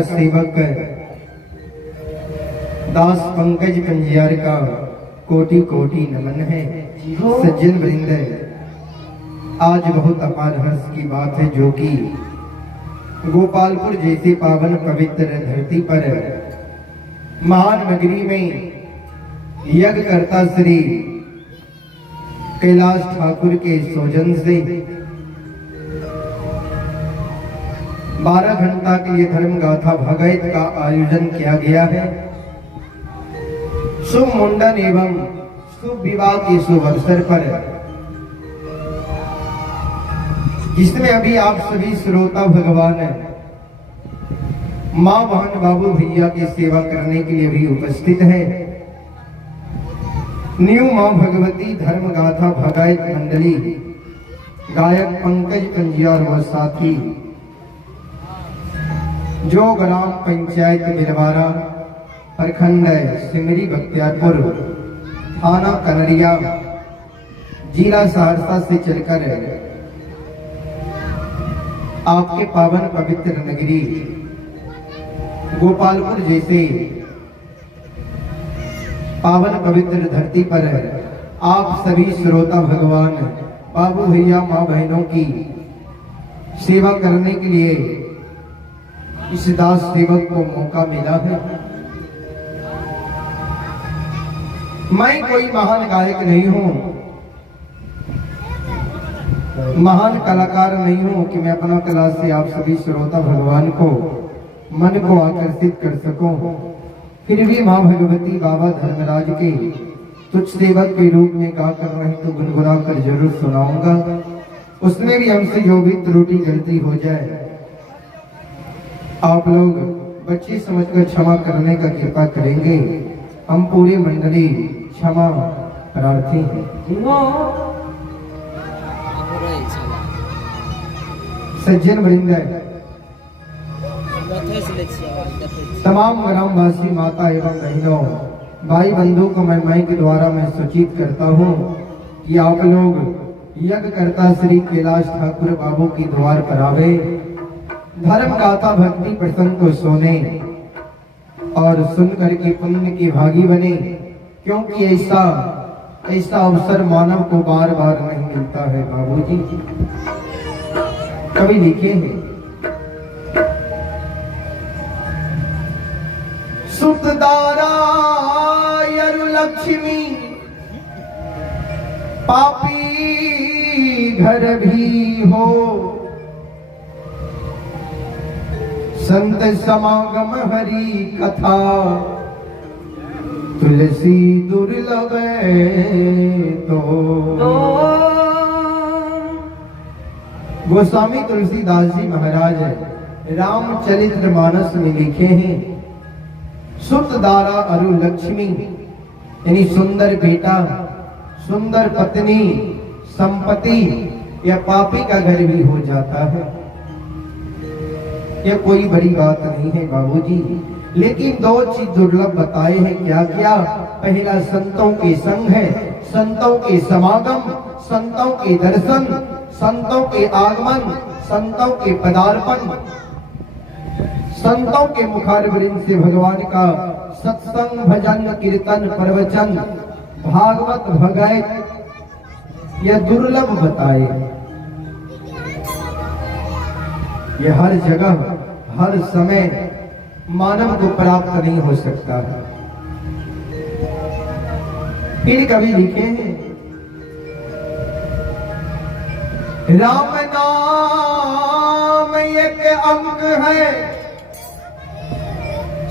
का सेवक दास पंकज कंजियार का कोटि कोटि नमन है। सज्जन वृंद, आज बहुत अपार हर्ष की बात है जो कि गोपालपुर जैसी पावन पवित्र धरती पर महान नगरी में यज्ञ करता श्री कैलाश ठाकुर के सौजन से 12 घंटा के लिए धर्म गाथा भगवत का आयोजन किया गया है। शुभ मुंडन एवं शुभ विवाह के शुभ अवसर पर, जिसमें अभी आप सभी श्रोता भगवान मां बहन बाबू भैया की सेवा करने के लिए भी उपस्थित है। न्यू मां भगवती धर्म गाथा भगवत मंडली गायक पंकज कंजियार व साथी जो ग्राम पंचायत बिलवारा, प्रखंड सिमरी बख्तियारपुर, थाना कनरिया, जिला सहरसा से चलकर आपके पावन पवित्र नगरी गोपालपुर जैसे पावन पवित्र धरती पर आप सभी श्रोता भगवान बाबू भैया माँ बहनों की सेवा करने के लिए इस दास सेवक को मौका मिला है। मैं कोई महान गायक नहीं हूं, महान कलाकार नहीं हूं कि मैं अपना कला से आप सभी श्रोता भगवान को मन को आकर्षित कर सकूं। फिर भी मां भगवती बाबा धर्मराज के तुझ सेवक के रूप में गा कर रहे तो गुनगुना कर जरूर सुनाऊंगा। उसमें भी हमसे जो भी त्रुटि गलती हो जाए आप लोग बच्चे समझकर क्षमा करने का कृपा करेंगे। हम पूरी मंडली क्षमा प्रार्थी हैं। सज्जन वृंद, तमाम ग्रामवासी माता एवं बहनों भाई बंधु को मैं के द्वारा मैं सूचित करता हूँ कि आप लोग यज्ञ करता श्री कैलाश ठाकुर बाबू की द्वार पर आवे, धर्म गाथा भक्ति प्रसंग को सुने और सुनकर के पुण्य की भागी बने, क्योंकि ऐसा अवसर मानव को बार बार नहीं मिलता है। बाबूजी कभी लिखे हैं, सुतदारा यरु लक्ष्मी पापी घर भी हो, संत समागम हरि कथा तुलसी दुर्लभ तो। गोस्वामी तुलसीदास जी महाराज रामचरित्र मानस में लिखे हैं, सुत दारा अरु लक्ष्मी यानी सुंदर बेटा, सुंदर पत्नी, संपत्ति या पापी का घर भी हो जाता है। यह कोई बड़ी बात नहीं है बाबूजी, लेकिन दो चीज दुर्लभ बताए हैं। क्या क्या? पहला संतों के संग है, संतों के समागम, संतों के दर्शन, संतों के आगमन, संतों के पदार्पण, संतों के मुखारविंद से भगवान का सत्संग, भजन, कीर्तन, प्रवचन, भागवत भगवत यह दुर्लभ बताए। यह हर जगह हर समय मानव को प्राप्त नहीं हो सकता है। फिर कभी लिखे हैं, राम नाम एक अंग है,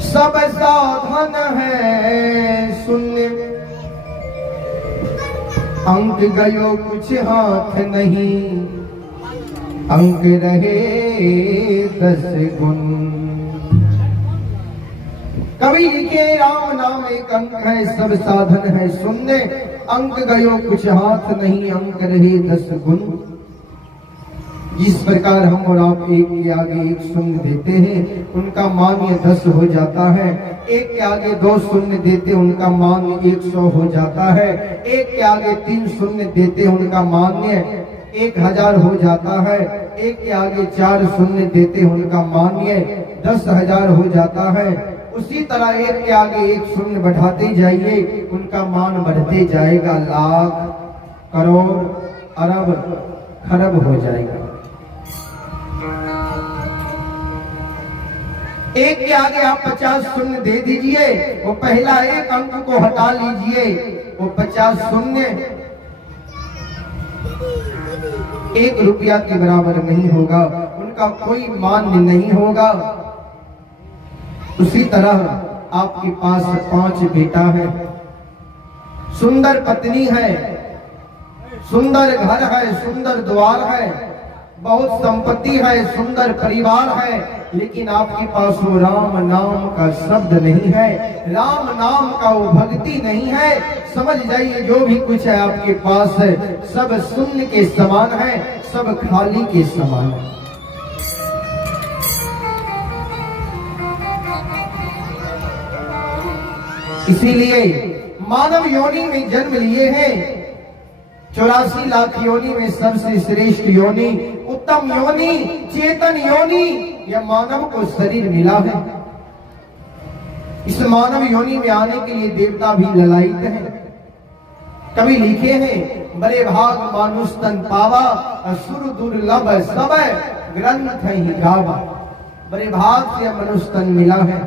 सब साधन है शून्य, अंक गयो कुछ हाथ नहीं, अंक रहे 10 गुण। कवि लिखे, राम नाम एक अंक है, सब साधन है शून्य, अंक गयो कुछ हाथ नहीं, अंक रहे 10 गुण। जिस प्रकार हम और आप एक के आगे एक शून्य देते हैं, उनका मान्य 10 हो जाता है। एक के आगे 2 शून्य देते, उनका मान्य 100 हो जाता है। एक के आगे 3 शून्य देते, उनका मान्य 1000 हो जाता है। एक के आगे 4 शून्य देते उनका मान्य 10,000 हो जाता है। उसी तरह एक के आगे 1 शून्य बढ़ाते जाइए, उनका मान बढ़ते जाएगा, लाख करोड़ अरब खरब हो जाएगा। एक के आगे आप 50 शून्य दे दीजिए, वो पहला एक अंक को हटा लीजिए, वो 50 शून्य 1 रुपया के बराबर नहीं होगा, उनका कोई मान्य नहीं होगा। उसी तरह आपके पास 5 बेटा है, सुंदर पत्नी है, सुंदर घर है, सुंदर द्वार है, बहुत संपत्ति है, सुंदर परिवार है, लेकिन आपके पास वो राम नाम का शब्द नहीं है, राम नाम का वो भक्ति नहीं है। समझ जाइए जो भी कुछ है आपके पास है सब शून्य के समान है, सब खाली के समान है। इसीलिए मानव योनि में जन्म लिए हैं, 84 लाख योनि में सबसे श्रेष्ठ योनि, उत्तम योनि, चेतन योनि, यह मानव को शरीर मिला है। इस मानव योनि में आने के लिए देवता भी ललायित हैं। कभी लिखे हैं, बड़े भाग मानुष तन पावा, असुर दुर्लभ सब ग्रंथ ही गावा। बड़े भाग से मनुष्य तन मिला है।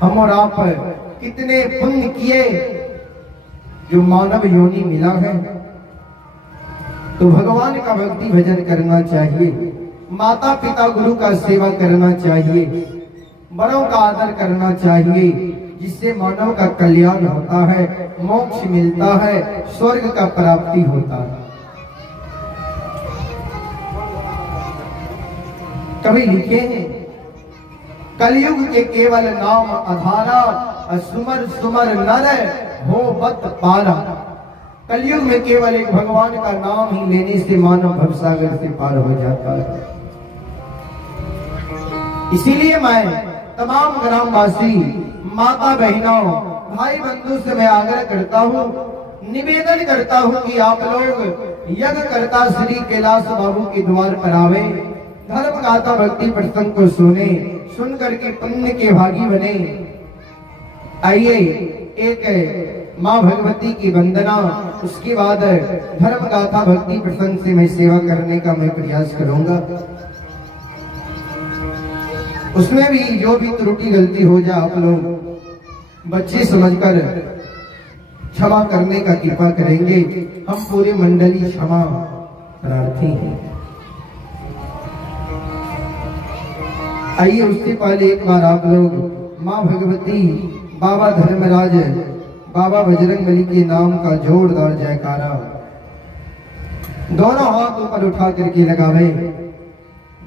हम और आप कितने पुण्य किए जो मानव योनि मिला है। तो भगवान का भक्ति भजन करना चाहिए, माता पिता गुरु का सेवा करना चाहिए, बड़ों का आदर करना चाहिए, जिससे मानव का कल्याण होता है, मोक्ष मिलता है, स्वर्ग का प्राप्ति होता है। कभी लिखे हैं, कलयुग के केवल नाम आधारा, सुमर सुमर नर हो बत पारा। कलयुग में केवल एक भगवान का नाम ही लेने से मानव भवसागर से पार हो जाता है। इसीलिए मैं तमाम ग्रामवासी, माता बहनों, भाई बंधु से मैं आग्रह करता हूँ, निवेदन करता हूँ कि आप लोग यज्ञ करता श्री कैलाश बाबू के द्वार पर आवे, धर्म गाथा भक्ति प्रसंग को सुने, सुन करके पुण्य के भागी बने। आइए एक माँ भगवती की वंदना, उसके बाद धर्म गाथा भक्ति प्रसंग से मैं सेवा करने का मैं प्रयास करूंगा। उसमें भी जो भी त्रुटि गलती हो जाए आप लोग बच्चे समझकर क्षमा करने का कृपा करेंगे। हम पूरे मंडली क्षमा प्रार्थी हैं। आइए उससे पहले एक बार आप लोग माँ भगवती, बाबा धर्मराज, बाबा बजरंगबली के नाम का जोरदार जयकारा दोनों हाथ ऊपर उठा करके लगावे,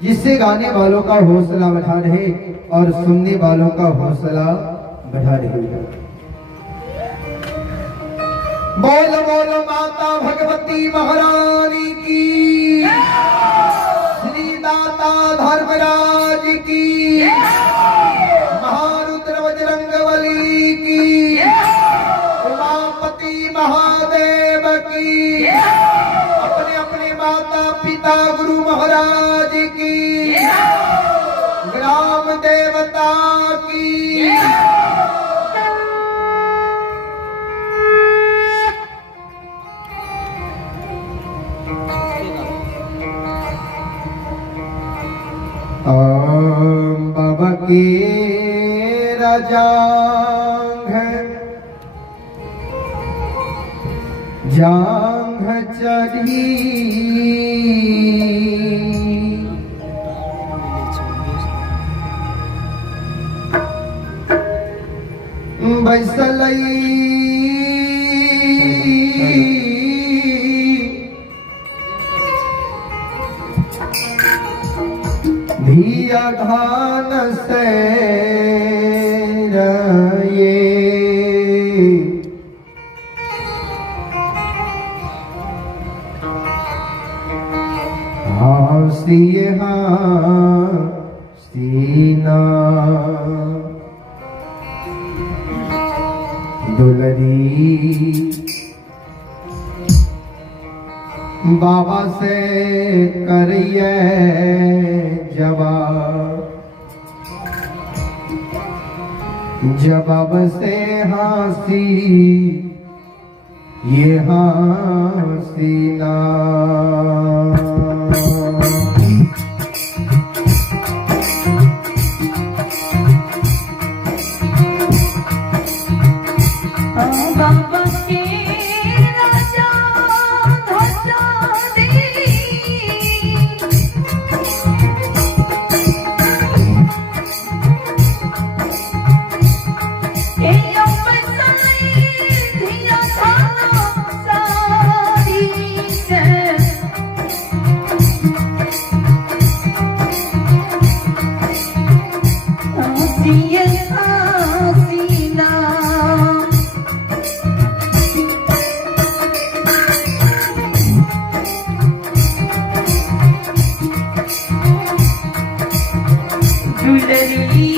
जिससे गाने वालों का हौसला बढ़ा रहे और सुनने वालों का हौसला बढ़ा रहे। बोल बोल माता भगवती महारानी की, श्री दाता धर्मराज की, महारुद्र बजरंगबली की, उमापति महादेव की, अपने अपने माता पिता गुरु महाराज की, ग्राम देवता की। बाबा के राजांग जांग चढ़ी, बैसलई धिया धान से रये, हासिए सीना दुलरी बाबा से करिए जवाब, जवाब से हंसी ये हसीना। बाबा के राजा ध्वजा दे, ए बसाई धिया थाना सारी से, हंसिए हसीना। दुलरी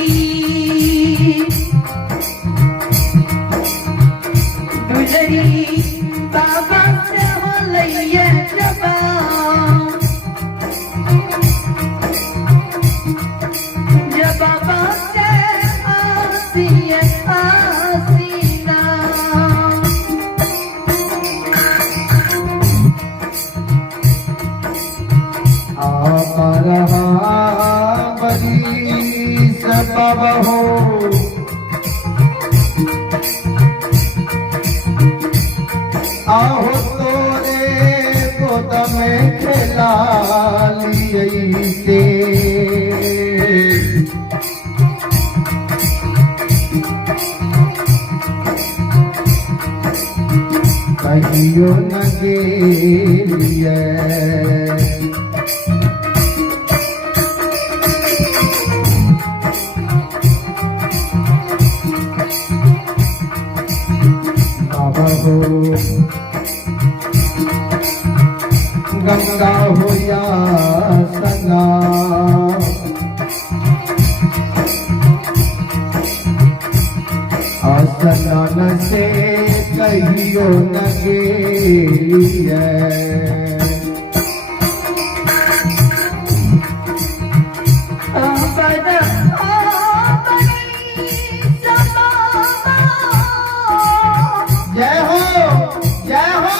दुलरी बाबा से हो लइए जवाब, जब बाबा से हंसिए हसीना। आप रहा बड़ी सबब हो, आहो तोरे गोद में खेला लिए से, कहियो न गेलिए। बाबा हो गंगा हो या सना, स्नान से कहियो न गेलिए। जय हो जय हो।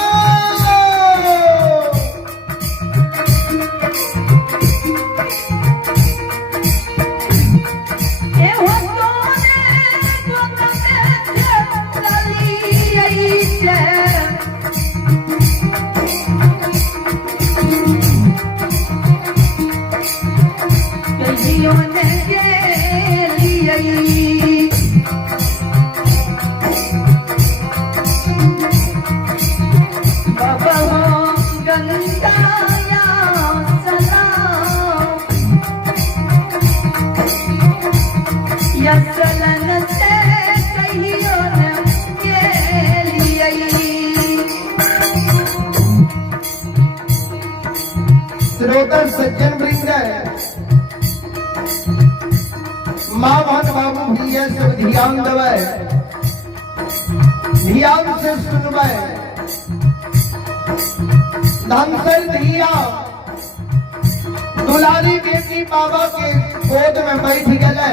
श्रोता सज्जन वृंद, माँ बहन बाबू भैया सब ध्यान देवे, ध्यान से सुनवे। धनसर धिया दुलारी बेटी बाबा के गोद में बैठ गए,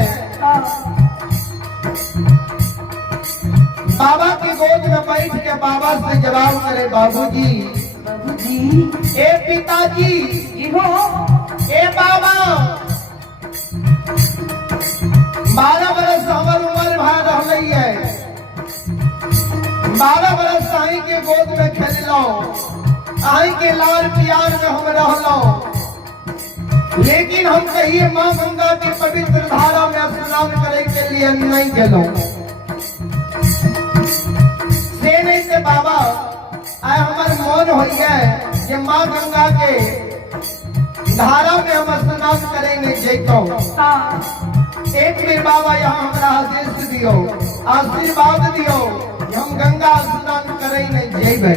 बाबा की गोद में बैठ के बाबा से जवाब करे, बाबूजी ए पिताजी ए बाबा, 12 बरस हमर उम्र भाग रही है, 12 बरस साई के गोद में खेलो, आई के लाल प्यार में हम रहलो, लेकिन हम कहिए माँ गंगा की पवित्र धारा में स्नान करे के लिए नहीं गेलो। से नहीं से बाबा आए हमारे मन हो कि माँ गंगा के धारा में हम स्नान करे नहीं जैतो। एक बेर बाबा यहाँ हमारा आदेश दियो, आशीर्वाद दियो कि हम गंगा स्नान करे नहीं जेबे।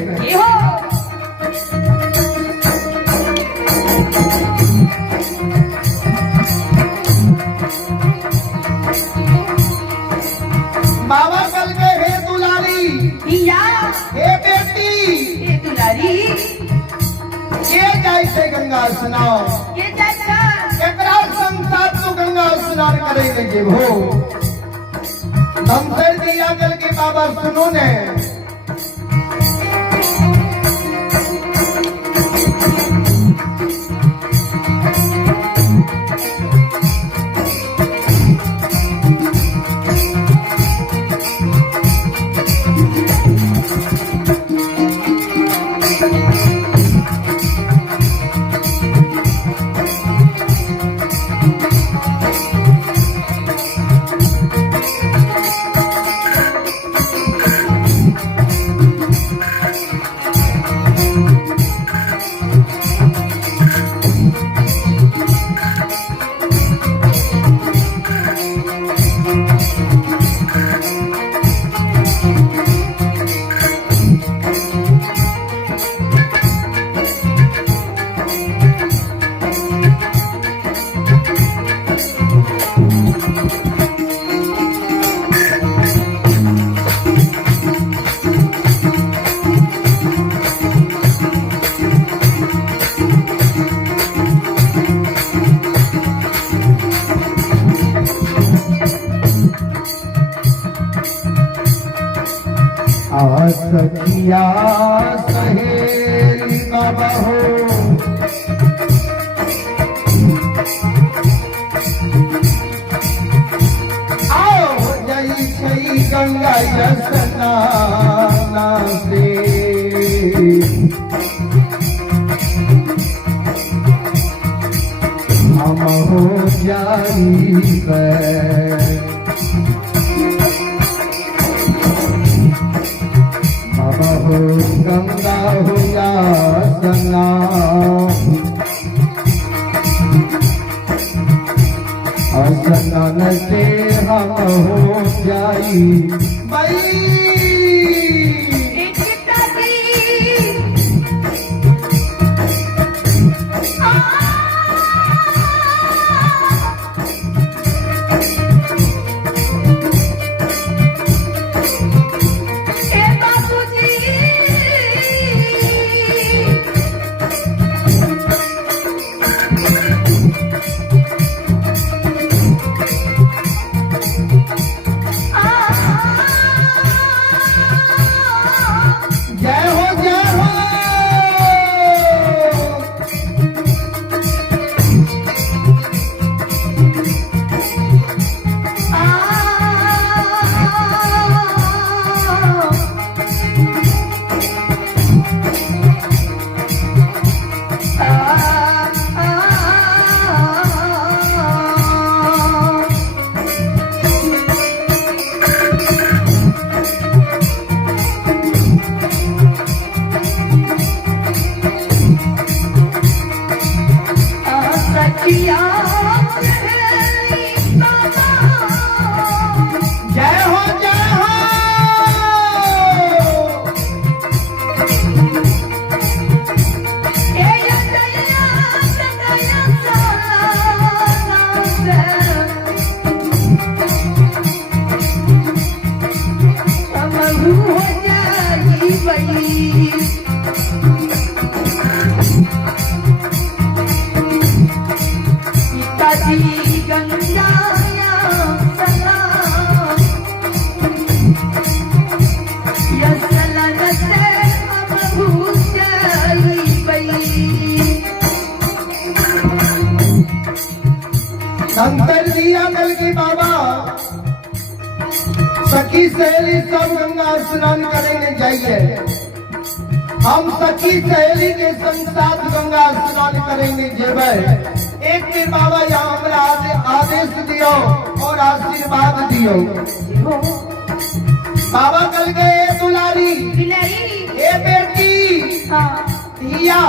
बाबा कल के हे दुलारी, हे बेटी, गंगा स्नान ये चाचा एकरा संग साथ तो गंगा स्नान करेंगे जे हो दमसर दिया कल के बाबा सुनो ने सखिया सहेली बाबा हो आओ जय श्री गंगा स्नाना से हम हो जाई हो गंगा हो या स्नान से हम हो जाई भाई अंतर दिया कल की बाबा सखी सहेली सब गंगा स्नान करेंगे जाइए हम सखी सहेली के संग साथ गंगा स्नान करेंगे जेबे एक दिन बाबा यहाँ हमरा आदेश दियो और आशीर्वाद दियो बाबा कल गए दुलारी ए बेटी दिया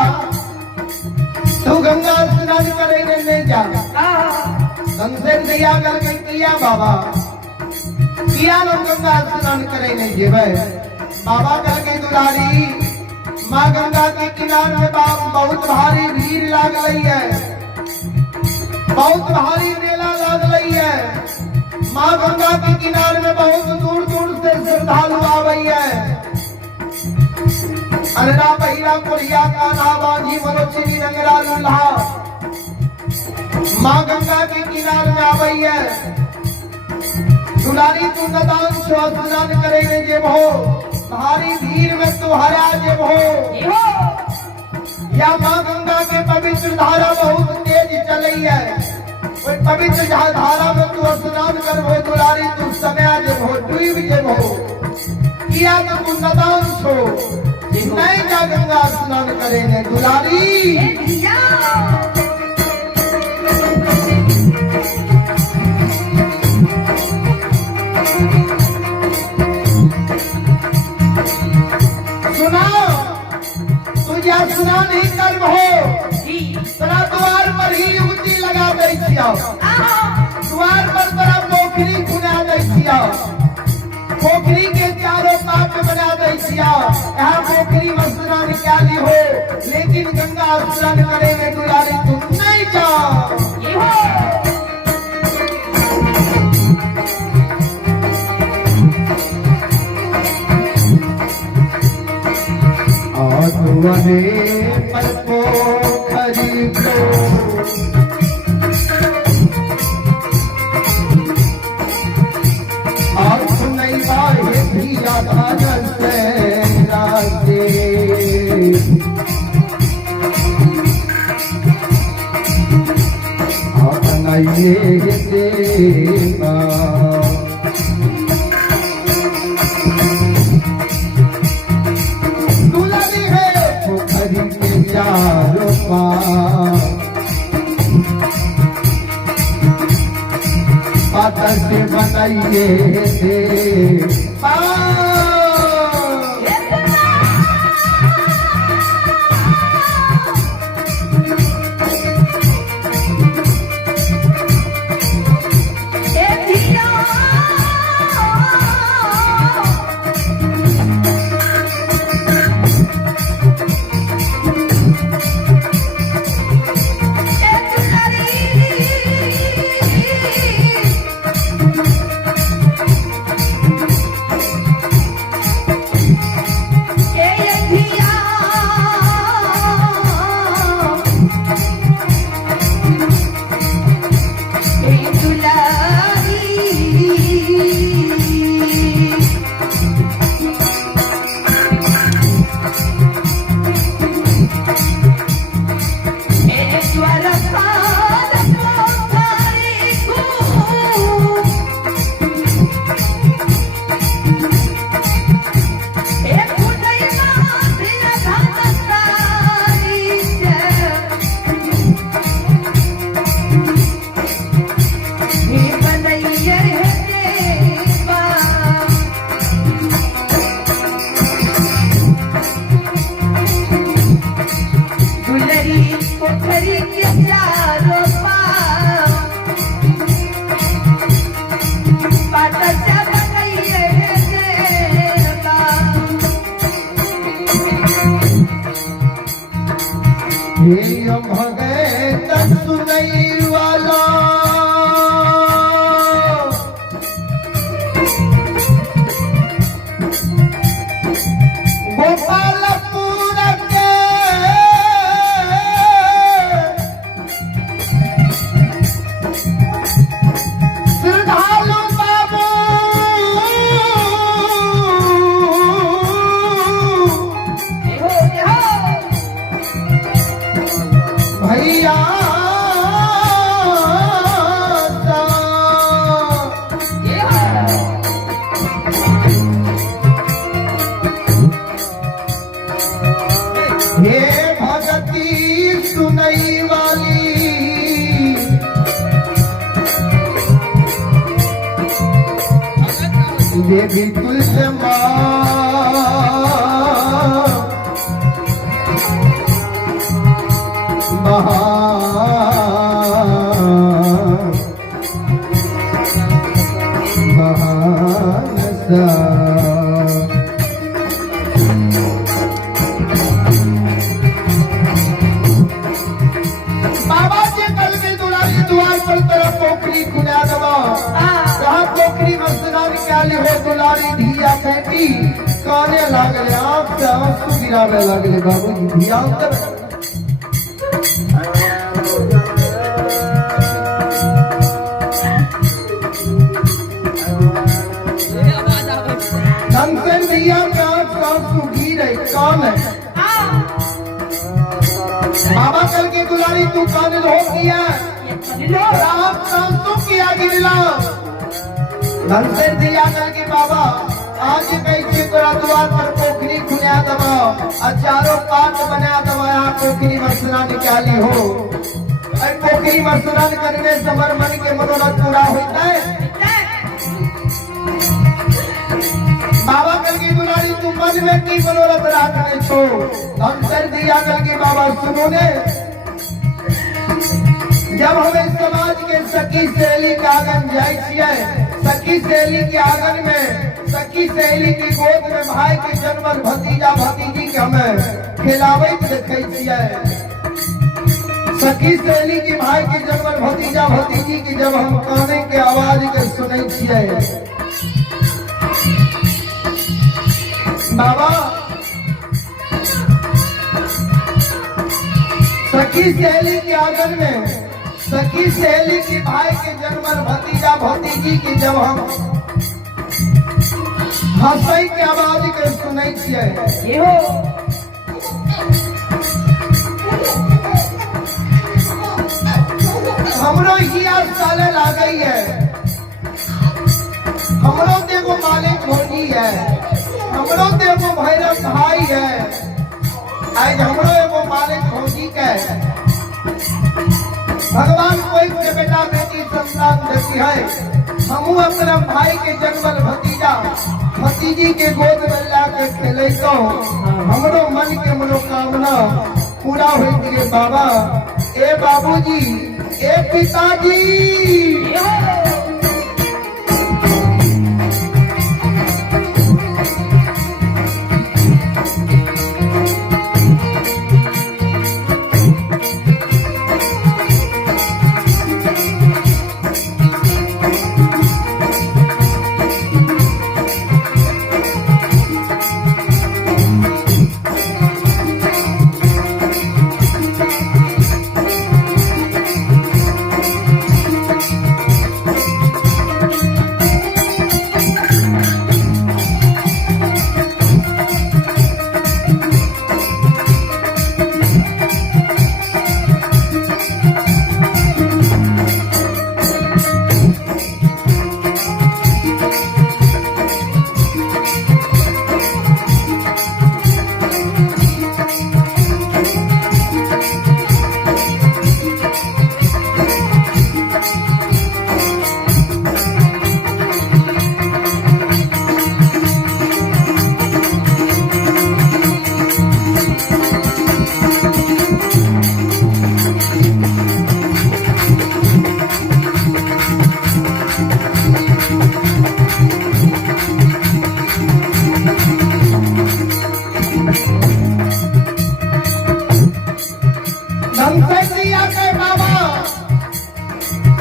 तू गंगा स्नान करेंगे ले जा संसेर दिया करके किया बाबा किया लोग गंगा स्नान करेंगे जेबे बाबा करके दुलारी माँ गंगा के किनारे में बहुत भारी भीड़ लाग रही है बहुत भारी मेला लग रही है माँ गंगा के किनारे में बहुत दूर दूर से श्रद्धालु आ रही है अनरा पहिरा कोरिया कान्हा बांझी मनोचिनी रंगरा लूल्हा माँ गंगा के किनारे में आवई है। दुलारी तू नदान स्नान करेंगे जेब हो, भारी भीड़ में तू हरा जेब हो। या माँ गंगा के पवित्र धारा बहुत तेज चली है, कोई पवित्र धारा में तू स्नान कर हो। दुलारी तू समय जेब हो, डूब जेब हो। किया तो तू नदान छो नहीं जा गंगा स्नान करेंगे दुलारी। सुना नहीं कर हो तरा द्वार पर ही युवती लगा दे छिया, द्वार पर तरा पोखरी खुना दे छिया, पोखरी के चारों पाट बना दे छिया। यहाँ पोखरी में स्नान निकाली हो, लेकिन गंगा स्नान करेंगे दुलारी तुम नहीं जाओ। आधुवने पर पोखरी को आँख नहीं बाहे धिया धाजन से राजे। आँख नहीं देगा चारों पातर से बनाइए दे देवी तुलसी बाबा जी कल के दुलारी द्वार पर तरफ पोखरी खुला दबा, कहा पोखरी में स्नान किया निकाली हो दुलारी धिया बेटी काने लागले आंख से आंसू गिरावे लागले बाबूजी ध्यान दे धनसन धिया के आंख से आंसू गिरे कौन है बाबा कल की दुलारी तू काने हो किया राम आंसू किया गिरला धनसन धिया कल के बाबा आज कैसे तोरा द्वार पर पोखरी खुना दबा चारों पात बना दबाया पोखरी मसला निकाली हो पोखरी मसला करने समर मन के मनोरथ पूरा होता है बाबा कल की दुलारी तू मन में की मनोरथ रखने छो हम कर दिया कल के बाबा सुनो ने जब हमें समाज के सखी सहेली के आंगन जाए छिए सखी सहेली के आंगन में सखी सहेली की गोद में भाई के जन्मल भतीजा भतीजी के हमें खिलावत देखे छिए सखी सहेली की भाई के जन्मल भतीजा भतीजी की जब हम काने के आवाज के सुने छिए बाबा सखी सहेली के आंगन में सखी सहेली की भाई के जन्मल भतीजा भतीजी की जब हम हंसई के आवाज के सुने छिए हमरो हिया साले लागई है हमरो देखो मालिक भोजी है हमरो देखो भैरव भाई है आज हमरो एगो मालिक भोजी के भगवान कोई के बेटा बेटी संतान देती है हमू अपना भाई के जन्मल भतीजा भतीजी के गोद में लाके खेले तो हमरो मन के मनोकामना पूरा हो गए बाबा ए बाबूजी ए पिताजी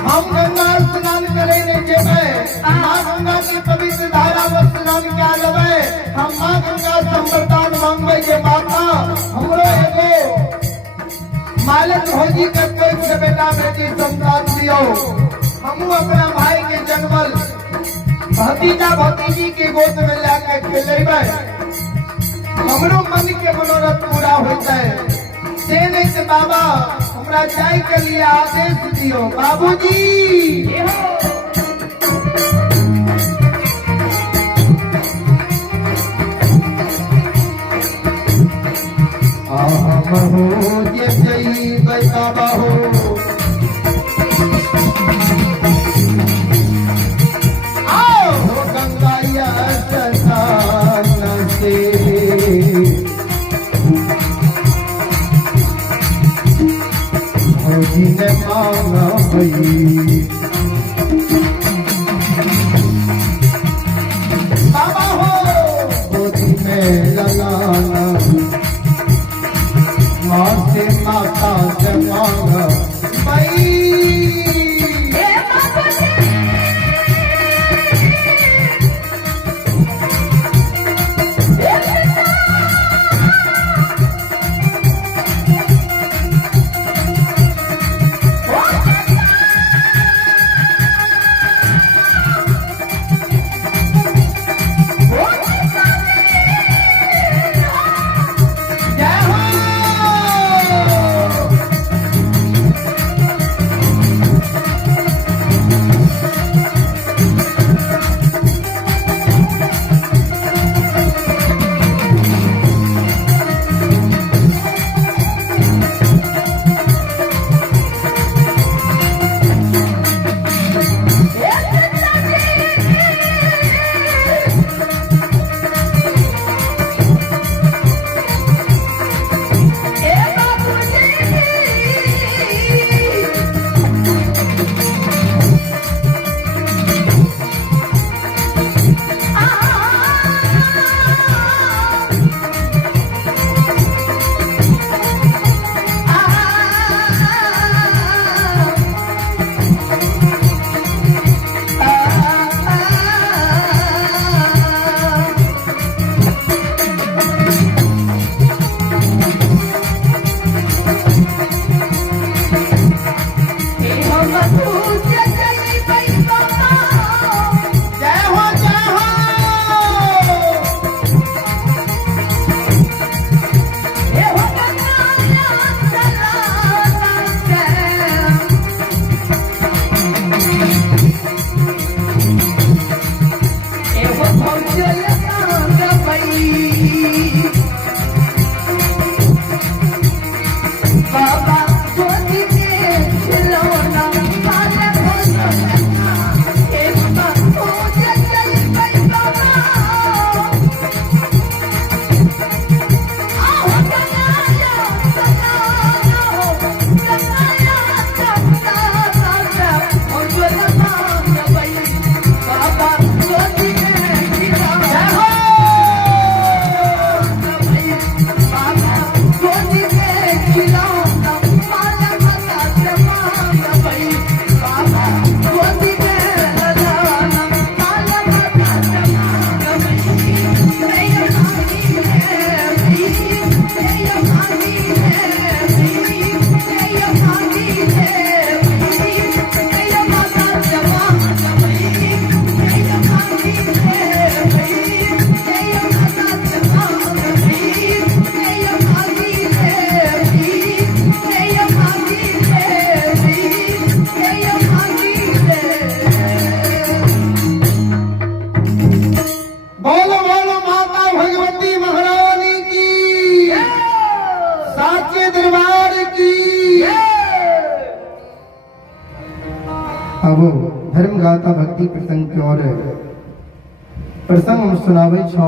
हम गंगा स्नान करे ने जेबे मां गंगा के पवित्र धारा में स्नान क्या लेबे हम मां गंगा संवरदान मांगबे जे माता हमरो एगो मालिक भौजी के कोई से बेटा बेटी संतान दियो हमू अपना भाई के जन्मल भतीजा भतीजी के गोद में लाके खेलेबे हमरो मन के मनोरथ पूरा होता है से नहीं से बाबा हमरा जाय के लिए आदेश दियो बाबूजी हम हो ये जई बाबा हो आओ गंगाया से जिने मांगा भई बाबा हो गोदी में लगाना माँ से माता से मांगा भई भक्ति प्रसंग की ओर प्रसंग हम सुनावे छो।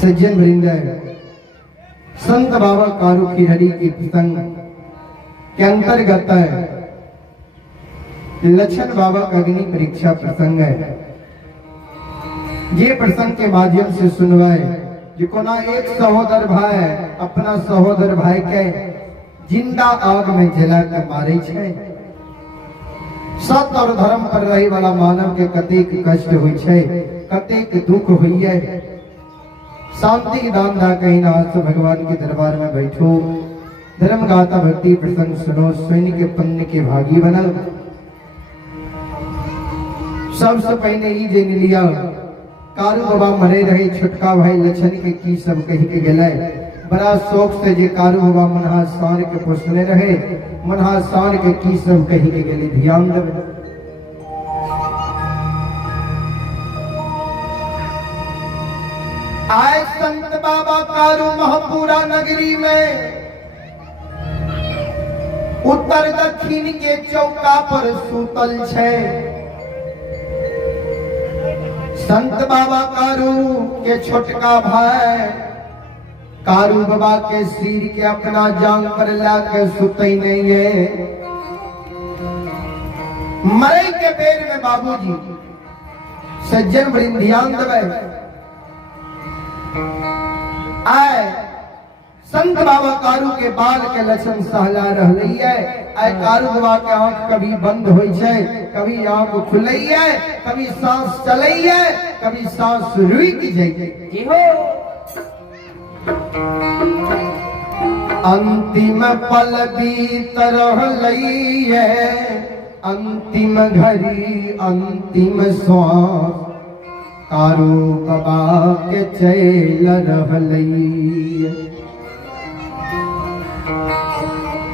सज्जन वृंद संत बाबा कारू खिरड़ी के प्रसंग के अंतर्गत लक्षण बाबा का अग्नि परीक्षा प्रसंग है। ये प्रसंग के माध्यम से सुनवाए जो ना एक सहोदर भाई अपना सहोदर भाई के जिंदा आग में जला कर मारे छे। सत्य और धर्म पर रहे वाला मानव के कतेक कष्ट हुई छे, कतेक दुख हुई है। शांति की दान दा कहीं ना तो भगवान के दरबार में बैठो, धर्म गाथा भक्ति प्रसंग सुनो, स्वयं के पुण्य के भागी बना। सबसे पहले ही जेन लिया कारू बाबा मरे रहे छुटका भाई लक्षण के की सब कही के गले। बड़ा शौक से जे कारू बाबा मनहा शान के पोसने रहे, मनहा शान के की सब कही के गले ध्यान देवे। आए संत बाबा कारू महपुरा नगरी में उत्तर दक्षिण के चौका पर सुतल छे। संत बाबा कारू के छोटका भाई कारू बाबा के सिर के अपना जांग पर लाके सुतई नहीं है। मरे के बेर में बाबूजी सज्जन बड़ी ध्यान देवे। आए संत बाबा कारू के बाल के लक्षण सहला रही है। आए कारू बाबा के आंख कभी बंद हो जाए, कभी आंख खुलई है, कभी सांस चलई है, कभी सांस रुक जाए। अंतिम पल बीत रही है, अंतिम घड़ी अंतिम श्वास कारू बाबा के चल रही है।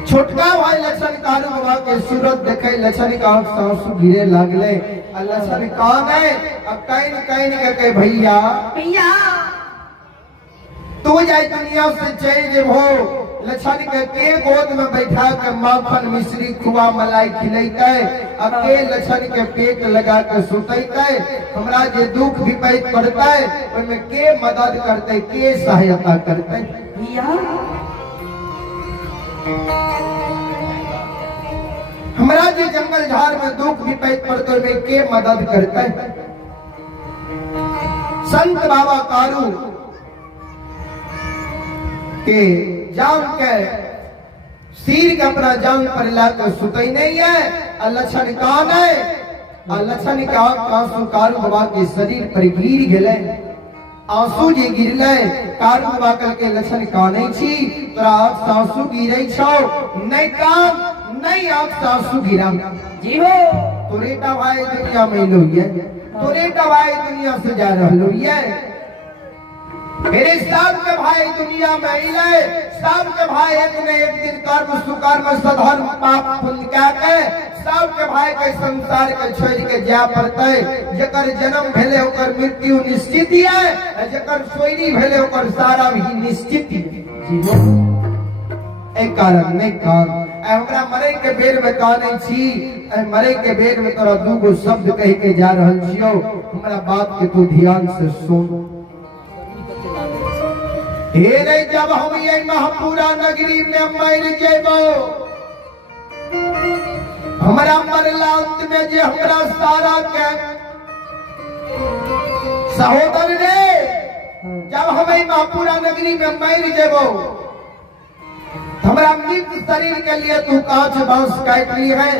छोटका भाई लक्षण कारू बाबा के सूरत देखे लक्षण का आंसू गिरे लगले। लक्षण कौन है? अब कहीं कहीं के भैया भैया तू जाए दुनिया से चल जेबो। लक्षण के गोद में बैठा के माखन मिश्री खुआ मलाई खिलैते, अके लक्षण के पेट लगा के सुतैते। हमरा जे दुख विपैत पड़ते ओमे के मदद करते, के सहायता करते? भैया हमरा जे जंगल झाड़ में दुख विपैत पड़ते ओमे के मदद करते? संत बाबा कारू के जान के सिर के अपना जान पर लाकर सुतई नहीं है। लक्षण कौन है? लक्षण के आंसू कारू बाबा के शरीर पर गिर गेले। आंसू जे गिरले कारू बाबा कल के लक्षण काने छी तोरा आंख से आंसू गिरै छौ नहीं काम नहीं आंख से आंसू गिरा जी हो। तोरे का भाई दुनिया में लोइए, तोरे का भाई दुनिया से जा रहलो ये। मेरे सब के भाई दुनिया में आइले, सब के भाई एक न एक दिन कर्म सुकर्म सधर्म पाप पुण्य के सब के भाई के संसार के छोड़ के जा पड़ते। जकर जन्म भेले ओकर मृत्यु निश्चित है, जकर सोयरी भेले ओकर सारा भी निश्चित है। एक कारण नहीं कान हमरा मरे के बेर में काने छी, मरे के बेर में तोरा दूगो शब्द कह के जा रहल छियो। हमरा बात के तू ध्यान से सुन। हे रे जब हम ये महपुरा नगरी में मर जेबो, हमरा मरला अंत में जे हमरा सारा के सहोदर रे, जब हम ये महपुरा नगरी में मर जेबो, हमरा मृत शरीर के लिए तू कांच बांस काट ली है,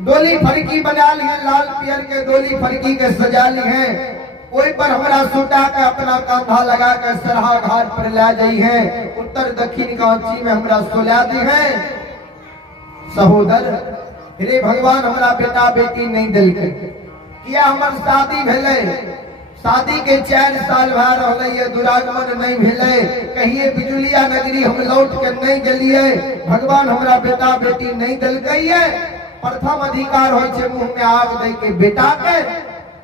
डोली फरकी बना ली है, लाल पियर के डोली फरकी के सजा ली है। कोई पर हमरा सुटा के अपना कांधा लगा के सरहा घाट पर ले जाई है। उत्तर दक्षिण कांची में हमरा सोला दी है। सहोदर रे भगवान हमरा बेटा बेटी नहीं दिल के किया हमर शादी भेले, शादी के 4 साल भा रहले ये दुरागमन नहीं भेले। कहिए बिजुलिया नगरी हम लौट के नहीं गेलिए, भगवान हमरा बेटा बेटी नहीं दिल के। प्रथम अधिकार होय छे मुंह में आग दे के बेटा के,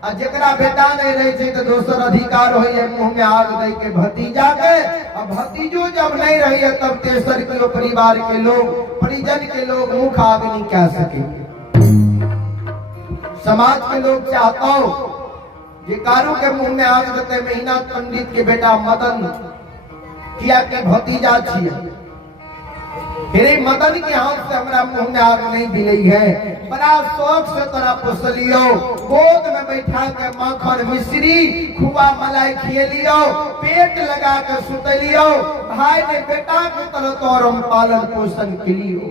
आ जकरा बेटा नहीं रहे छे तो दोसर अधिकार होय मुंह में आग दे के भतीजा के। अब भतीजो जब नहीं रही तब तेसर के परिवार के लोग परिजन के लोग मुख आग नहीं कह सके। समाज के लोग चाहता हो ये कारू के मुंह में आग देते महीना पंडित के बेटा मदन किया के भतीजा छिए मेरे मदन के हाथ से हमारा मुंह में आग नहीं दिलाई है। बड़ा शौक से तोरा पोसलियो, गोद में बैठा के माखन मिश्री खुआ मलाई खिलियो, पेट लगा के सुतलियो, भाई ने बेटा के तरह तोर हम पालन पोषण किलियो।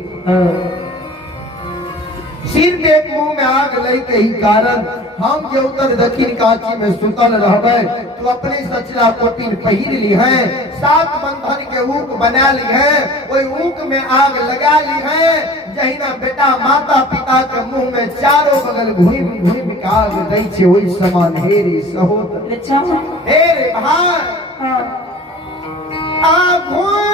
सिर्फ एक मुंह में आग लई के ही कारण हम जो उत्तर दक्षिण काशी में सुतल रहबे तो अपने सचला कोटिन पहिर ली है, 7 बंधन के ऊक बना ली है, कोई ऊक में आग लगा ली है। जहिना बेटा माता पिता के मुंह में चारों बगल घूम घूम के आग दै छे ओई समान हे रे सहोदर, अच्छा हे रे भाई आ घूमिए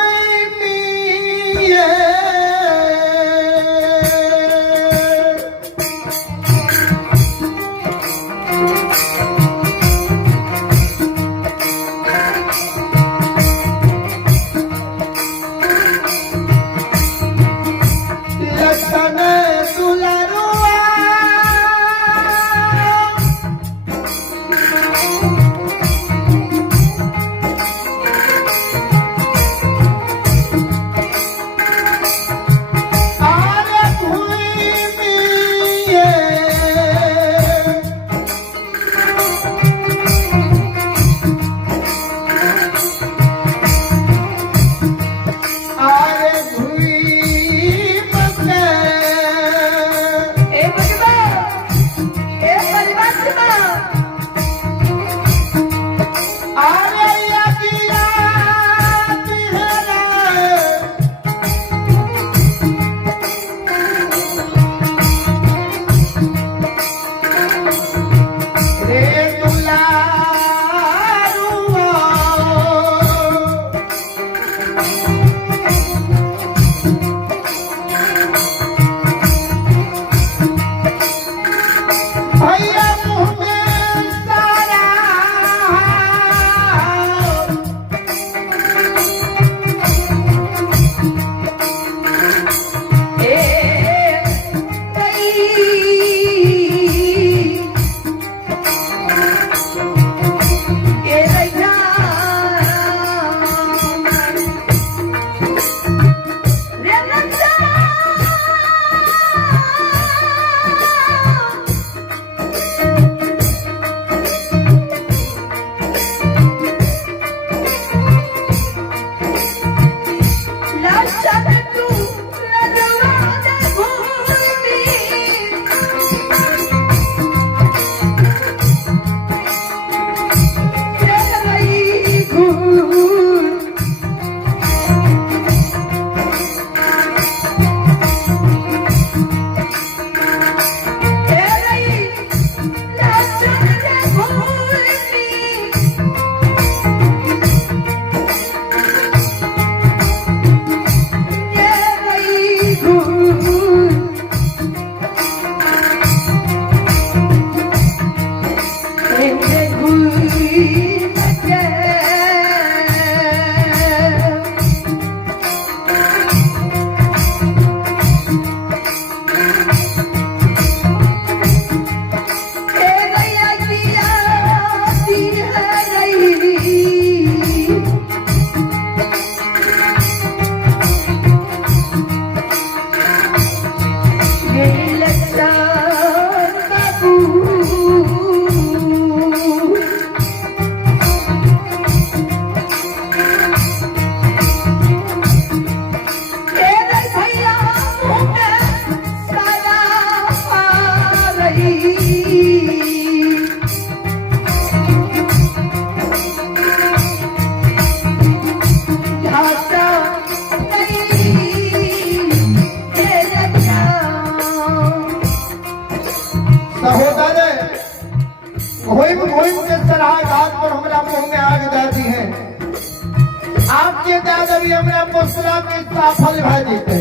फल भाई देते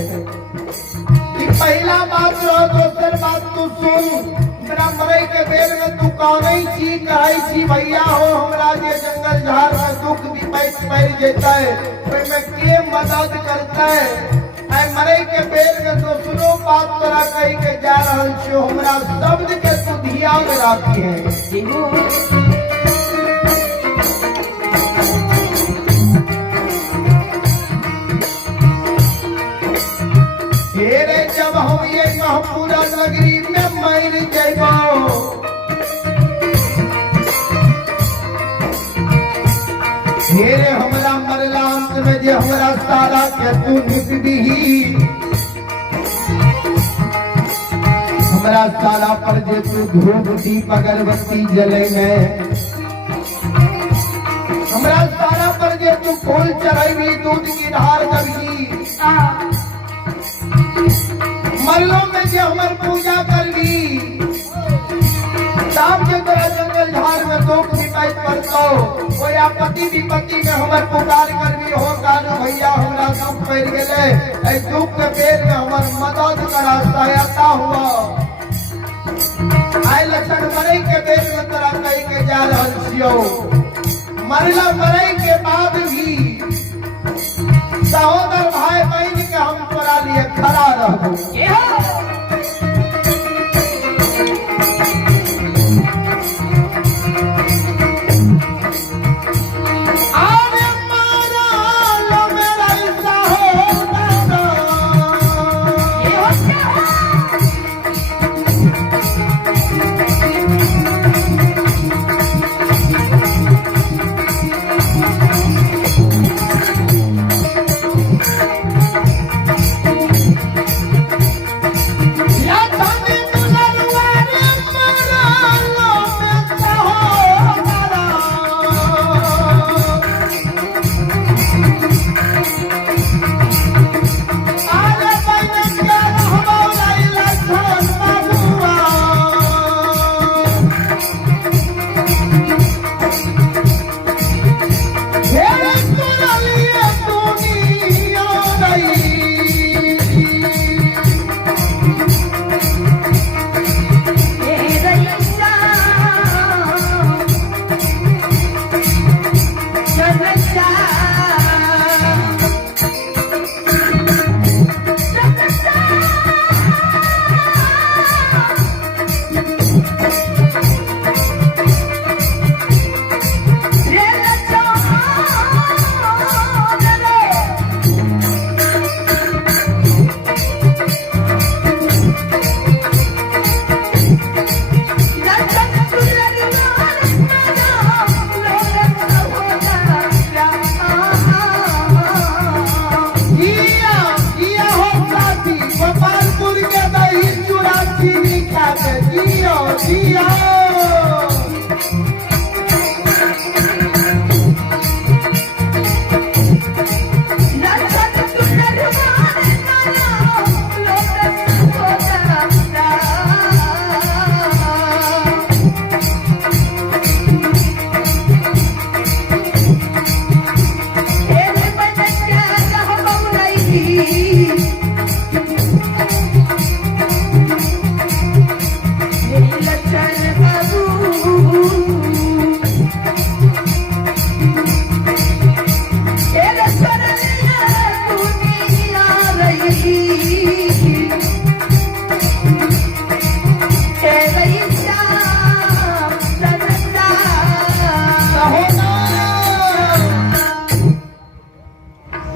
पहला बात जो दोसर बात तू सुन, मेरा मरई के बेल में तू कौन चीज कहै छी भैया हो हमरा जे जंगल झाड़ में दुख विपैत पड़ जेता है ओय में के मदद करता है। मरे के बेर में दोसरो बात तोरा कही के जा रहल छियो, हमरा शब्द के तू ध्यान में राखी है। जी हो हेरे जब हम ये महपूरा नगरी में मर जइबो, हेरे हमरा मरला अंत में जे हमरा सारा के तू निक दीही, हमरा सारा पर जे तू धूप दीप अगरबत्ती जलेने, हमरा सारा पर जे तू फूल चढ़ेबी दूध की धार करबी, मरलो में जे हमर पूजा करबी, शाम के तोरा जंगल झाड़ में दुख शिकायत करतो, कोई आपत्ति विपत्ति में हमर पुकार करबी, हो कानू भैया हमरा दुख पड़ गेले, ए दुख के बेर में हमर मदद करा, सहायता हुआ। आय लक्षण मरे के बेर में तोरा कही के जा रहल छियो, मरला मरे के बाद भी सहोदर भाई बहन के हम तोरा लिए खड़ा रहबो।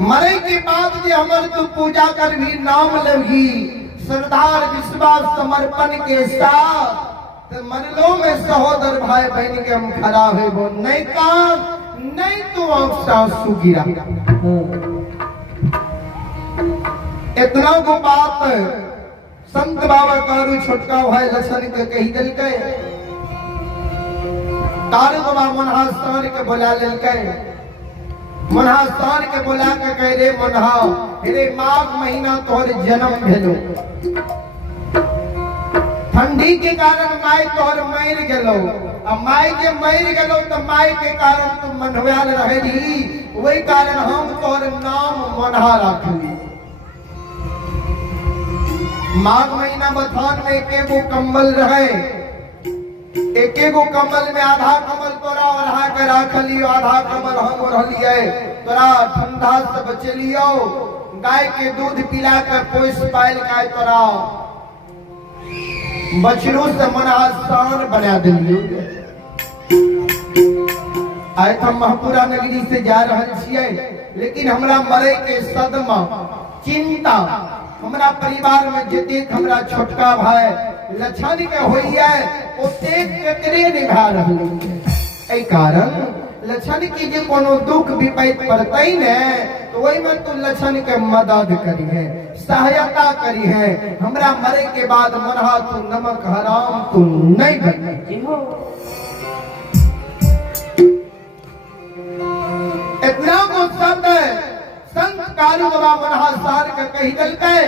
मरे के बाद जे हमर तू पूजा कर भी नाम लगी श्रद्धा विश्वास समर्पण के साथ, तो मरलो में सहोदर भाई बहन के हम खड़ा हुए वो नहीं काम नहीं तो आंसू गिरा। इतना को बात संत बाबा कारू छोटका भाई लक्षण के कही दिल के, कारू बाबा मनहास्थान के बुला लेलके, मनहास्थान के बुला के कह रे मनहा रे माघ महीना तोहर जन्म भेलो, ठंडी के कारण माय तोहर मर गेलो, अब माय के मर गेलो तो माय के कारण तुम मनहवाल रहेली, वही कारण हम तोहर नाम मनहा रखली। माघ महीना बथान में एकेगो कंबल रहे, एकेगो कंबल में आधा कमल तोरा ओढ़ा के राख लियो, आधा कमल हम ओढ़ लिए, तोरा ठंडा से बच लियो, गाय के दूध पिलाकर पोष पायल गाय तोरा बछरू से मन आसान बना दिलियो। आय हम महपुरा नगरी से जा रहल छियै, लेकिन हमरा मरे के सदमा चिंता हमरा परिवार में जतेक हमरा छोटका भाई लछन के होइए ओतेक केकरे निभा रहल है। एहि कारण लछन की जे कोनो दुख विपैत पड़तै ने तो ओहि में तू लछन के मदद करी है, सहायता करी है। हमरा मरे के बाद मनहा तू नमक हराम तू नहीं करनी। इतना को शब्द संत कारू बाबा मनहा सार के कही दलकै।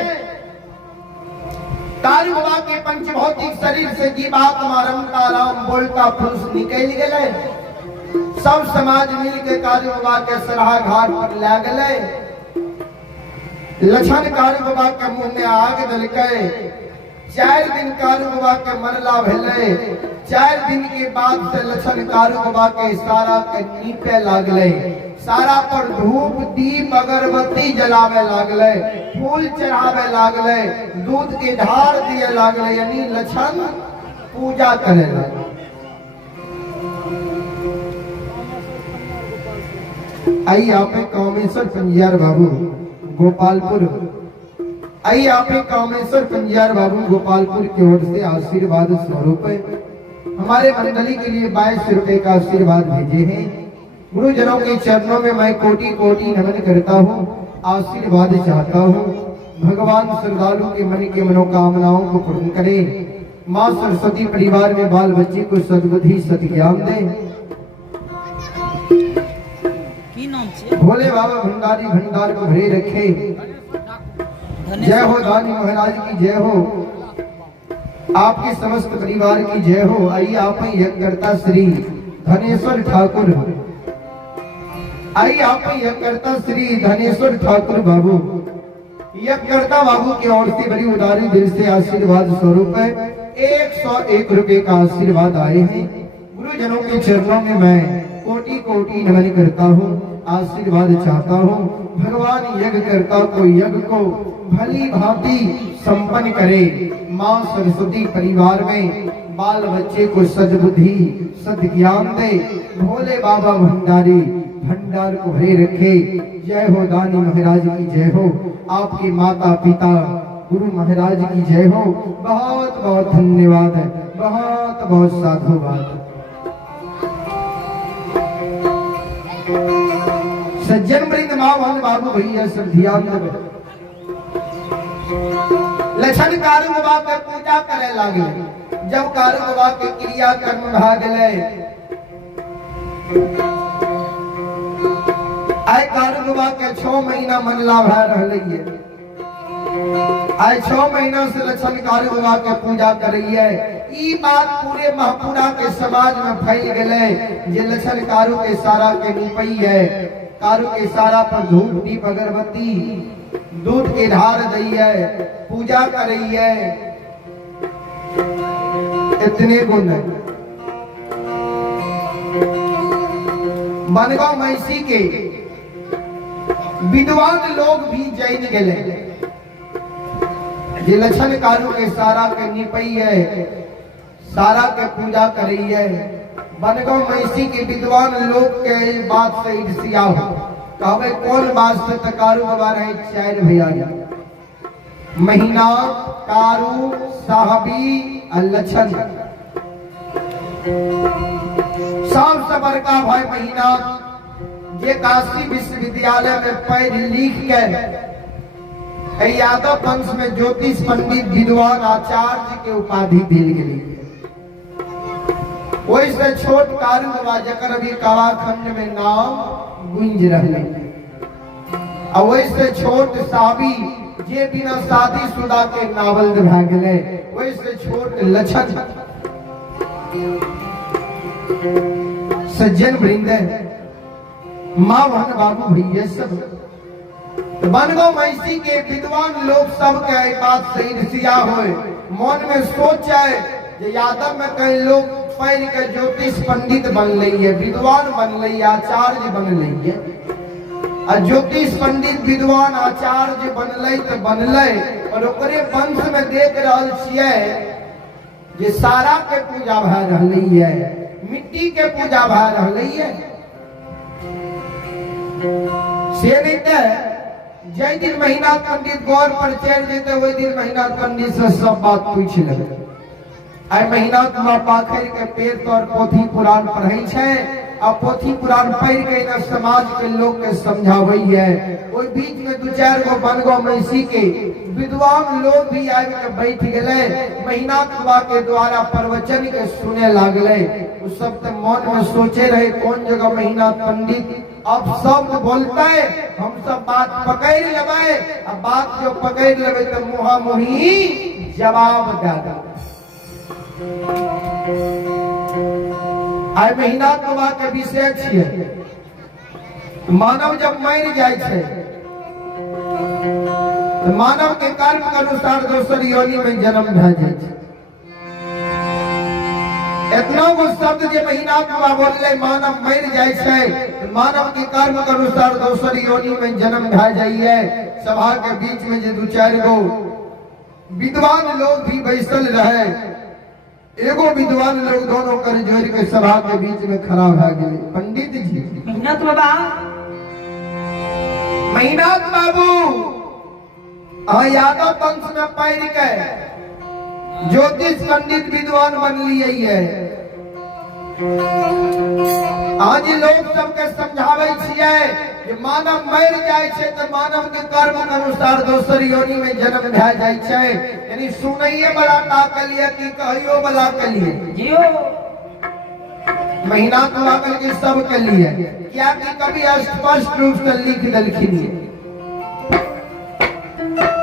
कारू बाबा के पंचभौतिक शरीर से जीवात्मा रमता राम बोलता पुरुष निकल गए। सब समाज मिल के कारू बाबा के सराहा घाट पर ले गए। लछन कारू बाबा के मुंह में आग दलकै। 4 दिन कारू बाबा के मरला भेले। 4 दिन के बाद से लछन कारू बाबा के सारा के नीपे लागले। सारा पर धूप दीप अगरबत्ती जलावे लागले, फूल चढ़ावे लागले, दूध के ढार दिए लागले, यानी लछन पूजा करे लागले। आई आपे कामेश्वर पंजियार बाबू गोपालपुर, आई आपे कामेश्वर पंजियार बाबू गोपालपुर की ओर से आशीर्वाद स्वरूप हमारे मंडली के लिए 22 रुपए का आशीर्वाद भेजे हैं। गुरुजनों के चरणों में मैं कोटि कोटि नमन करता हूँ, आशीर्वाद चाहता हूँ। भगवान श्रद्धालु के मन की मनोकामनाओं को पूर्ण करे। माँ सरस्वती परिवार में बाल बच्चे को सद्बुद्धि सद्ज्ञान दे। भोले बाबा भंडारी भंडार को भरे रखे। जय हो दानी महाराज की जय हो, आपके समस्त परिवार की जय हो। आइए आप यज्ञकर्ता श्री धनेश्वर ठाकुर, आइए आप यज्ञकर्ता श्री धनेश्वर ठाकुर बाबू, यज्ञकर्ता बाबू की ओर से बड़ी उदारी दिल से आशीर्वाद स्वरूप 101 रुपए का आशीर्वाद आए हैं। गुरुजनों के चरणों में मैं कोटि कोटि नमन करता हूँ, आशीर्वाद चाहता हूँ। भगवान यज्ञकर्ता को यज्ञ को भली भांति संपन्न करे। माँ सरस्वती परिवार में बाल बच्चे को सद्बुद्धि सद्ज्ञान दे। भोले बाबा भंडारी भंडार को भरे रखे। जय हो दानी महाराज की जय हो, आपके माता पिता गुरु महाराज की जय हो। बहुत बहुत धन्यवाद है, बहुत बहुत साधुवाद। सज्जन वृंद माँ बाबू भैया सब ध्यान देवे। लछन कारू बाबा के पूजा करे लागे। जब कारू बाबा के क्रिया कर्म भाग ले, आय कारू बाबा के 6 महीना मनला भा रही है। आय 6 महीना से लछन कारू बाबा के पूजा करिए। ई बात पूरे महपुरा के समाज में फैल गए। जे लछन कारू के सारा के निपई है, कारू के सारा पर धूप दीप अगरबत्ती दूध के ढार दी है, पूजा कर रही है। इतने गुण बनगांव मैसी के विद्वान लोग भी जैन गए। जे लछन कारू के सारा के निपई है, सारा के पूजा कर रही है। बनगांव मैसी के विद्वान लोग के बात से ईर्ष्या हो। कहवे कौन बात से तकारू बाबा रहे 4 भैया महीना कारू साहबी लछन सबसे बड़का भाई महीना जे काशी विश्वविद्यालय में पढ़ लिख के यादव वंश में ज्योतिष पंडित विद्वान आचार्य के उपाधि दिल गई। वैसे छोट कारू बाबा जकर अभी कावाखंड में नाम गुंज रहे। और वैसे छोट साबी जे बिना शादीशुदा के नावल भाग गए। वैसे छोट लछन सज्जन वृंद माँ बहन बाबू भैया सब बनगांव मैसी के विद्वान लोग सब के बात से ईर्ष्या होए। मन में सोचे यादव में कई लोग पढ़ के ज्योतिष पंडित बन रही है, विद्वान बन रही है, आचार्य बन रही है। आ ज्योतिष पंडित विद्वान आचार्य बनले तो बनले, और ओकरे वंश में देख रहल छियै जे सारा के पूजा भए रहलै है, मिट्टी के पूजा भए रहलै है। से नहीं तो जय दिन महीना पंडित गौर पर चढ़ जेते, वही दिन महीना पंडित से सब बात पूछ लेते। आई महीना तुमा पाखर के पेड़ तौर पोथी पुराण पढ़े छे, आ पोथी पुराण पढ़ के न समाज के लोग के समझावे है। ओई बीच में दो चार गो बनगो मैसी के विद्वान लोग भी आके के बैठ गेले, महीना तुमा के द्वारा प्रवचन के सुने लागले। उस सब ते मन में सोचे रहे कौन जगह महीना पंडित अब शब्द बोलता है, हम सब बात पकड़ लेवे। अब बात जो पकड़ लेवे तो मुहा मुही जवाब दे दे। आई महीना तुमा के विषय छियै, मानव जब मर जाय छै तो मानव के कर्म के अनुसार दोसर योनि में जन्म भए जाय छै। इतना वो शब्द जे महीना तुमा बोलले मानव मर जाय छै, तो मानव के कर्म के अनुसार दोसर योनि में जन्म भए जाइए। सभा के बीच में जे दो चार गो विद्वान लोग भी बैसल रहे, एगो विद्वान लोग दोनों कर जोड़ के सभा के बीच में खड़ा भए गेले। पंडित जी, मेहनत बाबा, मेहनत बाबू, अहाँ यादव वंश में पढ़ के ज्योतिष पंडित विद्वान बनलिए है। आज लोग सबके समझावे छियै कि मानव मर जाय छै तो मानव के कर्म के अनुसार दोसर योनि में जन्म भए जाय छै। यानी सुनैये वाला ताकलिए कि कहियो वाला कलिए जियो महीना तो लागल के सब के लिए, क्या कि कभी स्पष्ट रूप से लिख दलखिन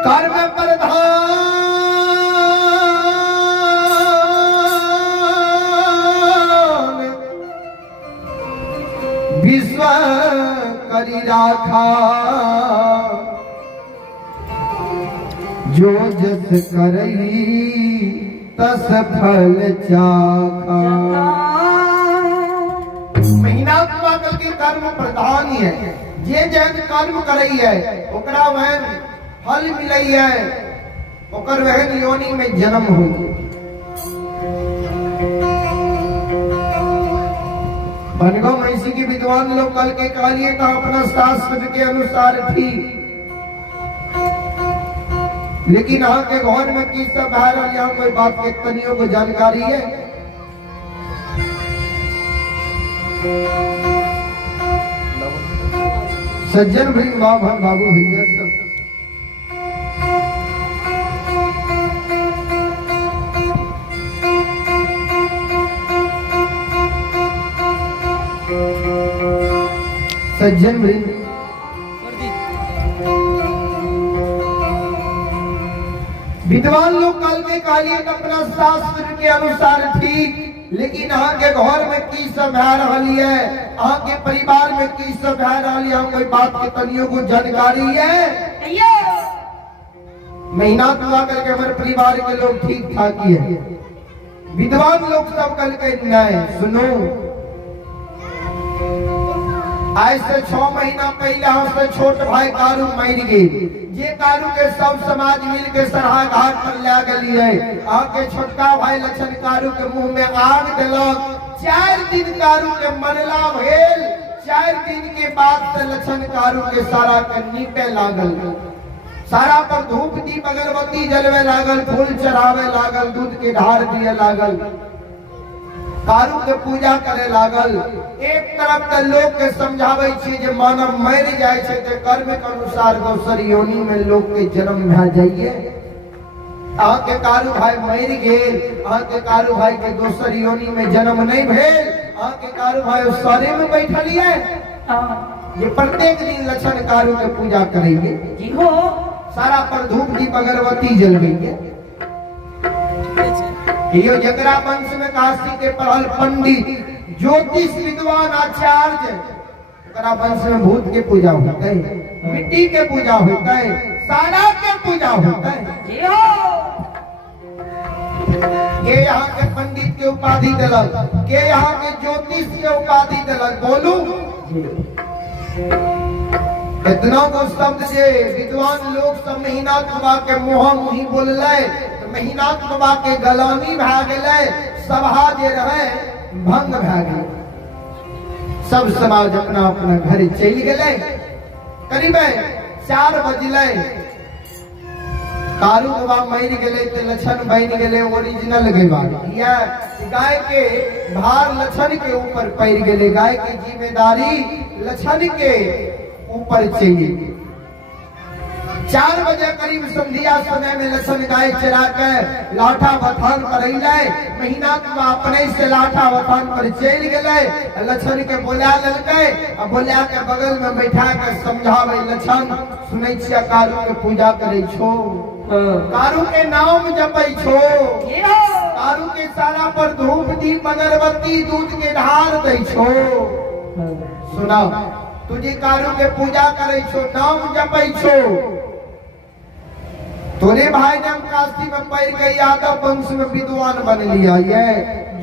कर्म प्रधान विश्व करी राखा, जो जस करई तस फल चाखा। महीना तुमाकल के कर्म प्रधान है, जे जैन कर्म करई है ओकरा वहन फल मिलई है, ओकर वहन योनि में जन्म होई। बनगो मैसी की विद्वान लोग कल के कहलिए तो अपना शास्त्र के अनुसार ठीक, लेकिन यहाँ के घर में किस सब भए रहा, यहाँ कोई बात के तनियों को जानकारी है? सज्जन भाई भन बाबू भैया सब सज्जन वृंद, विद्वान लोग कल के कालिए अपना शास्त्र के अनुसार ठीक, लेकिन अहाँ के घर में की सब भए रही है, अहाँ के परिवार में की सब भए रही है, कोई बात के तनियों को जानकारी है? महीना तो आकर के हमारे परिवार के लोग ठीक ठाक ही है। विद्वान लोग सब कल के नहीं सुनो, आज से 6 महीना पहले हमसे छोट भाई कारू मर गए, जे कारू के सब समाज मिल के सरहा घाट पर ले गलिए। आके छोटका भाई लक्षण कारू के मुंह में आग दिलक, 4 दिन कारू के मरला भेल। 4 दिन के बाद से लक्षण कारू के सारा के नीपे लागल, सारा पर धूप दीप अगरबत्ती जलवे लागल, फूल चढ़ावे लागल, दूध के ढार दिए लागल, कारू के पूजा करे लागल। एक तरफ के लोग के समझावे छी जे मानव मर जाय छै ते कर्म के अनुसार दोसर योनि में लोग के जन्म भए जाइए। अहाँ के कारू भाई मर गेल, अहाँ के कारू भाई के दोसर योनि में जन्म नहीं भेल, अहाँ के कारू भाई सरे में बैठलिए। ये प्रत्येक दिन लक्षण कारू के पूजा करेंगे जी हो, सारा पर धूप दीप अगरबत्ती जलवेंगे। यो जगरा वंश में काशी के पढ़ल पंडित ज्योतिष विद्वान आचार्य, जगरा वंश में भूत के पूजा होता है, मिट्टी के पूजा होता है, सारा के पूजा होता है। ये यहाँ के पंडित के उपाधि दिलक, के यहाँ के ज्योतिष के उपाधि दिलक। बोलू इतना को शब्द जे विद्वान लोग सब महीना बाबा के मुहा मुही बोलले तो महीना बाबा के गलामी भा गेले, सभा जे रहे भंग भा गेले, सब समाज अपना अपना घर चल गए। करीब 4 बजले कारू बाबा मर गए तो लक्षण बन गए ओरिजिनल गैया गाय के भार लक्षण के ऊपर पड़ गए, गाय की जिम्मेदारी लक्षण के ऊपर चाहिए। 4 बजे करीब संध्या समय में लक्षण गाय चरा के लाठा बथान पर जाए, महीना अपने से लाठा बथान पर चल गए, लक्षण के बोला ललके, बोला के बगल में बैठा के समझावे, लक्षण सुनै छियै कारू के पूजा करे छो, कारू के नाम जपै छो, कारू के सारा पर धूप दीप अगरबत्ती दूध के ढार दै छो, सुना तुझे कारू के पूजा करे छो, नाम जपै छो, तोरे भाई जब काशी में पड़ गए यादव वंश में विद्वान बन लिया, ये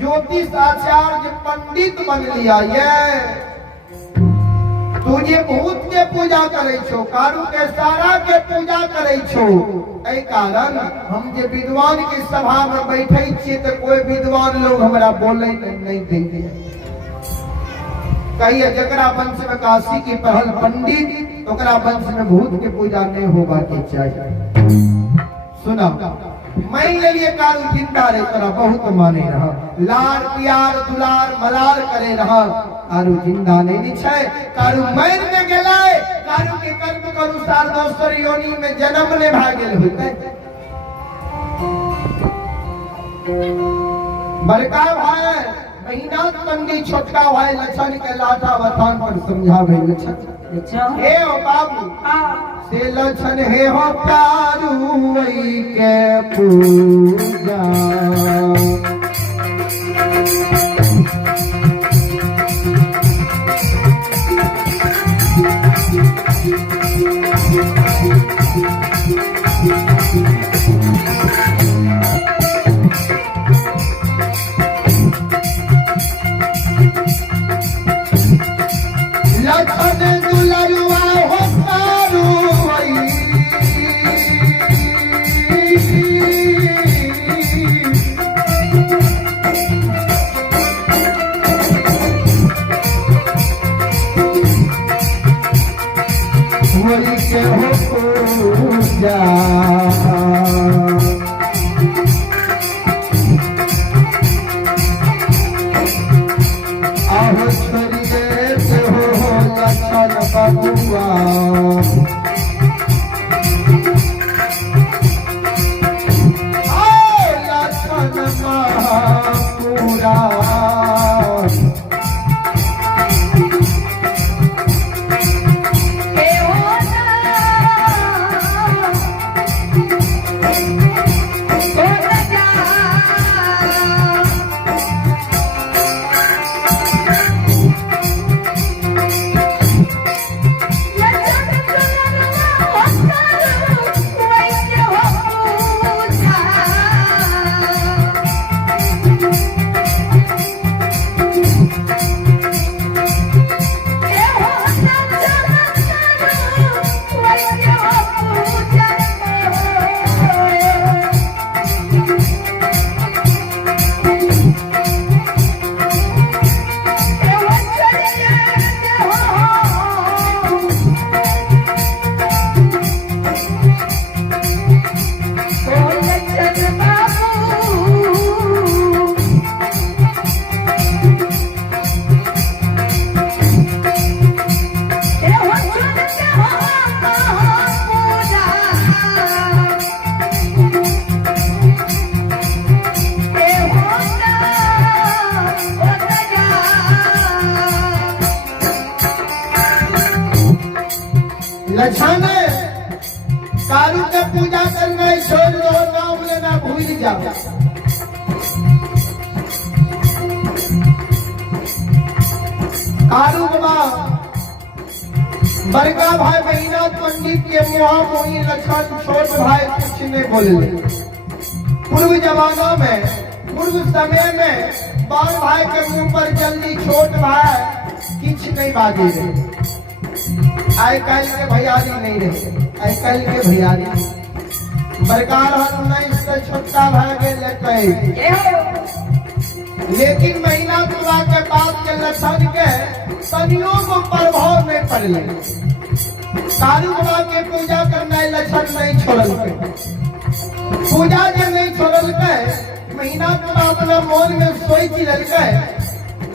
ज्योतिष आचार्य पंडित बन लिया, ये तुझे भूत के पूजा करे छो, कारू के सारा के पूजा करे छो। एहि कारण हम जे विद्वान के सभा में बैठे छिए तो कोई विद्वान लोग हमरा बोले नहीं देंगे, कहिए जकरा वंश में काशी की पहल पंडित ओकरा वंश में भूत के पूजा नहीं होगा के चाहिए। सुना मैं लिए कारू जिंदा रहे तोरा बहुत माने रहा, लार प्यार दुलार मलार करे रहा, कारू जिंदा नहीं छै, कारू मर में गेलै, कारू के कर्म के अनुसार दोसर योनि में जन्म ने भा गेल होते। बड़का भाई महीना पंडित, छोटका भाई लक्षण के लाठा बथान पर समझावे, लक्षण हे ओ बाबू से लक्षण हे हो कारू के पूजा, लक्षण दुलरुआ हो कारू वही के हो पूजा, आहो छोड़िए से हो लक्षण बबुआ, लक्षण महापूरा लक्षण कारू के पूजा करना छोड़ दो, नाम लेना भूल जाओ। कारू बाबा बड़का भाई महीना पंडित के मुहा मुही लक्षण छोट भाई कुछ नहीं बोले। पूर्व जमाना में पूर्व समय में बड़ भाई के मुंह पर जल्दी छोट भाई किछ नहीं बाजे रहे। आइ काल के भैयारी नहीं रहे, आइ काल के भैयारी बरकार हम नहीं से छोटा भागे लेते, लेकिन महीना पूरा के बाद के लक्षण के सदियों को प्रभाव नहीं पड़े। कारू बाबा के पूजा करना लक्षण नहीं छोड़ल के, पूजा जब नहीं छोड़ल के महीना पूरा अपना मोल में सोच लल के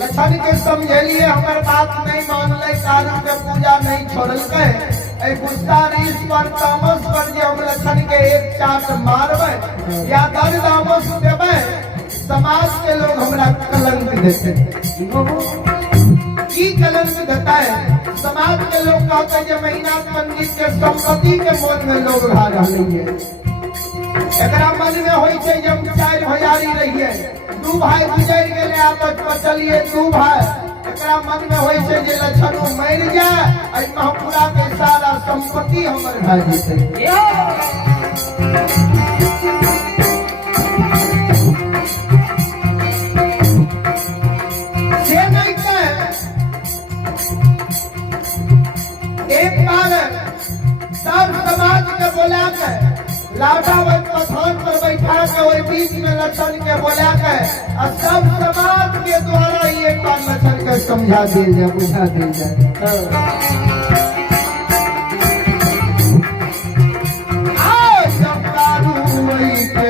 लक्षण के समझलिए हमार बात नहीं मान ले, कारू के पूजा नहीं छोड़ल के गुस्सा रीस पर तामस पर जे हम लक्षण के एक चाट मारबे या दर दामस देबे, समाज के लोग हमरा कलंक देते। की कलंक देता है? समाज के लोग कहते हैं जे महीना पंडित के संपत्ति के मोल में लोग खा रहे हैं। एकरा मन में होई छै जब चार भैयारी रहिए, दू भाई गुजर गेले आपस में चलिए दू भाई, एकरा मन में होई छै जे लक्षणों मर जाए आ महपुरा के सारा संपत्ति हमर भाई जेतै। से नहीं के एक बार सब समाज के बोला के लाठावत पथान पर बैठा के वही बीच में लक्षण के बोला के और सब समाज के द्वारा एक बार लक्षण के समझा दिल जाए, बुझा दिल जाए। आज कारू वही के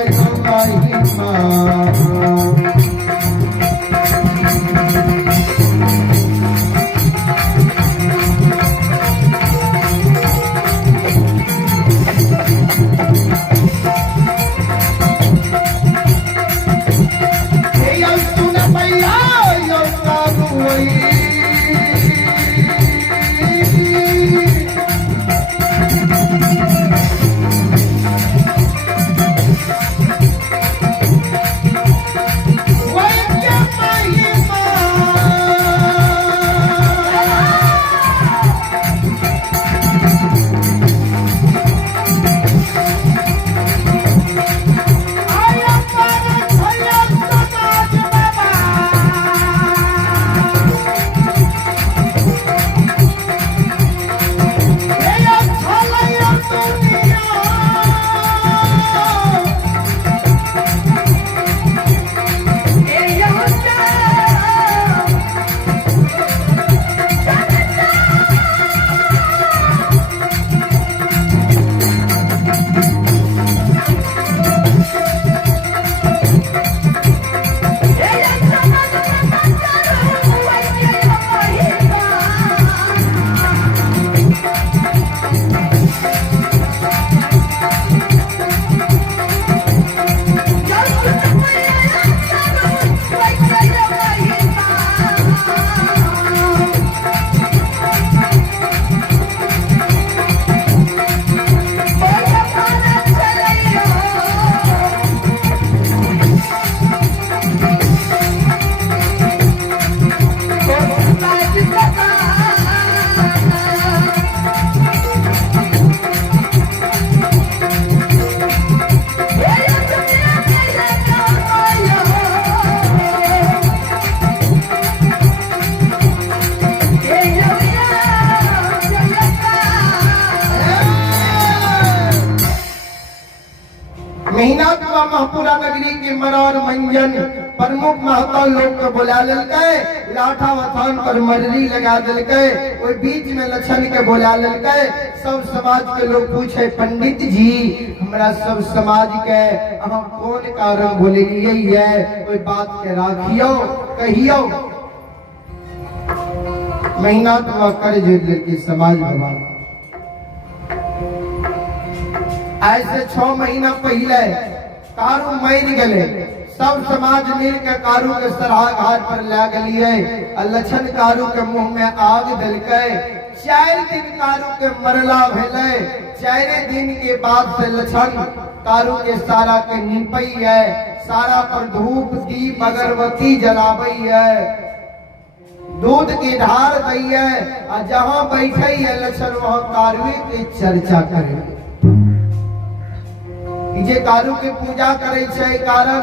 महपुरा नगरी के मरार मंजन प्रमुख महता लोग को बुला ललकै, लाठा वथान पर मररी लगा दिलकै, ओई बीच में लक्षण के बुला ललकै। सब समाज के लोग पूछे पंडित जी हमरा सब समाज के अहाँ कौन कारण बोलिए है, कोई बात के राखियो कहियो। महीना तो कर जे के समाज भगवान ऐसे 6 महीना पहले कारू मर गए, सब समाज मिल के कारू के सराह घाट पर ला गलिए, लक्षण कारू के मुंह में आग दिलकै। 4 दिन कारू के मरला भेले, 4 दिन के बाद से लक्षण कारू के सारा के निपई है, सारा पर धूप दीप अगरबत्ती जलाबई है, दूध की ढार दी है, और जहाँ बैठे है लक्षण वहाँ कारू की चर्चा करे। जे कारू के पूजा करे छै कारण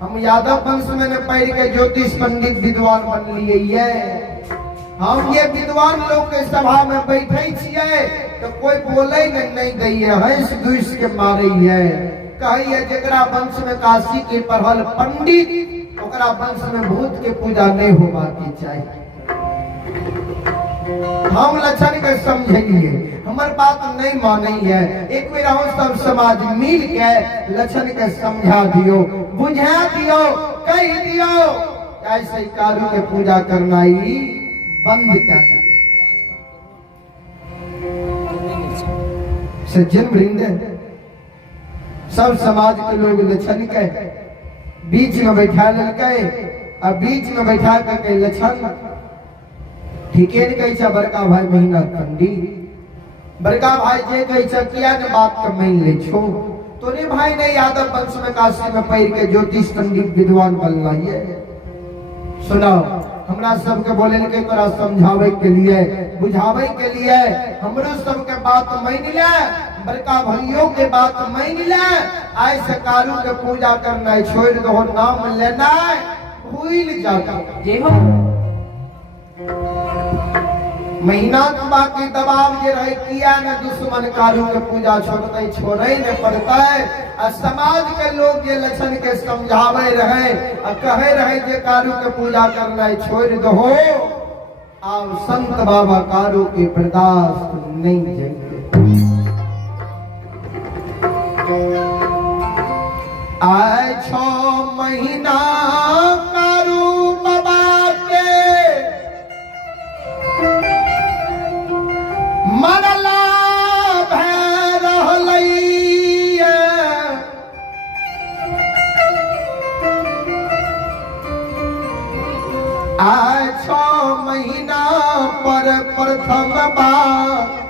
हम यादव वंश में न पढ़ के ज्योतिष पंडित विद्वान बन लिए है। हम ये विद्वान लोग के सभा में बैठे छिए तो कोई बोले नहीं दैये, हंस दुस के मारे है। कहिए जरा वंश में काशी के पढ़ल पंडित, ओकरा वंश में भूत के पूजा नहीं होगा के चाहिए। हम लक्षण के समझिए, हमार बात नहीं मानी है। एक बेर हम सब समाज मिल के लक्षण के समझा दियो, बुझा दियो, कह दियो, ऐसे कारू के पूजा करना ही बंद कर दिया। सज्जन वृंद, सब समाज के लोग लक्षण के बीच में बैठा ललके, अब बीच में बैठा के लक्षण ठीक है कही बड़का भाई महीना पंडित, बड़का भाई जे कही किया ने बात का मान ले छो, तोरे भाई ने यादव वंश में काशी में पैर के ज्योतिष पंडित विद्वान बनना है। सुनाओ, हमरा सबके बोले के तोरा समझावे के लिए, बुझावे के लिए, हमरो सबके बात मान ले, बड़का भाइयों के बात मान ले। ऐसे कारू के पूजा करना छोड़ दो, नाम लेना भूल जाता। जे हो महीना बाकी दबाव जे रहे किया न दुश्मन कारू के पूजा छोड़ते छोड़े न पड़ता है। समाज के लोग ये लक्षण के समझावे रहे, कहे रहे जे कारू के पूजा करना छोड़ दो, अब संत बाबा कारू के बर्दाश्त नहीं जाएंगे। आए 6 महीना कारू बाबा के मरला भैर रहलैया, आए 6 महीना पर प्रथम बार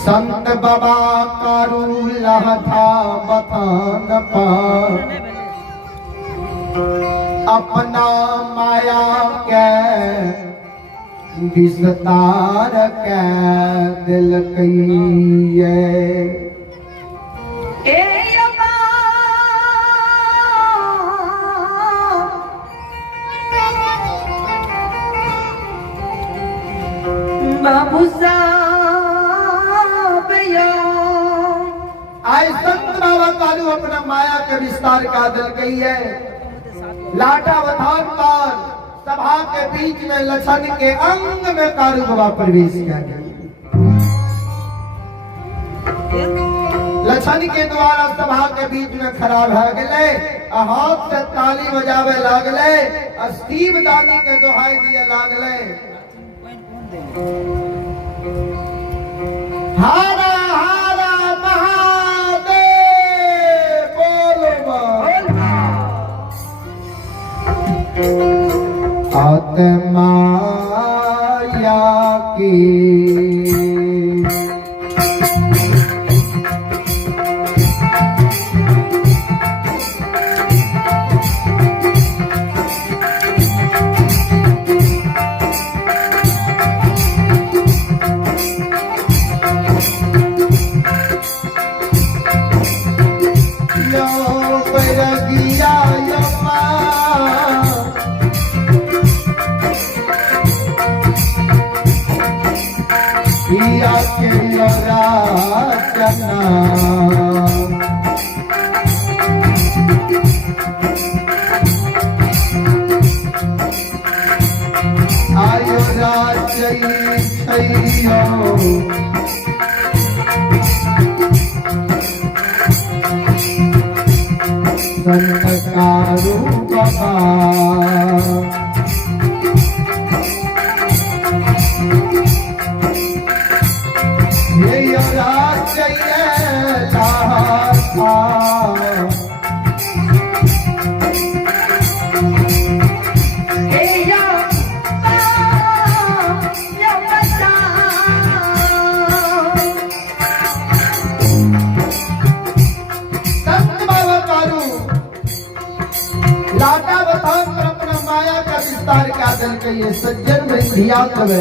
संत बाबा कारू लहथा बथान पर, अपना माया के विस्तार के दिल कहिए। बाबू आए संत बाबा कालू अपना माया के विस्तार का दिल कहिए। लाटा बथान पर सभा के बीच में लक्षण के अंग में कारू बाबा प्रवेश किया गया। लक्षण के द्वारा सभा के बीच में खड़ा भा गए, हाथ से ताली बजावे लागले, स्टीव दानी के दोहाई दिए लागले। हारा हारा महादेव बोलो आत्मा की आयो संत कारू बाबा ये सज्जन में धिया तवे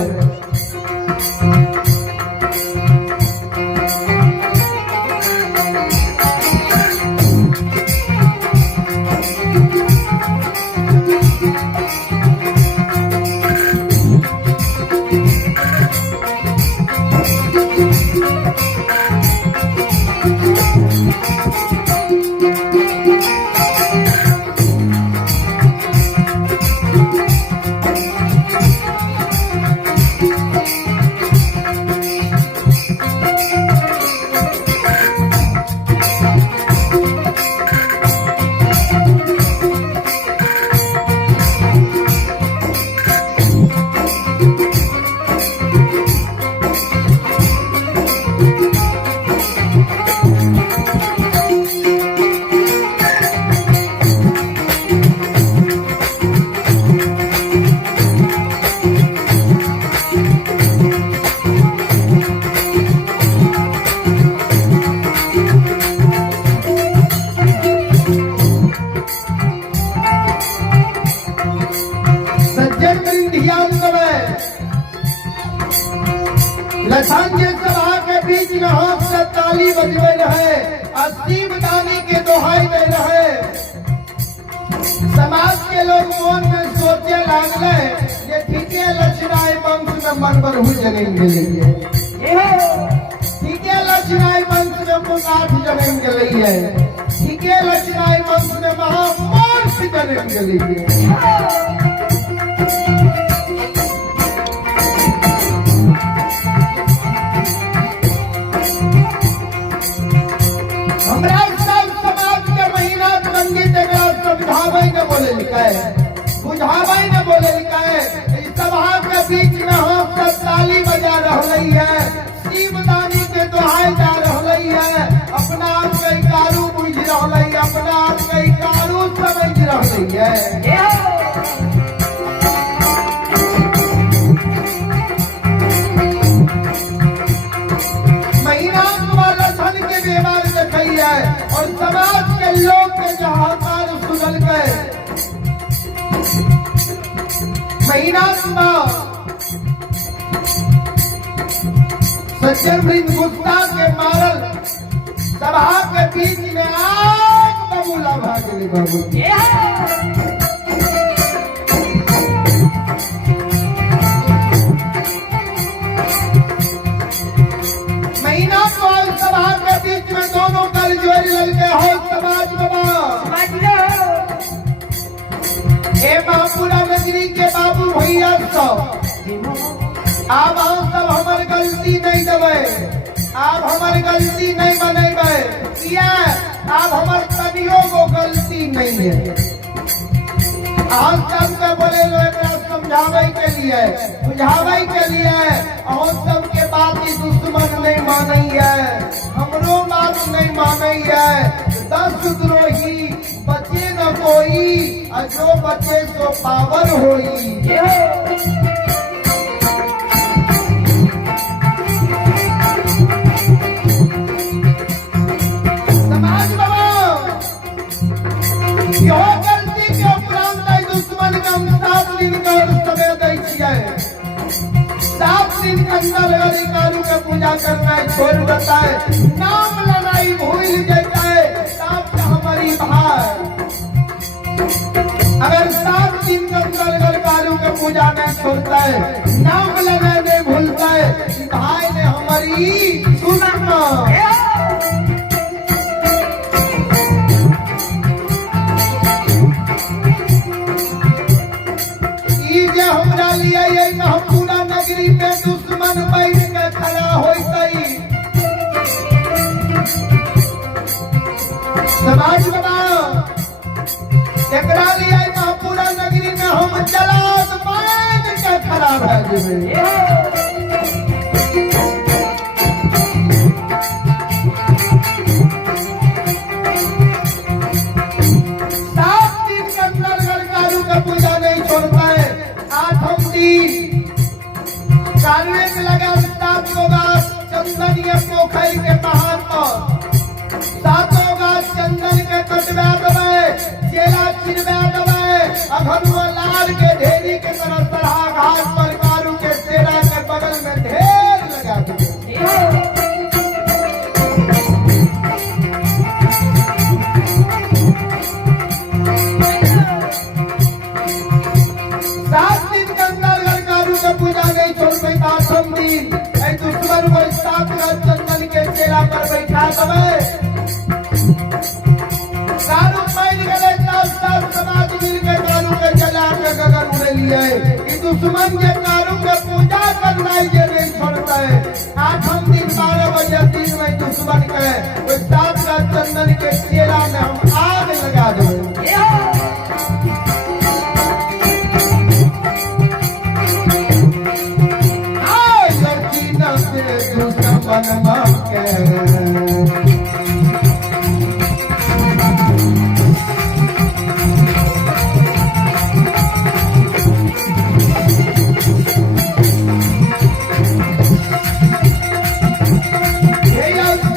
लछन जे सभा के बीच में हाथ से ताली बजबे रहे, असीम दानी के दोहाई दे रहे। समाज के लोग मन में सोचे लागले जे ठीके लक्ष्मणाई वंश में मनबर हुई जमीन गेलिए, ठीके लक्ष्मणाई वंश में मुकाठ जमीन गेलिए, ठीके लक्ष्मणाई वंश में महामूर्ख जमीन गेलिए। हमरा सब समाज के महीना पंडित समझावे न बोले लिखाए, बुझावे न बोले लिखाए। इस सभा के बीच में हम सब ताली बजा रही है, शिवदानी के दोहाई जा रही है, अपना आप के कारू बुझ रही है, अपना आप के कारू समझ रही है। और समाज के लोग के जहाकार सुनल गए महीना सज्जन वृंद गुस्सा के मारल सभा के बीच में आग बबूला भागले बाबू। महीना सभा के बीच में दोनों कल जोड़ी ललके हो समाज ए महापुरा नगरी के बाबू भैया सब आप सब हमार गलती नहीं देवे, आप हमार गलती नहीं बनेबे, किया आप हमार तनियो को गलती नहीं है। आज सबके बोले लोग समझावे के लिए, बुझावे के लिए, और सबके बात की दुश्मन नहीं मानी है, हमरो बात नहीं मानी है। 10 द्रोही बचे न कोई, और जो बचे सो पावर होई। समाज बाबा यो गलती के उपरांत दुश्मन के हम 7 दिन का समय दै छियै, 7 दिन के अंदर अधिकारू के पूजा करना छोड़ देता है, नाम लड़ाई भूल जाता है, साथ हमारी भाई अगर 7 दिन के अंदर अधिकारू के पूजा नहीं छोड़ता है, नाम लड़ाई नहीं भूलता है, भाई ने हमारी सुना हमरा लिए ये महपूरा नगरी पे दुश्मन बैठ के खड़ा होई। समाज बनाओ एकरा लिए महपूरा नगरी में हम जलाद बैठ के खड़ा रह जेबे। 7 दिन के अंदर गलकारू का पूजा नहीं छोड़ता है। 8 दिन कानवे में लगा 7 गाछ चंदन के पोखर के पहाड़ पर 7 गाछ चंदन के कटवा देवे, चेला चिरवा देवे, अघनुआ लाल के ढेरी के तरह सरहा घाट पर कारू के चेला के बगल में ढेर लगा देवे। 7 दिन के अंदर गलकारू के पूजा नहीं छोड़ते। 8 दिन दुश्मन को 7 गाछ चंदन के चेला पर बैठा देवे। कानू पैन गले 7 समाज मिल के कानू के जला के गगन उड़े लिए। दुश्मन के कानू के पूजा करना ये नहीं छोड़ता है। 8 दिन 12 बजे दिन में दुश्मन के 7 गाछ चंदन के चेला में हम आग लगा देंगे।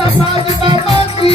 समाज बाबा की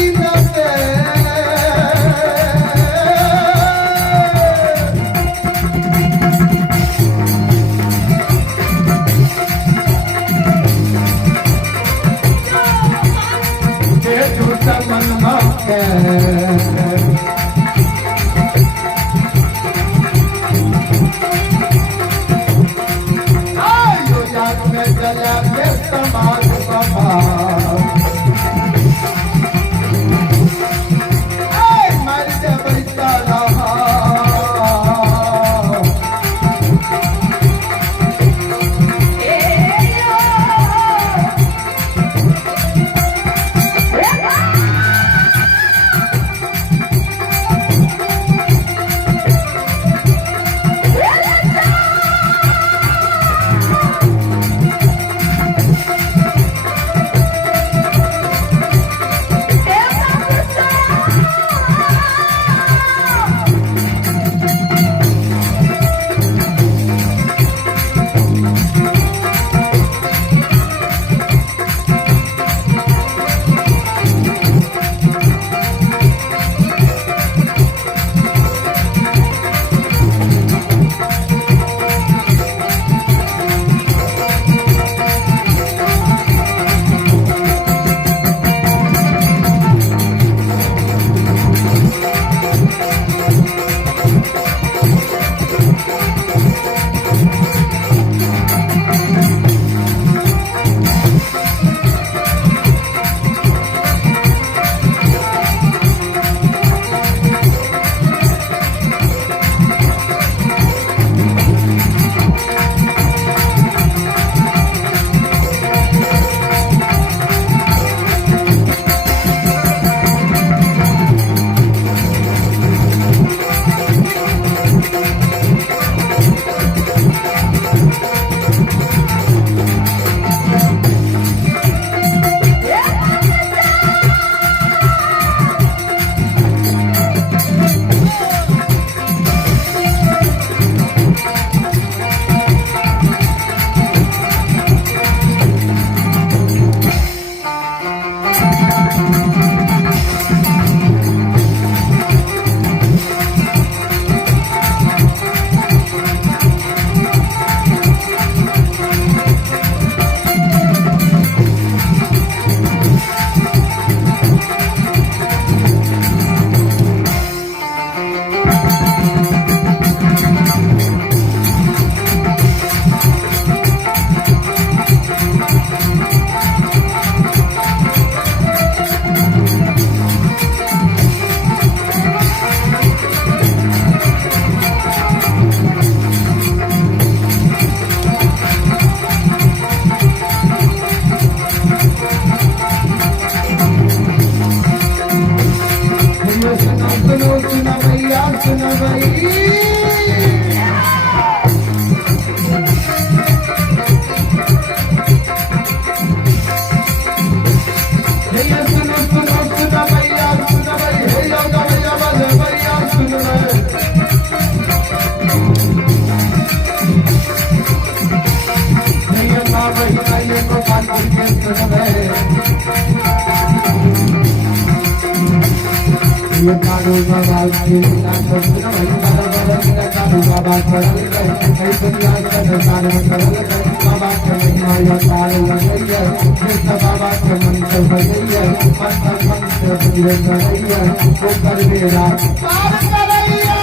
महीना ये को कानपुर के सुनबे ये कानू बाबा के ना तो सुनो महीना कानू बाबा करल है दुनिया का दरबार में करल है बाबा के महिमा या तार लगैया कृष्ण बाबा के मंत्र बजैया मंत्र मंत्र बुझे करैया को कर बेरा पार करैया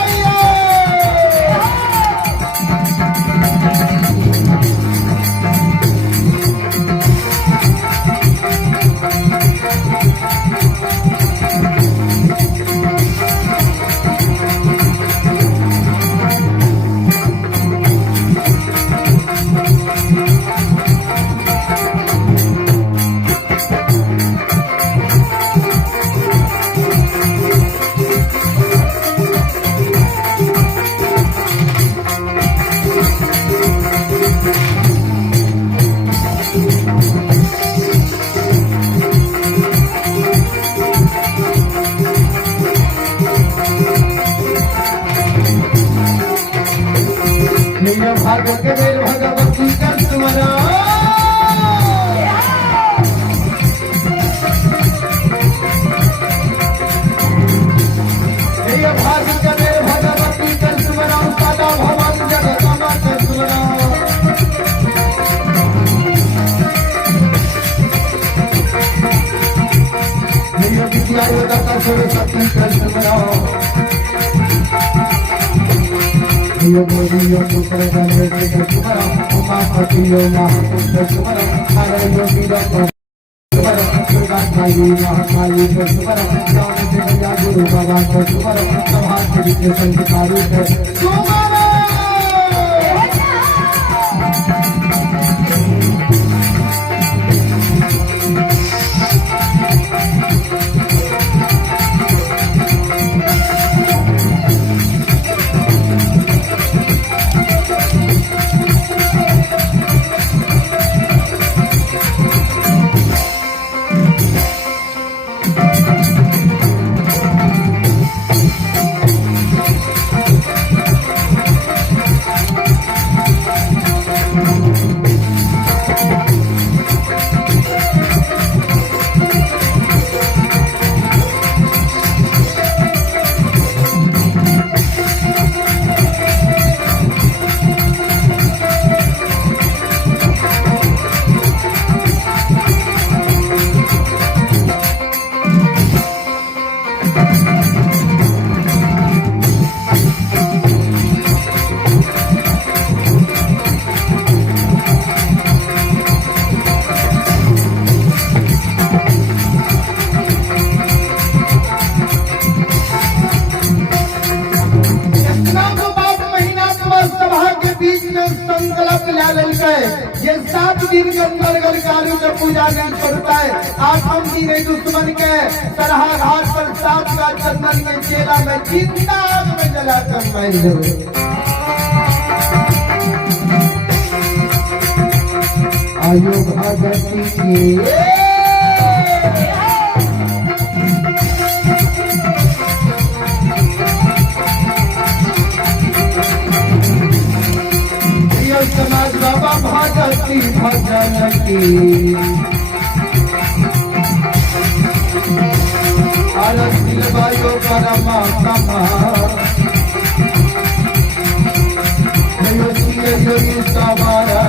भागवत के मेरे भगवती का सुमरा भाग के मेरे भगवती का सुमरा सदा भवन जगदम्बा का सुमरा विद्या दाता सरस्वती का सुमरा यो बोली यो पुत्र जन्म के सुमरा उमा पति यो महापुत्र सुमरा हरे योगी रत्न सुमरा दुर्गा काली महाकाली के सुमरा राम देवया गुरु बाबा के सुमरा सभा के विद्य संस्कारी के सुमरा ये 7 दिन के अंदर अगर काली का पूजा नहीं करता है आठम दिन दुश्मन के सरहा घाट पर 7 का चंदन के चेला में जिंदा आग में जलाकर मार दे आयो भगती के समाज बाबा भागती भजन की आरती वायो परमा समा योगी सवारा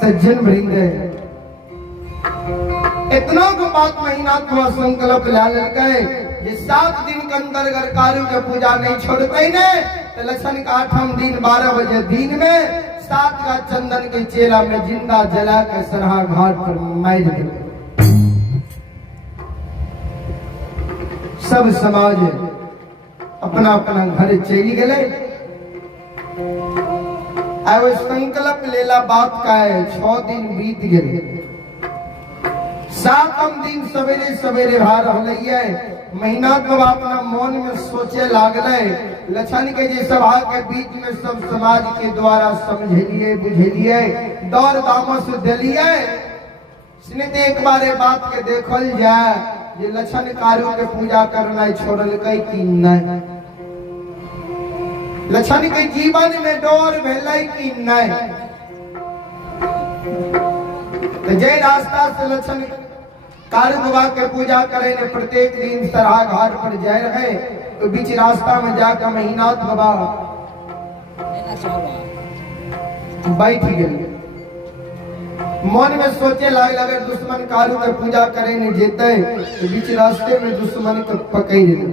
सज्जन वृंद इतना को बात महीना को संकल्प ला गए ये 7 दिन के अंदर अगर कारू के पूजा नहीं छोड़ते ने तो लक्षण का 8वां दिन 12 बजे दिन में 7 का चंदन के चेला में जिंदा जला के सरहा घाट पर मार दिए। सब समाज अपना अपना घर चली गए। आयो संकल्प लेला बात का है 6 दिन बीत गए। 7वां दिन सवेरे सवेरे भार हलैया महीना तो अपना मन में सोचे लागले लक्षण के जे सभा के बीच में सब समाज के द्वारा समझलिए बुझलिए दौर दामस दिलिए स्नेह एक बार बात के देखल जाए ये लक्षण कारू के पूजा करना छोड़ल कि नहीं लक्षण के जीवन में डोर भेलै कि नहीं तो जय रास्ता से लक्षण कारू बाबा के पूजा करे ने प्रत्येक दिन सरहा घाट पर जाए रहे तो बीच रास्ता में जाकर महीनाथ बाबा बैठ गए। मन में सोचे लगे अगर दुश्मन कारू के पूजा करे ने जेते तो बीच रास्ते में दुश्मन के पकड़ ले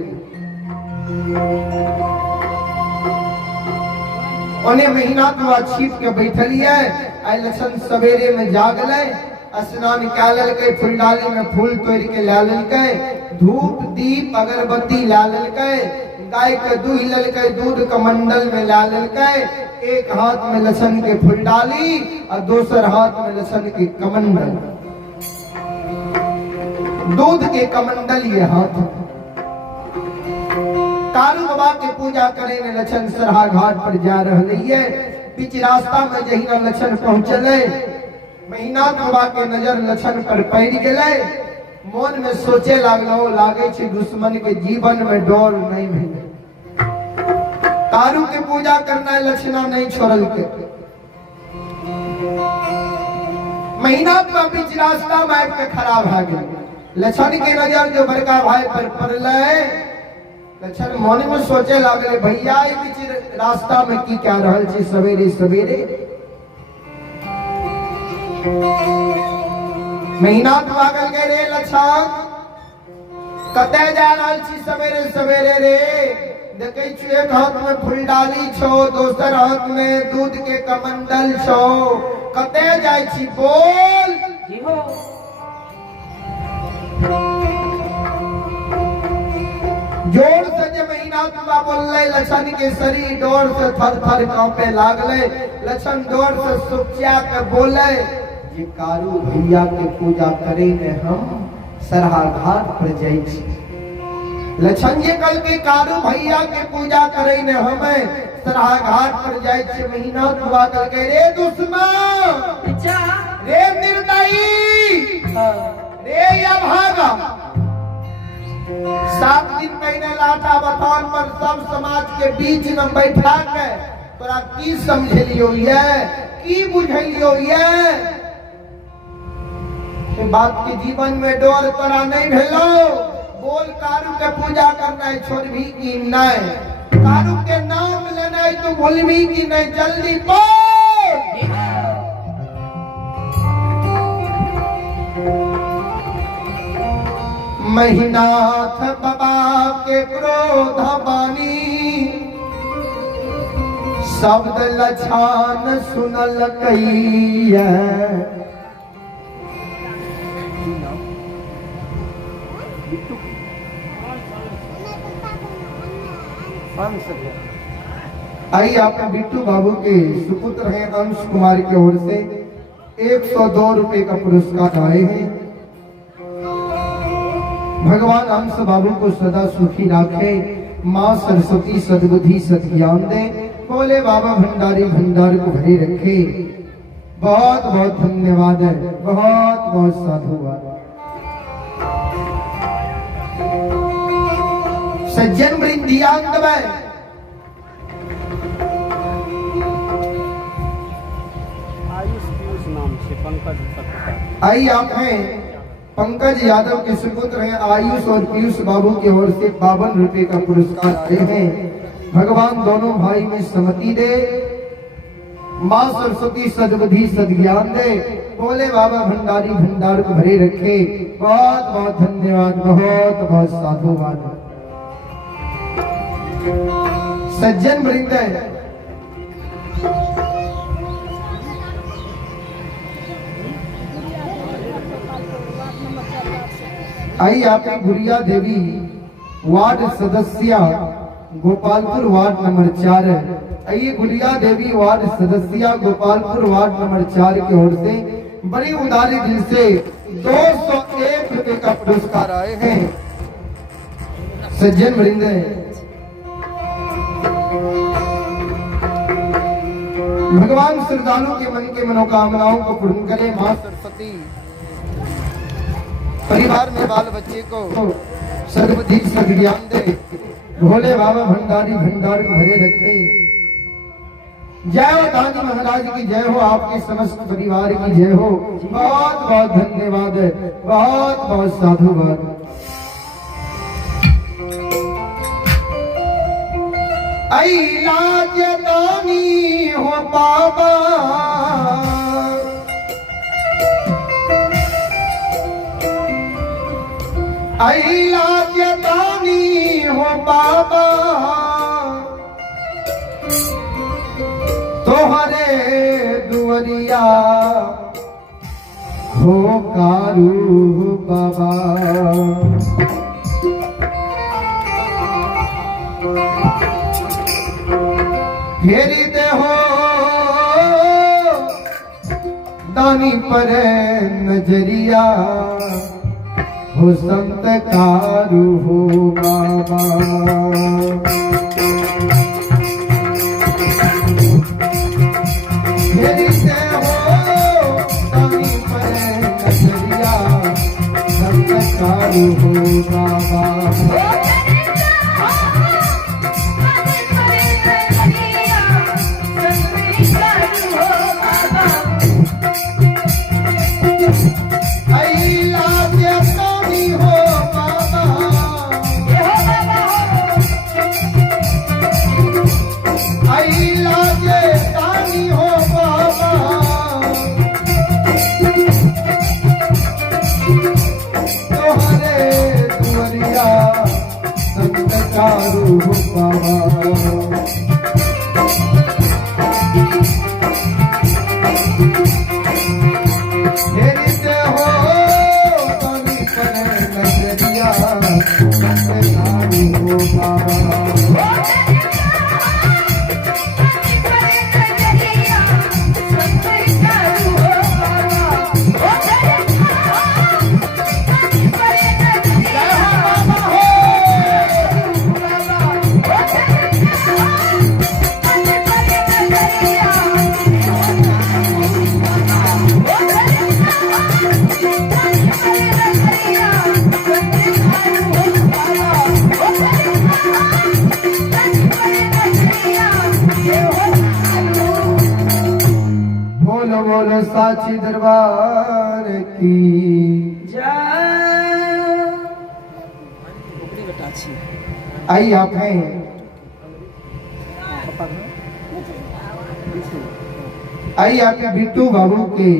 उन्हें महीनाथ बाबा छिप के बैठलिए। आई लक्षण सवेरे में जागले स्नान कालल के फूल डाली में फूल तोड़ के ला ललके धूप दीप अगरबत्ती ला ललके गाय के दूध ललके दूध कमंडल में ला ललके एक हाथ में लहसुन के फूल डाली और दूसर हाथ में लहसुन के कमंडल दूध के कमंडल ये हाथ कारू बाबा के पूजा करे ने लक्षण सरहा घाट पर जा रही है। बीच रास्ता में जहिना लक्षण पहुंचले महीनाथ बाबा के नजर लक्षण पर पड़ गए। मन में सोचे लागलो लागे छी दुश्मन के जीवन में डोर नहीं मिले कारू के पूजा करना लक्षणा नहीं छोड़ल के महीनाथ बाबा बीच रास्ता में के खराब हो गया। लक्षण के नजर जो बड़का भाई पर पड़ले लक्षण मन में सोचे लागले भैया बीच रास्ता में की क्या रहल छी सवेरे सवेरे महीनाथ पागल के रे लक्षण कते जा रहल छी सवेरे सवेरे रे देखे छी एक हाथ में फूल डाली छो दोसर हाथ में दूध के कमंडल छो कते जाय छी बोल जी हो जोर से जब महीनाथ बाबा बोलले लक्षण के शरीर डोर से थर थर कांपे लागले। लक्षण डोर से सुखिया के बोले ये कारू भैया के पूजा करे ने हम सरहा घाट पर जाई छी। लक्षण जी कल के कारू भैया के पूजा करे ने हमें सरहा घाट पर जाई छी। महीनाथ बाबा कल के रे दुश्मन रे निर्दयी रे या भागा 7 दिन पहले लाठा बथान पर सब समाज के बीच में बैठा के तोरा की समझलियो ये की बुझलियो ये बात के जीवन में डोर तोरा नहीं भेलो बोल कारू के पूजा करना छोड़बी कि नहीं कारू के नाम लेना तो भूलबी कि नहीं जल्दी बोल। महीनाथ बाबा के क्रोध बानी शब्द लछान सुनल कैया आई आपने बिट्टू बाबू के सुपुत्र हैं अंश कुमार की ओर से 102 रुपए का पुरस्कार आए हैं। भगवान अंश बाबू को सदा सुखी रखे माँ सरस्वती सद्बुद्धि सद्ज्ञान दे बोले बाबा भंडारी भंडार को भरे रखे। बहुत बहुत धन्यवाद है बहुत बहुत साधुवाद। सज्जन वृंदियांग में आई आप हैं पंकज यादव के सुपुत्र हैं आयुष और पीयूष बाबू की ओर से 52 रुपए का पुरस्कार आए हैं। भगवान दोनों भाई में सम्मति दे माँ सरस्वती सद्बुद्धि सद्ज्ञान दे बोले बाबा भंडारी भंडार को भरे रखे। बहुत बहुत धन्यवाद, बहुत बहुत साधुवाद। सज्जन वृंद, आई आपकी गुड़िया देवी वार्ड सदस्य गोपालपुर वार्ड नंबर 4 है। आइए गुड़िया देवी वार्ड सदस्य गोपालपुर वार्ड नंबर 4 की ओर से बड़ी उदारी दिल से 201 रुपए का पुरस्कार आए हैं। सज्जन वृंद, भगवान श्रद्धालु के मन के मनोकामनाओं को पूर्ण करे। मां सरस्वती परिवार में बाल बच्चे को सद्बुद्धि सद्ज्ञान दे। भोले बाबा भंडारी भंडार को भरे रखे। जय हो दानी महाराज की जय हो, आपके समस्त परिवार की जय हो। बहुत बहुत धन्यवाद, बहुत बहुत साधुवाद। आई लाज दानी हो बाबा, आई लाज दानी हो बाबा, तोहरे दुवरिया हो कारू बाबा। घेरी दे हो दानी पर नजरिया, हो संत कारू हो बाबा। घेरी दे हो दानी पर नजरिया, संत कारू हो बाबा। कारू बाबा, घेरी दे हो दानी पर नजरिया, संत कारू हो बाबा। बोलो साची दरबार की जय। आई आप हैं आई आपके बिट्टू बाबू के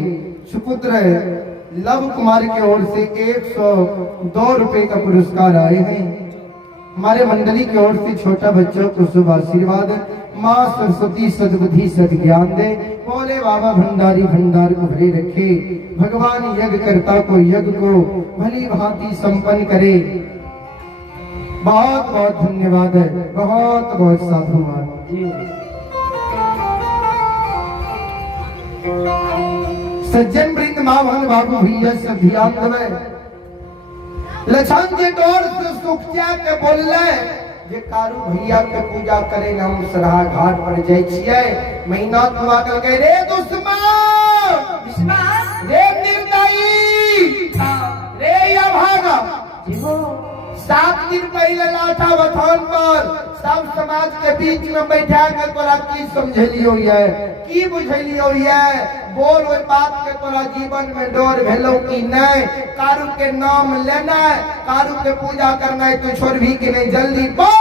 सुपुत्र लव कुमार की ओर से 102 रुपए का पुरस्कार आए हैं। हमारे मंडली की ओर से छोटा बच्चों को शुभ आशीर्वाद। माँ सरस्वती सद्बुद्धि सद्ज्ञान दे। बोले बाबा भंडारी भंडार को भरे रखे। भगवान यज्ञ कर्ता को यज्ञ को भली भांति संपन्न करे। बहुत बहुत धन्यवाद है, बहुत बहुत साधुवाद। सज्जन वृंद माँ बहन बाबू भैया सब ध्यान देवे। लछन जे डोर से सुखिया के बोलले जे कारू भैया के पूजा करे ना हम सरहा घाट पर जाय छियै। महीना दुआ कर गए रे दुश्मन रे निर्दयी रे या भागा। 7 दिन पहले लाठा बथान पर सब समाज के बीच में बैठा के तोरा की समझलियो ये, की बुझलियो ये, बोल ओई बात के तोरा जीवन में डर भेलो कि नहीं। कारू के नाम लेना, कारू के पूजा करना है, तू छोड़ भी कि नहीं, जल्दी बोल।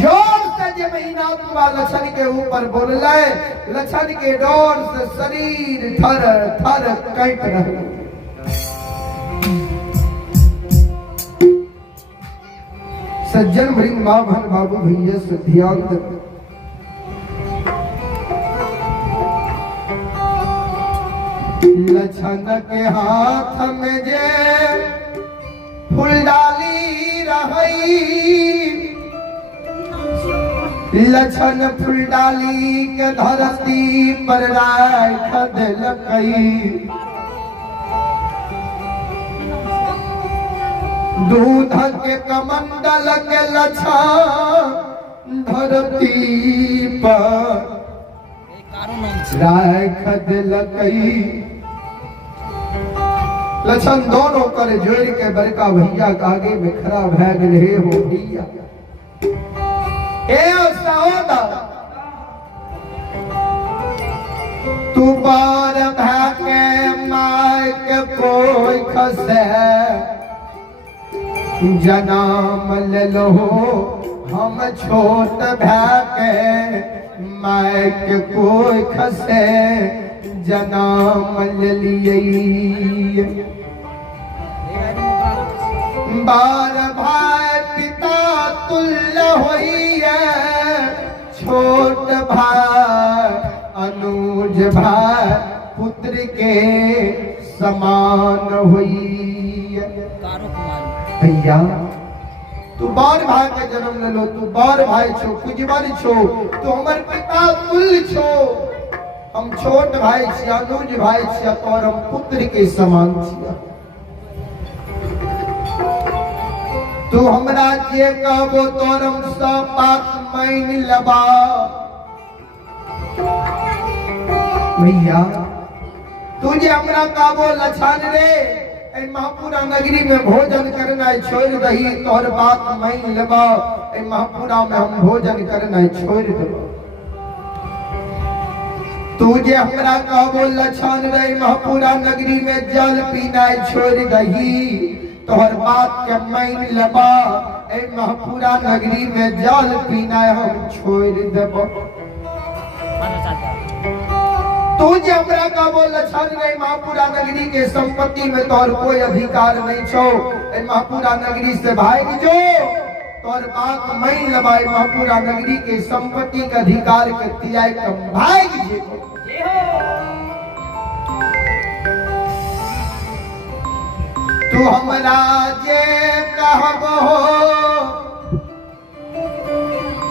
जोर से जे महीना लक्षण के के ऊपर बोल लाए, लछन के डोर से शरीर थर थर कंप रहे। सज्जन वृंद मां बहन बाबू भैया से ध्यान दे। लछन के हाथ में जे फुलडाली रही, लछन फुलडाली के धरती पर राख देलकई। दूध के कमंडल के लछन धरती पर राख देलकई। लछन दोनों कर जोड़ के बड़का भैया के आगे में खड़ा भै गेल। हे हो भैया, हे सहोदर, तू बार भै के माय के कोई खसे जनाम ले लो। हम छोट भै के माय के कोई खसे जनाम ले लिए। बार भाई पिता तुल्य होइए, छोट भाई अनुज भाई पुत्र के समान होइए। भैया तू बार भाई का जन्म ले लो, तू बार भाई छो, कुछ बार छो, तू हमार पिता तुल्य छो। हम छोट भाई छिया, अनुज भाई छिया, और हम पुत्र के समान छिया। तू हमरा जे कहबो तोर हम सब बात मान लबा। भैया तू जे हमरा कहबो लछन रे ए महापुरा नगरी में भोजन करना छोड़ दही, तोर बात मान लबा। ए महापुरा में हम भोजन करना छोड़ देबो। तू जे हमरा कहबो लछन रे महापुरा नगरी में जल पीना छोड़ दही, तोहर बात के मान लबा। ए महापुरा नगरी में जल पीना हम छोड़ देबो। तू जे हमरा कहबो लछन रे महापुरा नगरी के संपत्ति में तोहर कोई अधिकार नहीं छो, ए महापुरा नगरी से भाग जो। तोहर बात मान लबा। ए महापुरा नगरी के संपत्ति के अधिकार के तियाई के भाग जे। तू हमरा जे कहबो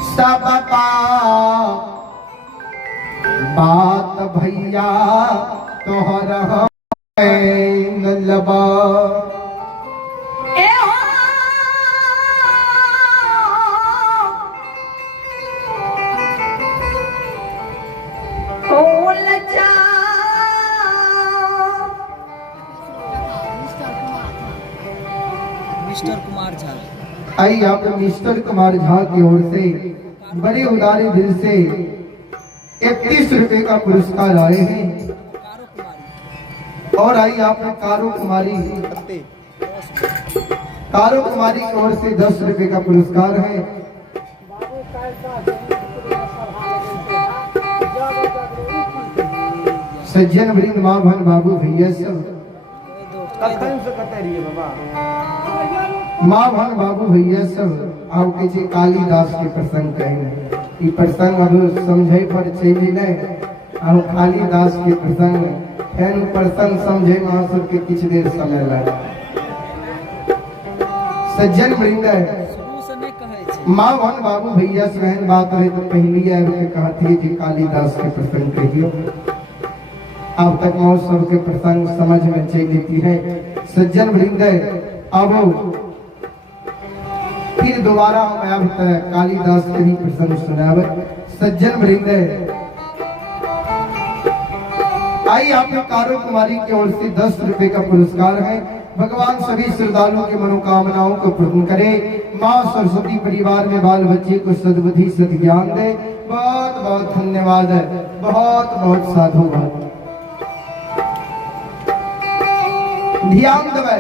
सब बात भैया तोहर मान लबा। मिस्टर कुमार झा, आइए आप मिस्टर कुमार झा की ओर से बड़े उदारे दिल से 31 रुपए का पुरस्कार आए हैं। और आइए आप कारो कुमारी की ओर से 10 रुपए का पुरस्कार है। सज्जन वृंद मां बहन बाबू भैया सब माँ बहन बाबू भैया सब आपके जे कालिदास के प्रसंग कहें। ई प्रसंग अब समझे पर चली नहीं, अब कालिदास के प्रसंग फेन प्रसंग समझे वहां सबके कुछ देर समय लगे। सज्जन वृंद माँ बहन बाबू भैया से बहन बात रहे तो पहली आए के कहती कि कालिदास के प्रसंग कहियो। अब तक मौसम के प्रसंग समझ में चल लेती है। सज्जन वृंद अब फिर दोबारा हम अब कालिदास के ही प्रसंग सुनावे। सज्जन वृंद आई आपने कारो कुमारी की ओर से 10 रुपए का पुरस्कार है। भगवान सभी श्रद्धालुओं की मनोकामनाओं को पूर्ण करे। माँ सरस्वती परिवार में बाल बच्चे को सद्बुद्धि सद्ज्ञान दे। बहुत बहुत धन्यवाद है, बहुत बहुत साधुवाद। ध्यान देवे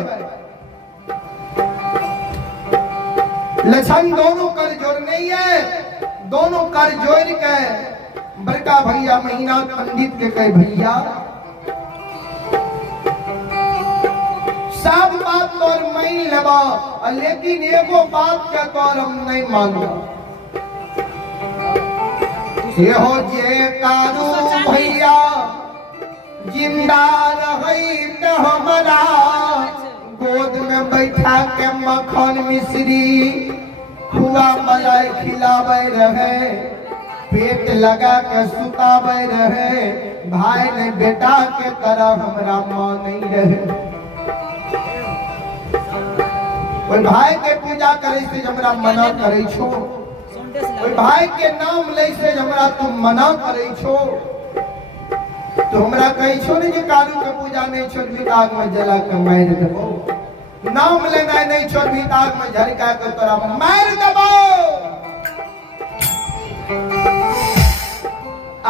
लछन दोनों कर जोड़ नहीं है, दोनों कर जोड़ के बड़का भैया महीना पंडित के कहे भैया सब बात तोर मैं लेबा, लेकिन एगो बात के तोर हम नहीं मानबा। ये हो जे कारू भैया जिंदा रही तो हमारा गोद में बैठा के मक्खन मिश्री खुआ मलाई खिलावे रहे, पेट लगा के सुतावे रहे, भाई ने बेटा के तरह हमरा मां नहीं रहे। कोई भाई के पूजा करे से हमरा मना करे छो, कोई भाई के नाम ले से हमरा तुम मना करे छो, तो हमरा कही छो ने जे कारू के पूजा नहीं छोड़ भी आग में जला के मार देबो, नाम लेना नहीं छोड़ भी आग में झरका के तोरा मार देबो।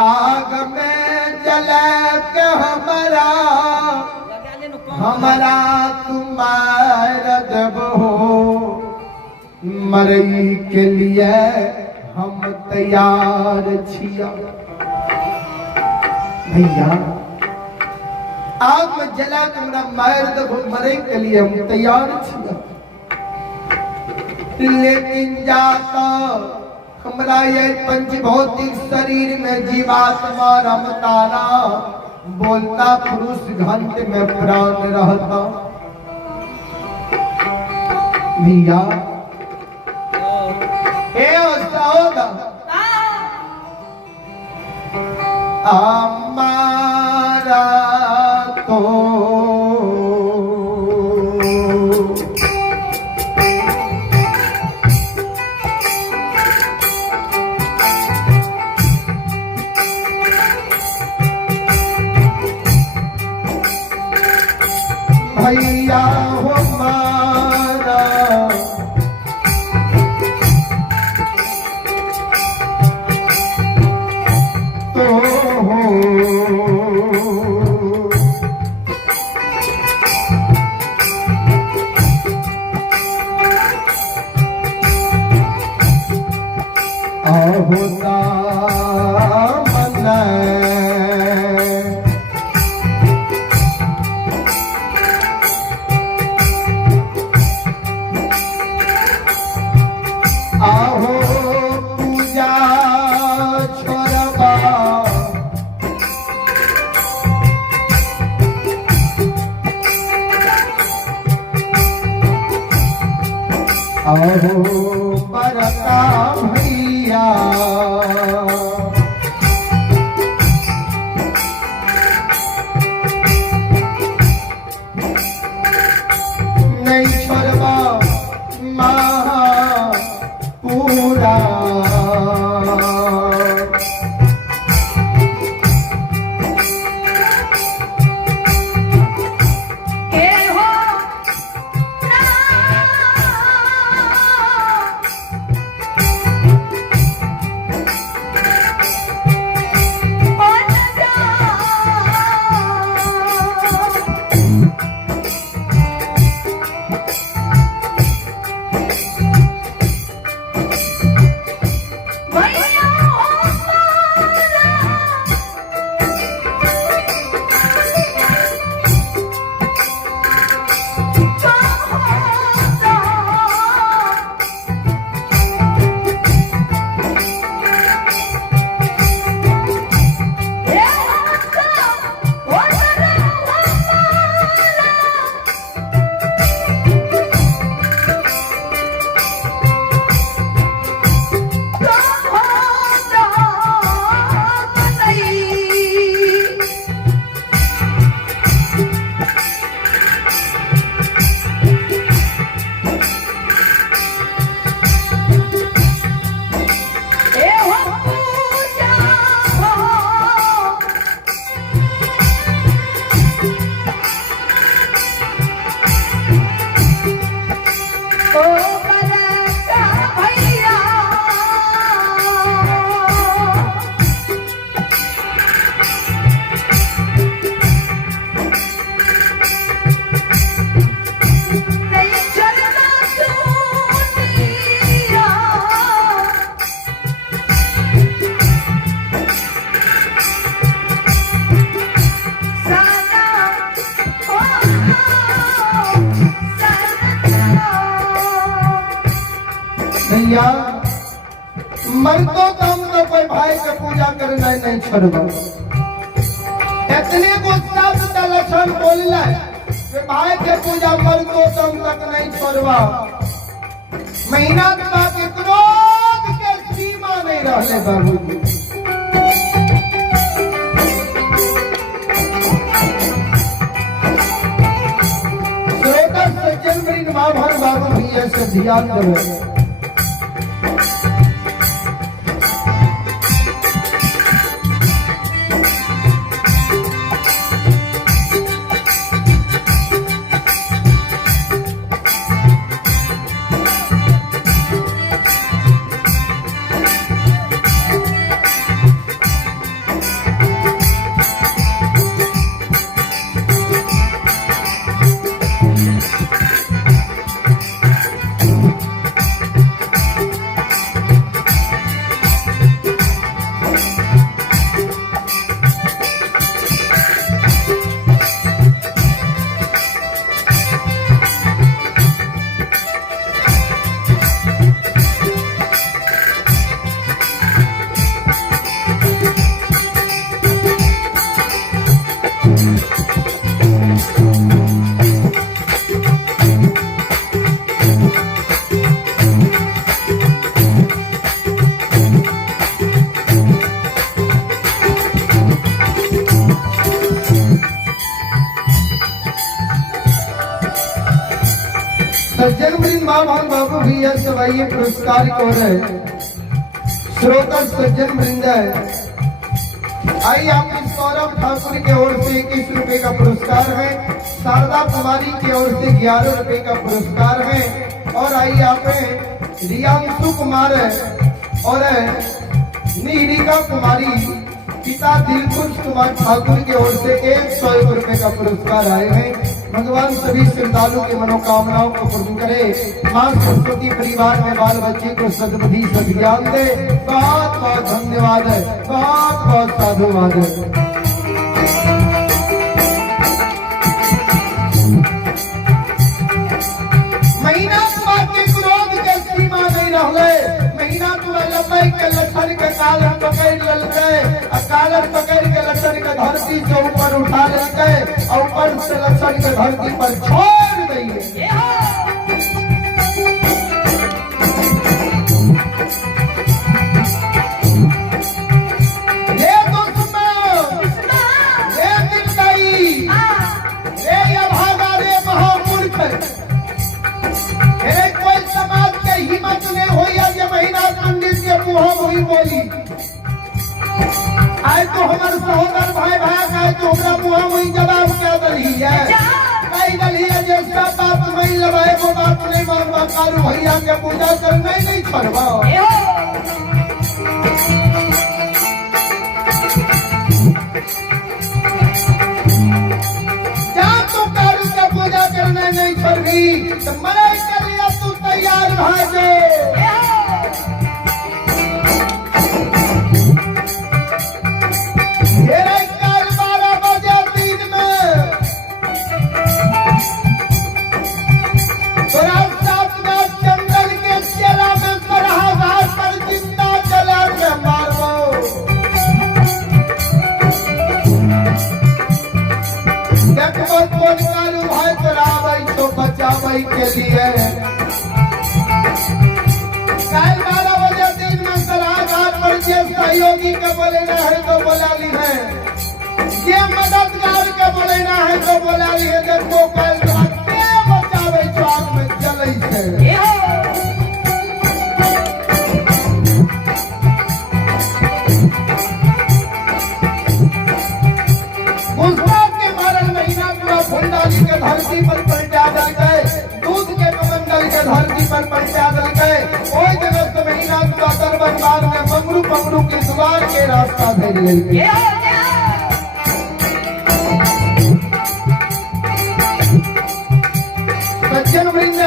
आग में जला के हमरा तुम्हार देबो, मरई के लिए हम तैयार छिया। भैया आग में जला के हमरा मार देबो, मरई के लिए हम तैयार छिया, लेकिन जाता हमरा ये पंचभौतिक शरीर में जीवात्मा रमतारा बोलता पुरुष घंट में प्राण रहता। भैया हमारा तो भैया हमारा होता मन आहो पूजा छोड़बा, आहो बरका भैया नहीं छोड़बा महा पूरा। भैया मरतो तम तो कोई भाई के पूजा करना नहीं छोड़बो। इतने गुस्सा से लक्षण बोलला कि भाई के पूजा मरतो तम तक नहीं छोड़बा। महीना तक क्रोध के सीमा नहीं रहले बाबूजी। श्रोता सज्जन वृंद माभर बाबू भैया से ध्यान देवे। सज्जन वृंद माभर बाबू भैया सवाई पुरस्कार को रहे। श्रोता सज्जन वृंद आई आप सौरभ ठाकुर की ओर से 21 रुपए का पुरस्कार है। शारदा कुमारी की ओर से 11 रुपए का पुरस्कार है। और आई आप रियांशु कुमार और निरिका कुमारी पिता दिलखुश कुमार ठाकुर की ओर से 101 रुपए का पुरस्कार आए हैं। भगवान सभी श्रद्धालु की मनोकामनाओं को पूर्ण करे। मां सरस्वती परिवार में बाल बच्चे को सद्बुद्धि सद्ज्ञान दे। बहुत बहुत धन्यवाद है, बहुत बहुत साधुवाद है। महीना के क्रोध के सीमा नहीं रहले। महीना लंबाई के लक्षण के कालर पकड़ ललके, कालर पकड़ के लक्षण के धरती से ऊपर उठा ललके और ऊपर से लक्षण के धरती पर छोड़ दिए। ये दुश्मन, ये निर्दयी, ये अभागा, रे महामूर्ख, कोई समाज के हिम्मत नहीं हुई है महीना पंडित के मुँह वही बोली। आज तो हमारे सहोदर भाई भाई तो हमारा मुँह वही जवाब क्या दली है, कई दली है जैसा बात नहीं लगाए वो बात नहीं मानवा। कारू भैया के पूजा करना ही नहीं छोड़वा। क्या तो कारू के पूजा करना नहीं छोड़ी तो मरे के लिए तू तैयार भाई। के लिए कल 12 बजे दिन में सलाहकार पर जे सहयोगी के बोलेना है तो बोला ली है, जे मददगार के बोलेना है तो बोला ली है। देखो कल रात के बचावे चौक में जलई से मुस्ताक के मारल महीना पूरा फुलडाली के धरती पर पलटा दल गए, दूध के कमंडल के धरती पर पलटा दल गए। कोई जगह से महीना का दरबार में मंगरू मंगरू के द्वार के रास्ता भेज ले। सज्जन वृंद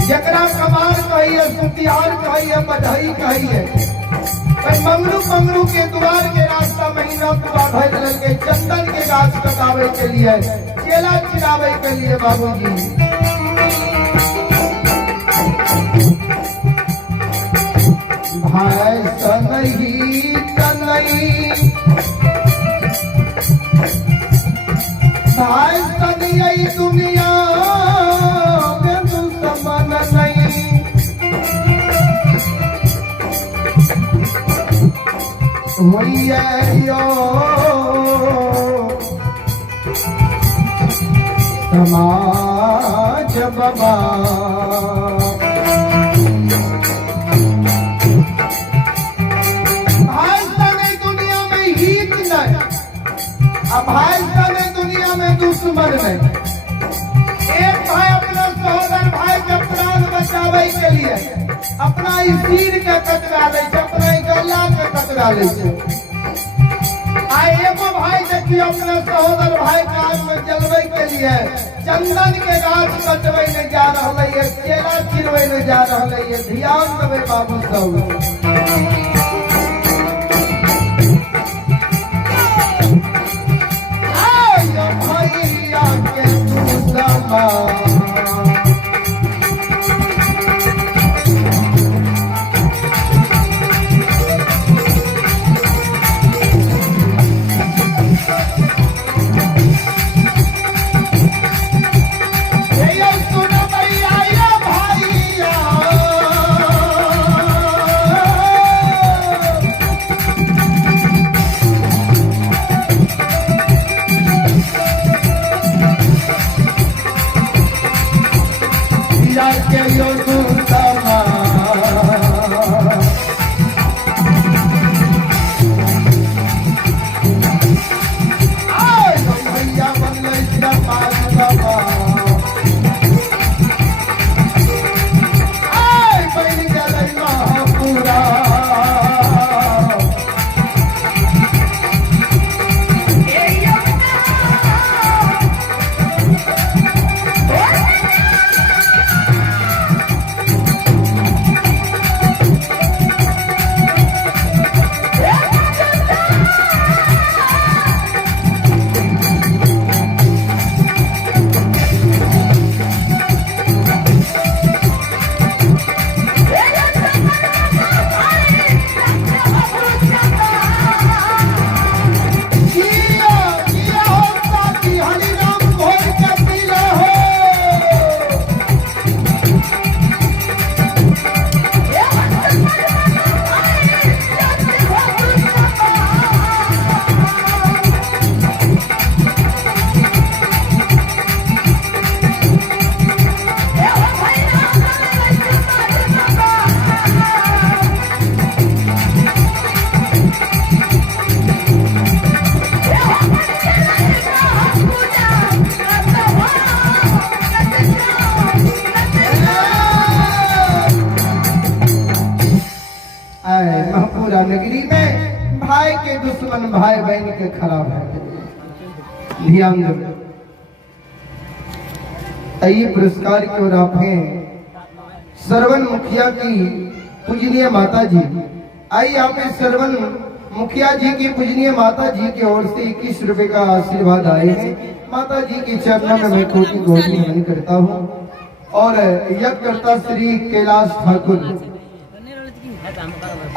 जकरा कमार कहिए, सुतिहार कहिए, बधाई कहिए, मंगरू मंगरू के द्वार के रास्ता महीना पूरा भेज लगे। चंदन के गाछ कटावे के लिए, केला चिरावे के लिए बाबूजी। भाई सनही तनई भाई सनई दुनिया में दुश्मन नहीं यो समाज बाबा दुनिया में हित नहीं अब भाई दुनिया में दुश्मन नहीं एक भाई अपना सहोदर भाई के प्राण बचावे के लिए अपना सिर के कटवा ले अपना गला के कटवा ले एगो भाई देखिए अपने सहोदर भाई के आग में जलवे के लिए चंदन के गाछ कटवे ले जा रहा है केला चिरवे ले जा रहा है ध्यान देवे बाबू सब भैया के तू समा नगरी में भाई के दुश्मन भाई बहन के खराब है ध्यान दो आइए पुरस्कार की ओर आप हैं श्रवण मुखिया की पूजनीय माता जी आइए आप हैं श्रवण मुखिया जी की पूजनीय माता जी की ओर से 21 रुपए का आशीर्वाद आए हैं माता जी के चरणों में मैं कोटि कोटि नमन करता हूँ और यज्ञकर्ता श्री कैलाश ठाकुर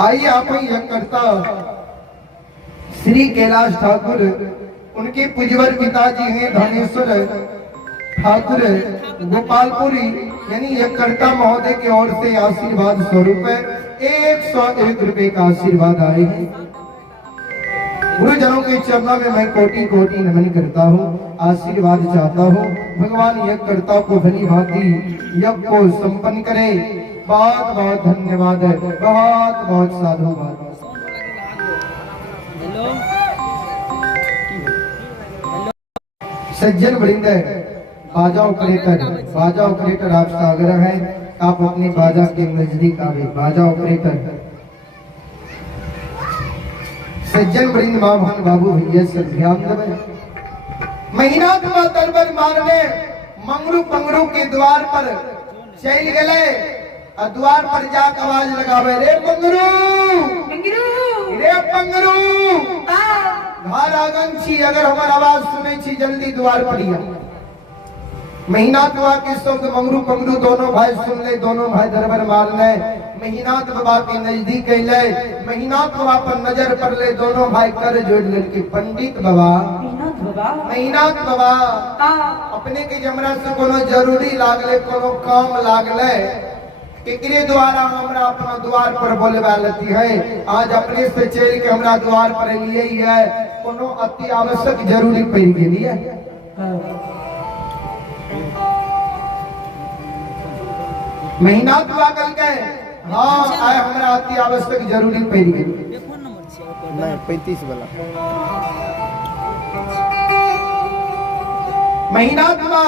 आइए आप यज्ञकर्ता श्री कैलाश ठाकुर उनके पूज्यवर पिताजी हैं धनेश्वर ठाकुर गोपालपुरी यानी यज्ञकर्ता महोदय की ओर से आशीर्वाद स्वरूप 101 रुपए का आशीर्वाद आए हैं गुरुजनों के चरणों में मैं कोटि कोटि नमन करता हूँ आशीर्वाद चाहता हूँ भगवान यज्ञकर्ता को भली भांति यज्ञ को संपन्न करे बहुत बहुत धन्यवाद है बहुत बहुत साधुवाद सज्जन वृंद बाजा ऑपरेटर आपसे आग्रह है आप अपनी बाजा के नजदीक आवे बाजा ऑपरेटर सज्जन वृंद महाभान बाबू भैया से ध्यान देवे महीना का तलवर मारने मंगरू पंगरू के द्वार पर चल गए और द्वार पर जाकर आवाज लगावे रे पंगरू रे पंगरू घर आंगन छी अगर हमार आवाज सुने छी जल्दी द्वार पर आ महीना दुआ के शब्द मंगरू पंगरू दोनों भाई सुन ले दोनों भाई दरबार मार ले महीनाथ बाबा के नजदीक अइले। महीनाथ बाबा पर नजर पड़ले, दोनों भाई कर जोड़ लेके पंडित बाबा महीनाथ बाबा अपने के जमरा से कोनो जरूरी लागले, कोनो काम लागले, एकरे द्वारा हमरा अपना द्वार पर बोलवा लेती है। आज अपने से चल के हमरा द्वार पर लिए ही है, कोनो अति आवश्यक जरूरी पड़ गेली है। महीनाथ बाबा कल के हाँ आए हमरा अति आवश्यक जरूरी पड़ गेली। फोन नंबर छै नहीं 35 वाला। महीनाथ बाबा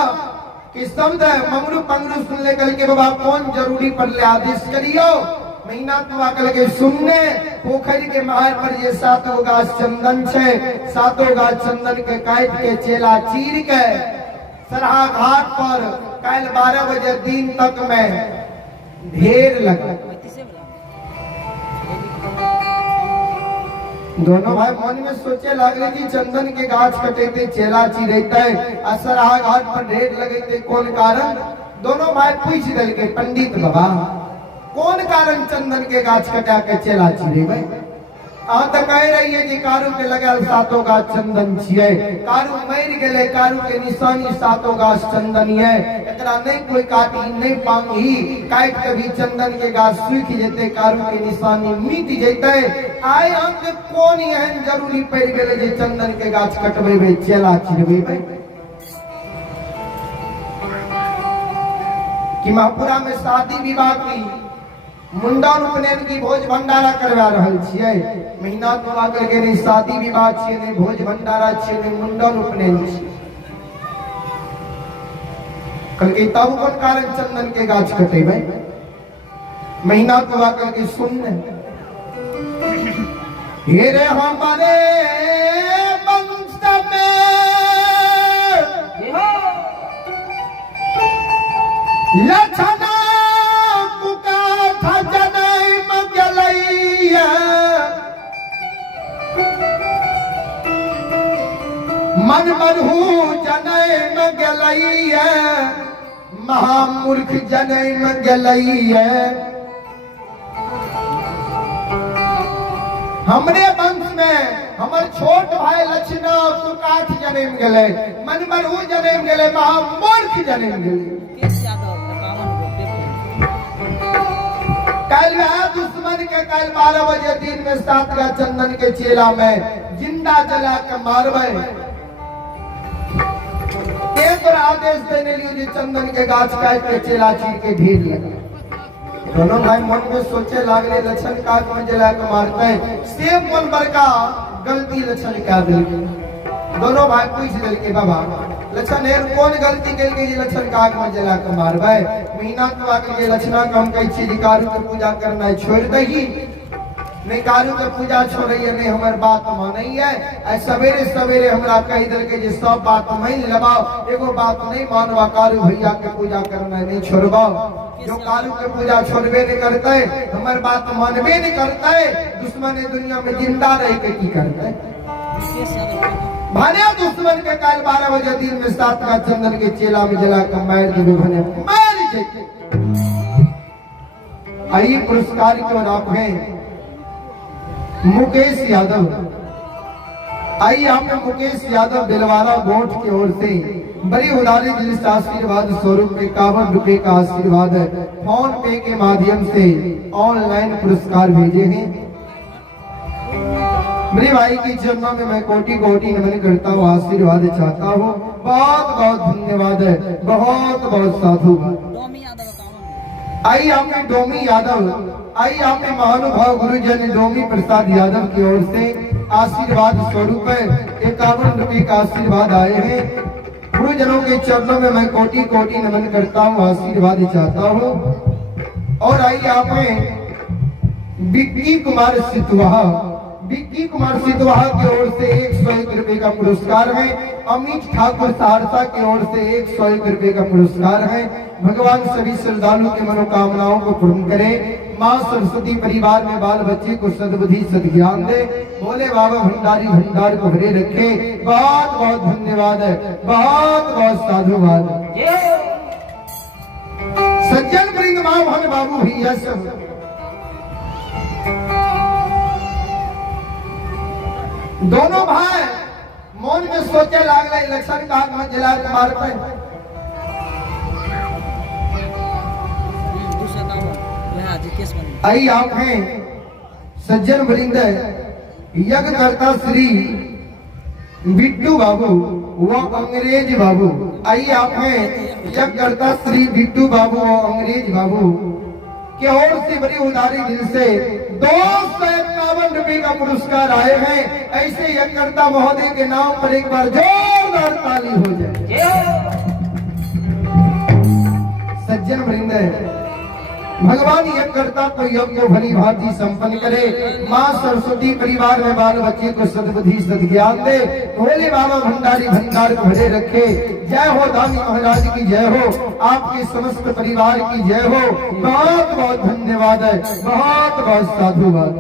कि शब्द मंगरू पंगरू सुन ले कल के बाबा कौन जरूरी पर ले आदेश करियो। महीनाथ बाबा कल के सुनने पोखरी के महार पर ये 7 गाछ चंदन छे, 7 गाछ चंदन के काट के चेला चीर के सरहा घाट पर कल 12 बजे दिन तक में ढेर लगा। 35 वाला दोनों भाई मन में सोचे लागले कि चंदन के गाछ कटेते चेला चिरेते असरहा घाट पर ढेर लगेते कौन कारण। दोनों भाई पूछ दिल के पंडित बाबा कौन कारण चंदन के गाछ कटा के चेला चिरेबे। अहाँ तो कह रही है कि कारू के लगाल 7 गाछ चंदन छिए, कारू मर गेले, कारू के निशानी 7 गाछ चंदन है, एकरा नहीं कोई काटी नहीं पांगी, काट के भी चंदन के गाछ सूख जेते, कारू के निशानी मिट जेते। आय अंक कौन एहन जरूरी पड़ गेले जे चंदन के गाछ कटबेबे चेला चिरबेबे। कि महापुरा में शादी विवाह की मुंडन उपनयन की भोज भंडारा करवा रहल छियै। महीनाथ बाबा करके नहीं शादी विवाह छियै, नहीं भोज भंडारा छियै, नहीं मुंडन उपनयन छियै। कहलकै तब कोन कारण चंदन के गाछ कटेबै। महीनाथ बाबा कहलकै सुन हे रे हमारे वंश में लछना मन मनहू जनैम गेलैया, महामूर्ख जनैम गेलैया। हमरे वंश में हमर छोट भाई लक्षणा कुकाठ जन्म गेले, मन मनहू जन्म गेले, महामूर्ख जन्म गेले। केस यादव 51 कल दुश्मन के कल 12 बजे दिन में 7 का चंदन के चेला में जिंदा जला के मारबे। एक आदेश देने लिए जो चंदन के गाछ काट के चेला चीर के ढेर लगा। दोनों भाई मन में सोचे लागले लक्षण काट में जला के मारते से कौन बड़का गलती लक्षण क्या दिल। दोनों भाई पूछ दिल के बाबा लक्षण है कौन गलती कर के लक्षण काट में जला के मारबे। महीनाथ बाबा के लक्षणा का हम कह छी कारू के पूजा करना छोड़ दही, नहीं कारू के पूजा छोड़िए, नहीं हमार बात मानी है। सवेरे सवेरे हमरा कह दिल के सब बात मान लबाओ, एगो बात नहीं मानवा कारू भैया के पूजा करना नहीं छोड़बाओ। जो कारू के पूजा छोड़बे नहीं करते, हमार बात मानबे नहीं करते, दुश्मन दुनिया में जिंदा रह के की करते। केस यादव भाने दुश्मन के काल 12 बजे दिन में 7 का चंदन के चेला में जला कर मार देवे भने मार जाए। आई पुरस्कार की ओर आप हैं मुकेश यादव। आइए हमने मुकेश यादव दिलवारा गोठ की ओर से बड़ी उदारी दिल से आशीर्वाद स्वरूप में 51 रुपए का आशीर्वाद है फोन पे के माध्यम से ऑनलाइन पुरस्कार भेजे हैं। मेरे भाई के चरणों में मैं कोटि कोटि नमन करता हूँ, आशीर्वाद चाहता हूँ। बहुत बहुत धन्यवाद है, बहुत बहुत साधुवाद। डोमी यादव 51। आई आपने डोमी यादव, आई आपने महानुभाव गुरुजन डोमी प्रसाद यादव की ओर से आशीर्वाद स्वरूप 51 रुपए का आशीर्वाद आए हैं। गुरुजनों के चरणों में मैं कोटि कोटि नमन करता हूँ, आशीर्वाद चाहता हूँ। और आइए आपने विक्की कुमार सितवाहा, विक्की कुमार सितवाहा की ओर से 101 रुपए का पुरस्कार है। अमित ठाकुर सहरसा की ओर से 101 रुपए का पुरस्कार है। भगवान सभी श्रद्धालु की मनोकामनाओं को पूर्ण करे। माँ सरस्वती परिवार में बाल बच्चे को सद्बुद्धि सद्ज्ञान दे। भोले बाबा भंडारी भंडार को भरे रखे। बहुत बहुत धन्यवाद है, बहुत बहुत साधुवाद। सज्जन प्रिंग माँ भन बाबू भी यश दोनों भाई मन में सोचे लागले इलेक्शन का हाथ में जला के मारते दूसरा काम वह आज केस बन आई आप हैं सज्जन वृंद यज्ञ करता श्री बिट्टू बाबू व अंग्रेज बाबू। आई आप हैं यज्ञ करता श्री बिट्टू बाबू व अंग्रेज बाबू की ओर से बड़ी उदारी दिल से 251 रुपए का पुरस्कार आए हैं। ऐसे यज्ञकर्ता महोदय के नाम पर एक बार जोरदार ताली हो जाए। सज्जन वृंद भगवान यज्ञकर्ता को यज्ञ को भली भांति संपन्न करे। माँ सरस्वती परिवार में बाल बच्चे को सद्बुद्धि सद्ज्ञान दे। भोले बाबा भंडारी भंडार को भरे रखे। जय हो दानी महाराज की जय हो, आपके समस्त परिवार की जय हो। बहुत बहुत धन्यवाद है, बहुत बहुत साधुवाद।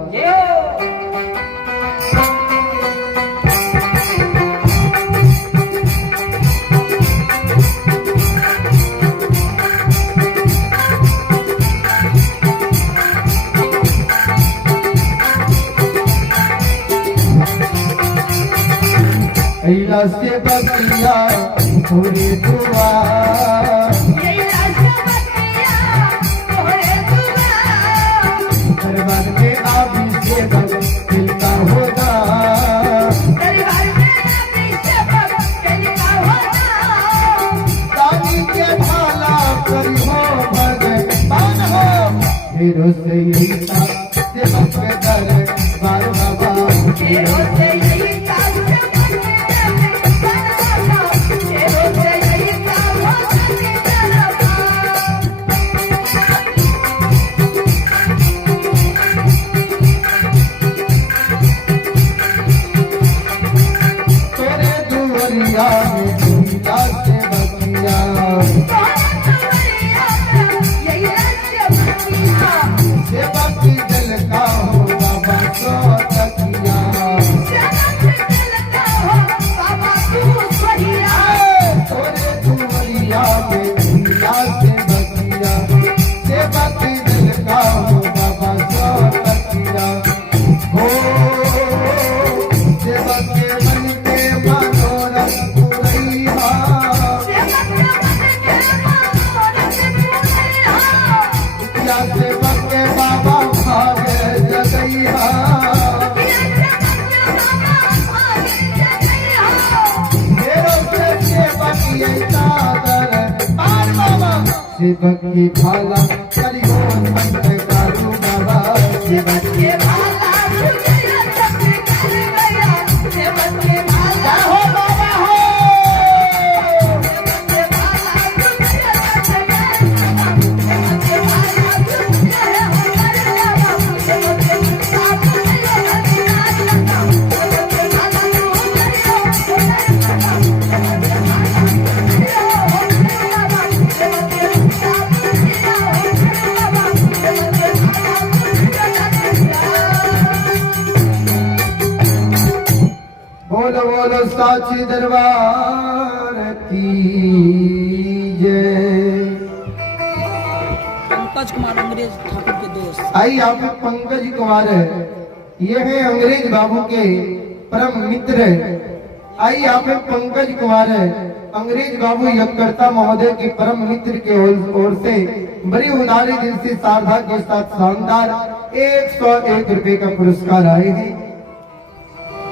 ऐला से बतिया पूरी दुआ दरबार में अभिषेक खिलता होगा। दानी के भाला करी हो भगवान हो फिर से यही सेवक दर बार बाबा सेवक की भाला करी हो संत कारू बाबा। सेवक की भाला हो बाबा हो। बोलो बोलो साची दरबार की जय। पंकज कुमार अंग्रेज ठाकुर के दोस्त। आई आप पंकज कुमार है, ये है अंग्रेज बाबू के परम मित्र। आई आप पंकज कुमार है, अंग्रेज बाबू यज्ञकर्ता महोदय के परम मित्र के ओर से बड़ी उदारी दिल से शारदा के साथ शानदार 101 रुपए का पुरस्कार आए हैं।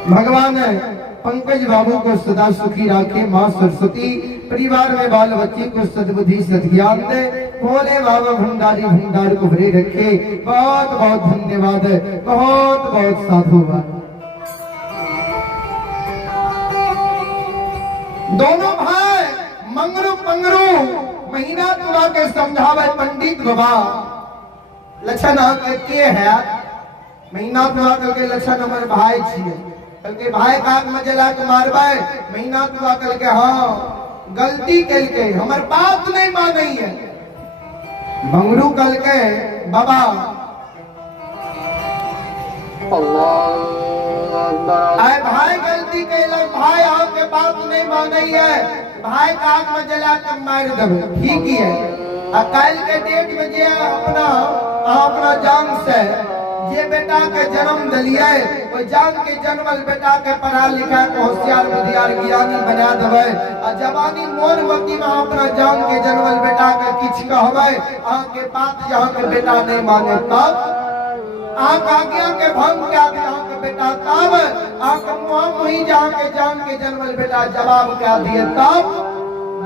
भगवान पंकज बाबू को सदा सुखी रखे। माँ सरस्वती परिवार में बाल बच्चे को सद्बुद्धि सद्ज्ञान दे। भोले बाबा भंडारी भंडार को भरे रखे। बहुत बहुत धन्यवाद है, बहुत बहुत साधुवाद। दोनों भाई मंगरू पंगरू महीना तुला के समझावे पंडित बाबा लक्षण के है। महीना तुला के लक्षण हमारे भाई छिए। कल के भाई काक में जला के मारबे। महीना तुला कल के हाँ गलती कल के हमार बात नहीं मानी है। मंगरू कल के बाबा आए भाई गलती कैला, भाई आपके बात नहीं मानी है। भाई काक में जला के मार दब ठीक है। कल के डेट में जे अपना जान से जे बेटा के जन्म दिलिए वो जान के जन्मल बेटा के पढ़ा लिखा के होशियार बुद्धियार ज्ञानी बना देवे आ जवानी मोनवती में अपना जान के जन्मल बेटा के किछ कहबै अहाँ के बात जहाँ के बेटा नहीं माने तब आप आज्ञा के भंग क्या दिया के बेटा तब आप मुँह मुही जहाँ के जान के जन्मल बेटा जवाब क्या दिए तब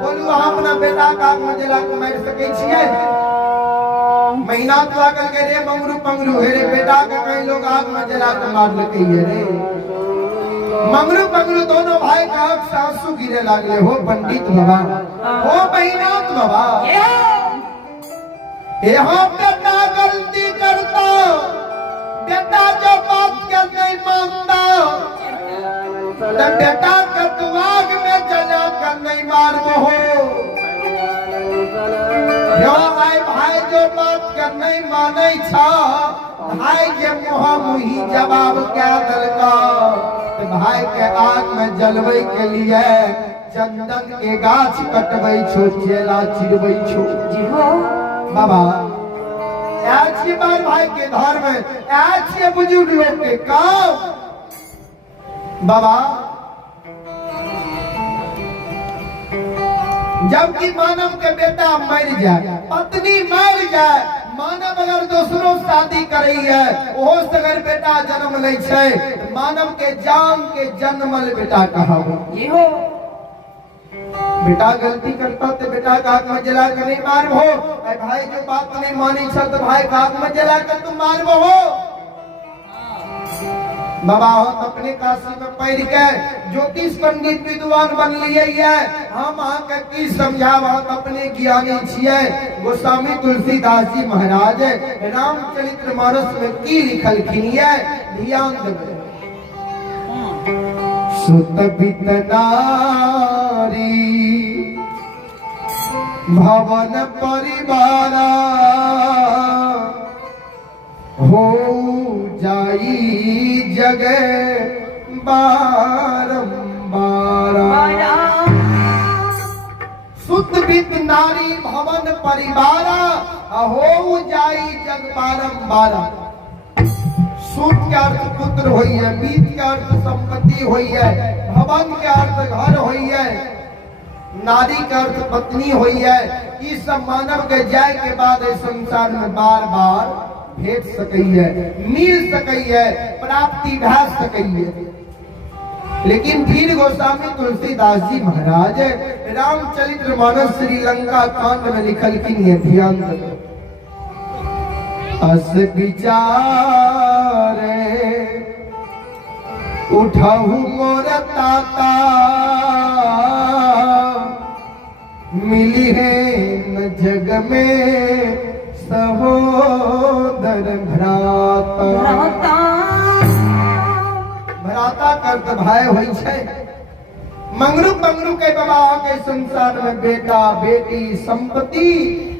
बोलू अहाँ अपना बेटा का आग में जला के मार सके छिए महीना तो आकर के रे मंगरू पंगरू हे रे बेटा के कई लोग आग में जला के मार लगे रे मंगरू पंगरू दोनों भाई का आंख से आंसू गिरे लागले हो पंडित बाबा हो महीनाथ बाबा यहाँ बेटा गलती करता बेटा जो बात के नहीं मानता तो बेटा के दिमाग में जला कर नहीं मार हो भाई भाई जो बात के नहीं माने छा भाई के मुँह मुही जवाब क्या दरका भाई के आग में जलवे के लिए चंदन के गाछ कटबै छो चेला चिरबै छो जी हो बाबा ऐसी बार भाई के धर्म ऐसे बुजुर्ग लोग के काम बाबा जबकि मानव के बेटा मर जाए पत्नी मर जाए मानव अगर दूसरों शादी करे है वो अगर बेटा जन्म ले छे मानव के जान के जन्मल बेटा कहा ये हो बेटा गलती करता तो बेटा का आग में जला कर नहीं मार हो भाई जो बात नहीं मानी छल तो भाई का आग में जला कर तुम मार हो बाबा हो अपने काशी में पढ़ के ज्योतिष पंडित विद्वान बन लिए है हम आके की समझाव अपने ज्ञानी छिए गोस्वामी तुलसीदास जी महाराज रामचरितमानस में की लिखलखिन है ध्यान देवे सुत बित नारी भवन परिवार हो जाई जगे बारंबार सुत बित नारी भवन परिवार हो जाई जग बारंबार सुत के अर्थ पुत्र होई है बीत के अर्थ संपत्ति होई है भवन के अर्थ घर होई है नारी का अर्थ पत्नी हुई है इस सब मानव के जाय के बाद इस संसार में बार बार भेट सकई है मिल सकई है प्राप्ति भा सकई है लेकिन फिर गोस्वामी तुलसीदास जी महाराज रामचरितमानस श्रीलंका कांड में लिखलखिन है ध्यान दो अस विचार उठाऊ मोर ताता मिली है न जग में सहोदर भ्राता भ्राता करत भाई होई छै मंगरू पंगरू के बाबा के संसार में बेटा बेटी संपत्ति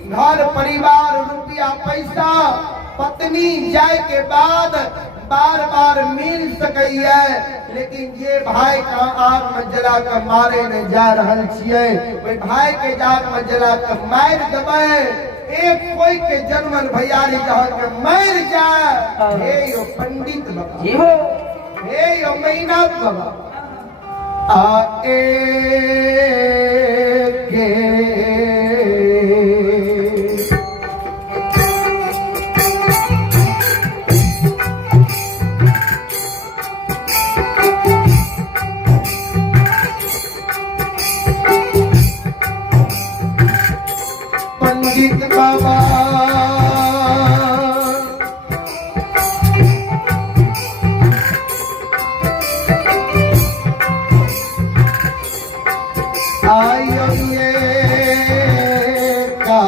घर परिवार रुपया पैसा पत्नी जाय के बाद बार बार मिल सकई है लेकिन ये भाई का आग में जला कर मारे न जा रहल छिए वे भाई के जाग में जला कर मार देबै एक कोई के जन्मल भैयारी जहाँ के मर जाए हे यो पंडित बाबा हे यो महीनाथ बाबा आ पंडित बाबा आयो ये का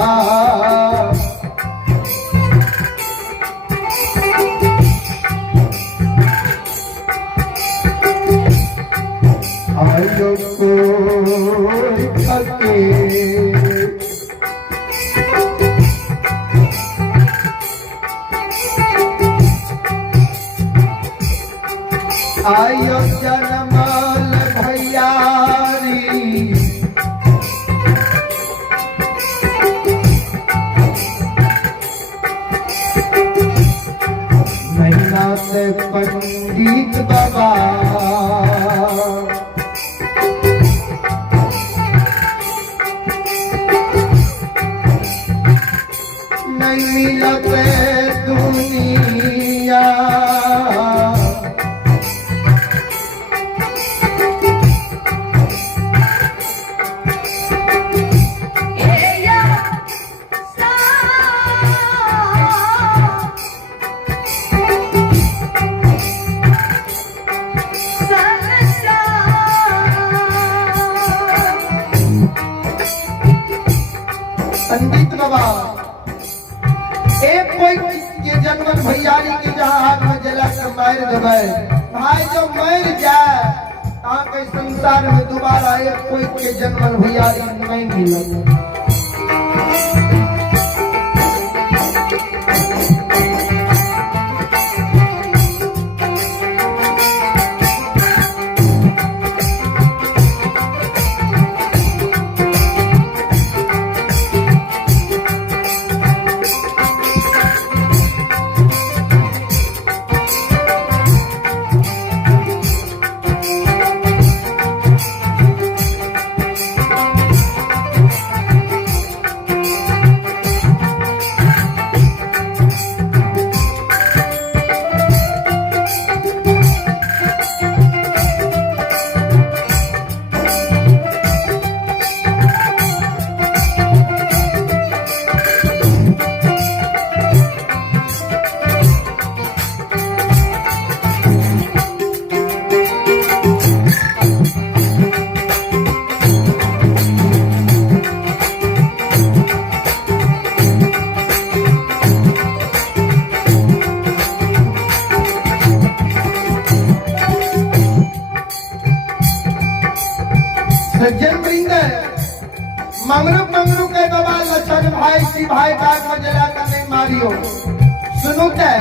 आयो कोई थके आयो जनमल भैयारी महीना से पंडित बाबा नहीं मिलते दुनिया पंडित बाबा एक कोई के जन्मन भैयारी के जहाँ आग में जला कर मार देवे भाई जो मर जाए ताकि संसार में दोबारा एक कोई के जन्मन भैयारी नहीं मिले। सज्जन वृंद मंगरू मंगरू के बाबा लक्षण भाई की भाई काग में जला कर नहीं मारियो सुनू ते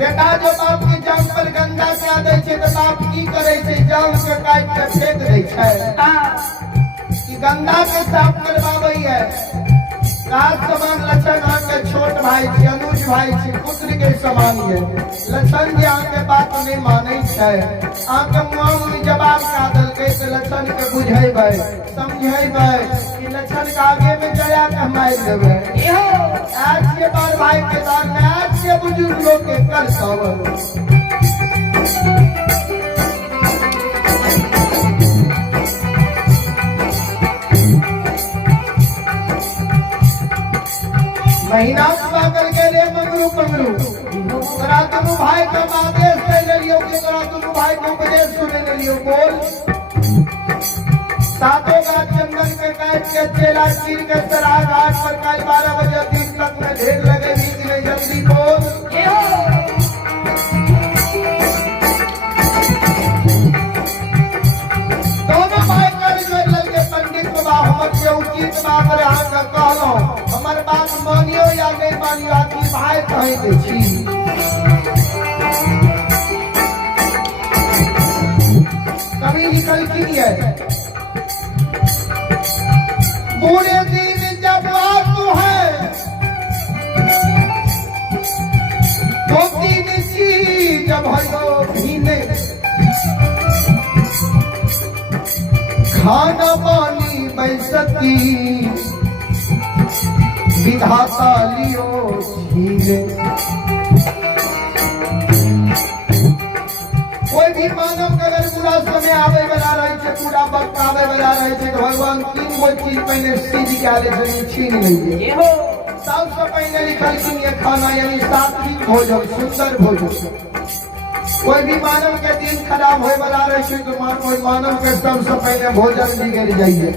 बेटा जो बाप की जान पर गंदा क्या दे छे तो बाप की करे छे जान के काट के फेंक दे छे कि गंदा के साफ करवावई है राज समान लक्षण आके छोट भाई छे अनुज भाई छे पुत्र के समान है लक्षण जी आके बात नहीं माने छे आके मुंह में जवाब का दल के लक्षण के बुझेबै समझेबै कि लक्षण के आगे में जया के मार देबै आज के बार भाई के दान में आज के बुजुर्ग लोग के कर सवल महीना पूरा करके ले मंगरू पंगरू तोरा दोनों भाई का आदेश दे ले लियो कि तोरा दोनों भाई को उपदेश सुने ले लियो बोल सातों गाछ जंगल के काट के चेला चीर के सरा घाट पर कल 12 बजे दिन तक में ढेर लगे बीच में जल्दी बोल दोनों भाई कर जो लगे पंडित बाबा हमर के उचित बात रहा का कहलो हमर बात मानियो या नहीं मानियो आखिर भाई कहे दे छी कभी निकल की है पूरे दिन जब रात है दो तीन चीज जब है भीने खाना पानी बैसती विधाता लियो छीने कोई भी मानव के अगर पूरा समय आवे वाला रहे छे पूरा वक्त आवे वाला रहे छे तो भगवान तीन गो चीज पहले सीध के आले छे छीन लेंगे सबसे पहले लिखल कि ये खाना यानी सात्विक भोजन सुंदर भोजन कोई भी मानव के दिन खराब होए वाला रहे छे तो कोई मानव के सबसे पहले भोजन बिगड़ जाइए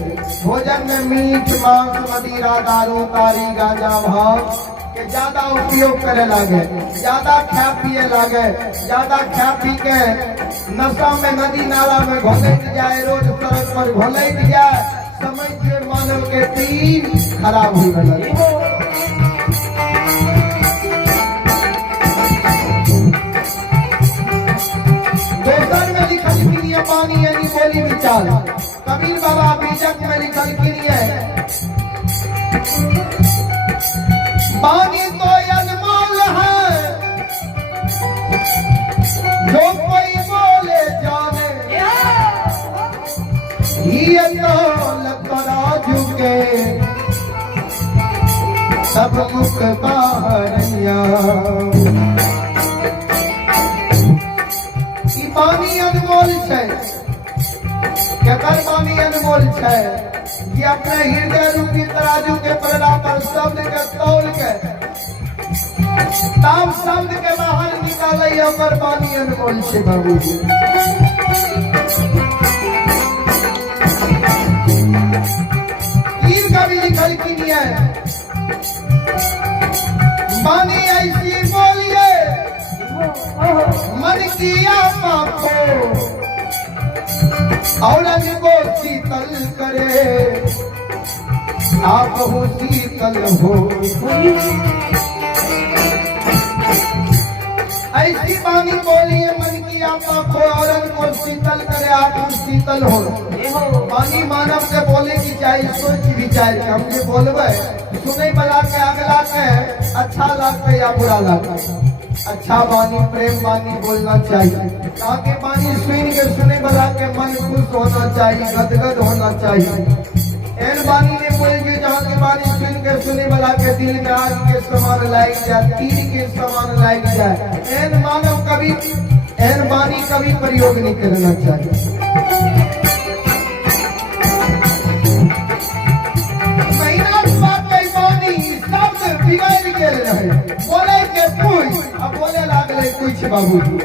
भोजन में मीठ मांस मदिरा दारू तारी गांजा भांग के ज्यादा उपयोग करे लागे ज्यादा खा पिए लागे ज्यादा खा पी के नशा में नदी नाला में घोलैत जाए रोज सड़क पर घोलैत जाए समझ के मानव के तीन खराब हो गए दोसर में लिखल कि पानी यानी बोली विचार कबीर बाबा बीजक में लिखल कि पानी तो अनमोल है जो कोई सब मुख बाहरिया। ई पानी अनमोल है, केकर पानी अनमोल है कि अपने हृदय रूपी तराजू के पलड़ा पर शब्द के तौल के ताम शब्द के बाहर निकाले ओकर पानी अनमोल है बाबूजी। तीर का भी लिखल की नहीं है, बानी ऐसी बोलिए मन किया पापो और को शीतल करे, आप हो शीतल हो। ऐसी बानी बोलिए मन की आपा को औरत को शीतल करे, आप शीतल हो। बानी मानव के बोले की चाहिए सोच विचार के, हम जे बोलबे सुने वाला के अगला के अच्छा लगता या बुरा लगता। अच्छा बानी प्रेम बानी बोलना चाहिए, ताकि बानी सुन के सुने वाला के मन खुश होना चाहिए, गदगद होना चाहिए। एन बानी ने बोल के जहाँ की बानी सुन के सुने वाला के दिल में आग के समान लाग जाए, तीर के समान लाग जाए। एन मानव कभी एन बानी कभी प्रयोग नहीं करना चाहिए। बिगड़ गेल रहे, बोले के पूछ अब बोले लागले कुछ बाबूजी।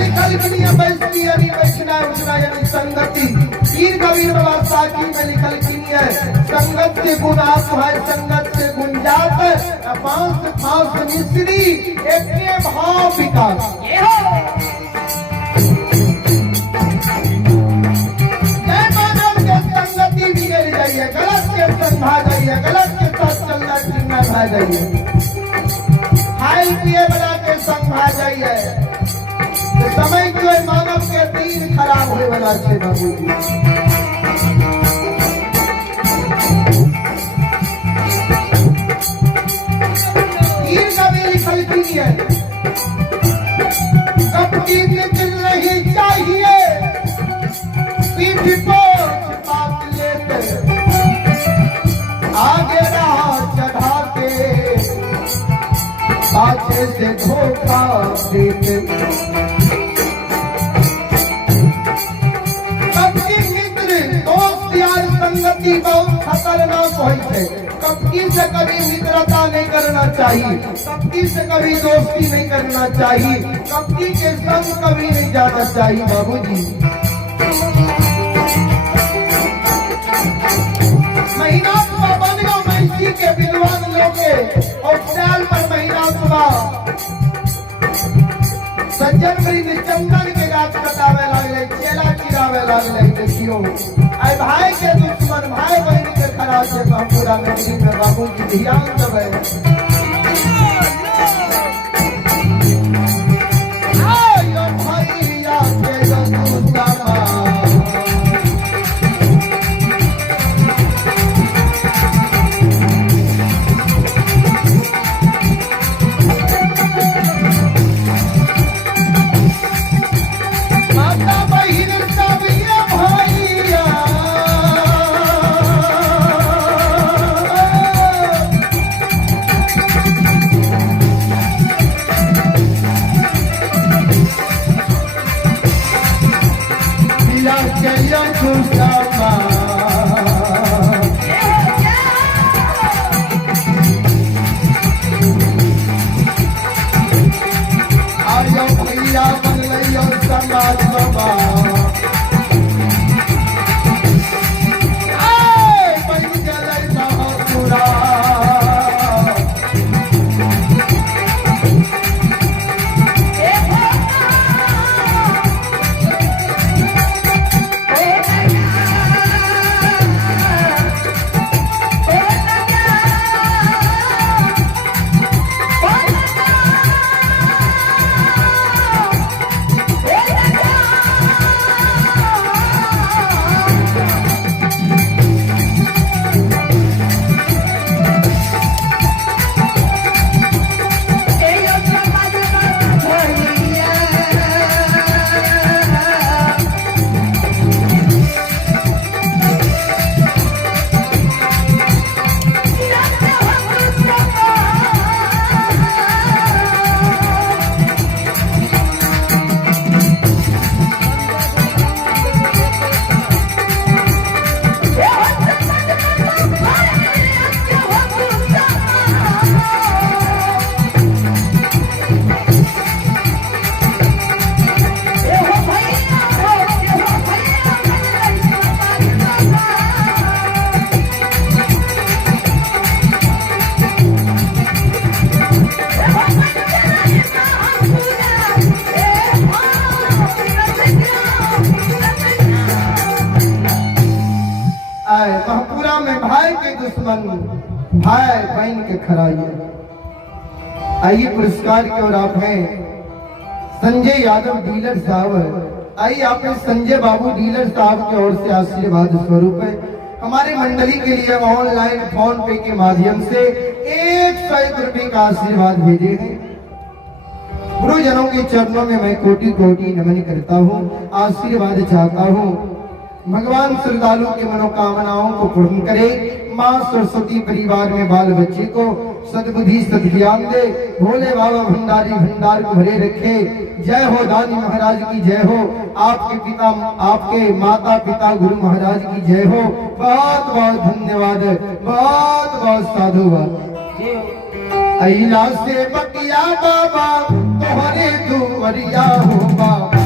लिखल दुनिया बैसती यानी बैठना उठना यानी संगति। पीर कबीर बाबा साकी में लिखल की है, संगत से गुण आप है, संगत से गुण जात, पांच फांस मिश्री एक भाव विकास। गलत के संग भाग जाइए, गलत के साथ चलना फिरना भाग जाइए, खाई पिए वाला के संग भाग जाइए, तो समय जो है मानव के दिन खराब होने वाला है बाबूजी। तीर का भी लिखल की है, कपटी दिल नहीं चाहिए, पीठ को बात लेते आगे राह चढ़ाते, पाछे से धोखा देते। कपटी मित्र दोस्त यार संगति बहुत खतरनाक होती है। कपटी से कभी मित्रता नहीं करना चाहिए, कपटी से कभी दोस्ती नहीं करना चाहिए, कपटी के संग कभी नहीं जाना चाहिए बाबूजी। महीना बनियो महिषी के विद्वान लोग के और साल पर महीना सज्जन वृंद चंदन के गाछ कटावे लगले, चेला चिरावे लगले। देखियो आई भाई के दुश्मन भाई बहन के खराब से पूरा नगरी में बाबूजी ध्यान देवे। भैया के खराइए। आइए पुरस्कार की ओर आप हैं संजय यादव डीलर साहब। आइए आप हैं संजय बाबू डीलर साहब की ओर से आशीर्वाद स्वरूप है हमारे मंडली के लिए ऑनलाइन फोन पे के माध्यम से 101 रुपए का आशीर्वाद भेजे हैं। गुरुजनों के चरणों में मैं कोटि कोटि नमन करता हूँ, आशीर्वाद चाहता हूँ। भगवान श्रद्धालु की मनोकामनाओं को पूर्ण करे। माँ सरस्वती परिवार में बाल बच्चे को सद्बुद्धि सद्ज्ञान दे। भोले बाबा भंडारी भंडार को भरे रखे। जय हो दानी महाराज की जय हो। आपके पिता आपके माता पिता गुरु महाराज की जय हो। बहुत बहुत धन्यवाद, बहुत बहुत साधुवाद। अहिला से बतिया बाबा तोहरे दुवरिया हो बाबा।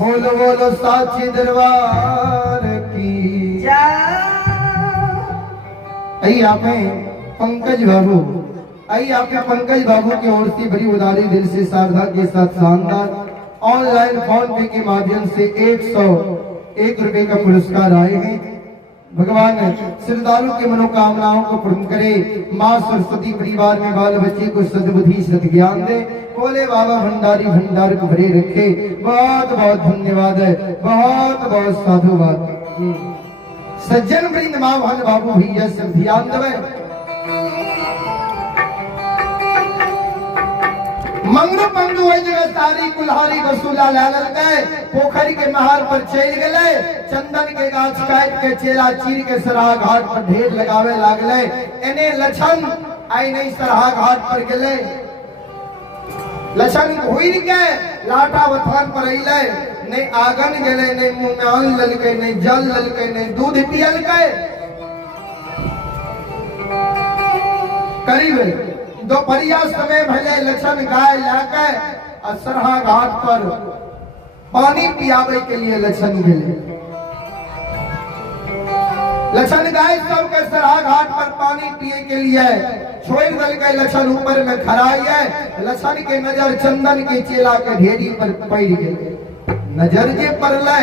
बोलो बोलो साची दरबार की जय। आइए आप हैं पंकज बाबू। आइए आपके पंकज बाबू की ओर से बड़ी उदारी दिल से श्रद्धा के साथ शानदार ऑनलाइन फोन पे के माध्यम से 101 रुपए का पुरस्कार आए हैं। भगवान श्रद्धालु की मनोकामनाओं को पूर्ण करे। माँ सरस्वती परिवार में बाल बच्चे को सद्बुद्धि सद्ज्ञान दे। भोले बाबा भंडारी भंडार को भरे रखे। बहुत बहुत धन्यवाद है, बहुत बहुत साधुवाद। सज्जन वृंद माँ भान बाबू भैया सब ध्यान देवे। मंगरू पंगू है जगह सारी कुल्हारी वसूला लाल गए। पोखरी के महाल पर चल गए। चंदन के गाछ काट के चेला चीर के सराहा घाट पर ढेर लगावे लागले। एने लछन आई नहीं सराहा घाट पर गले। लछन घुर के लाटा वथान पर अइले। नहीं आगन गले, नहीं मुंह में अन्न ललके, नहीं जल ललके, नहीं दूध पियल के। करीब दोपहरिया समय भले लछन गाय लाके असरहा घाट पर पानी पियावे के लिए लछन गेले। लछन गाय सबके सरहा घाट पर पानी पिए के लिए छोड़ दल के लछन ऊपर में खड़ाई है। लछन के नजर चंदन के चेला के ढेरी पर पड़ गए। नजर जे पड़ले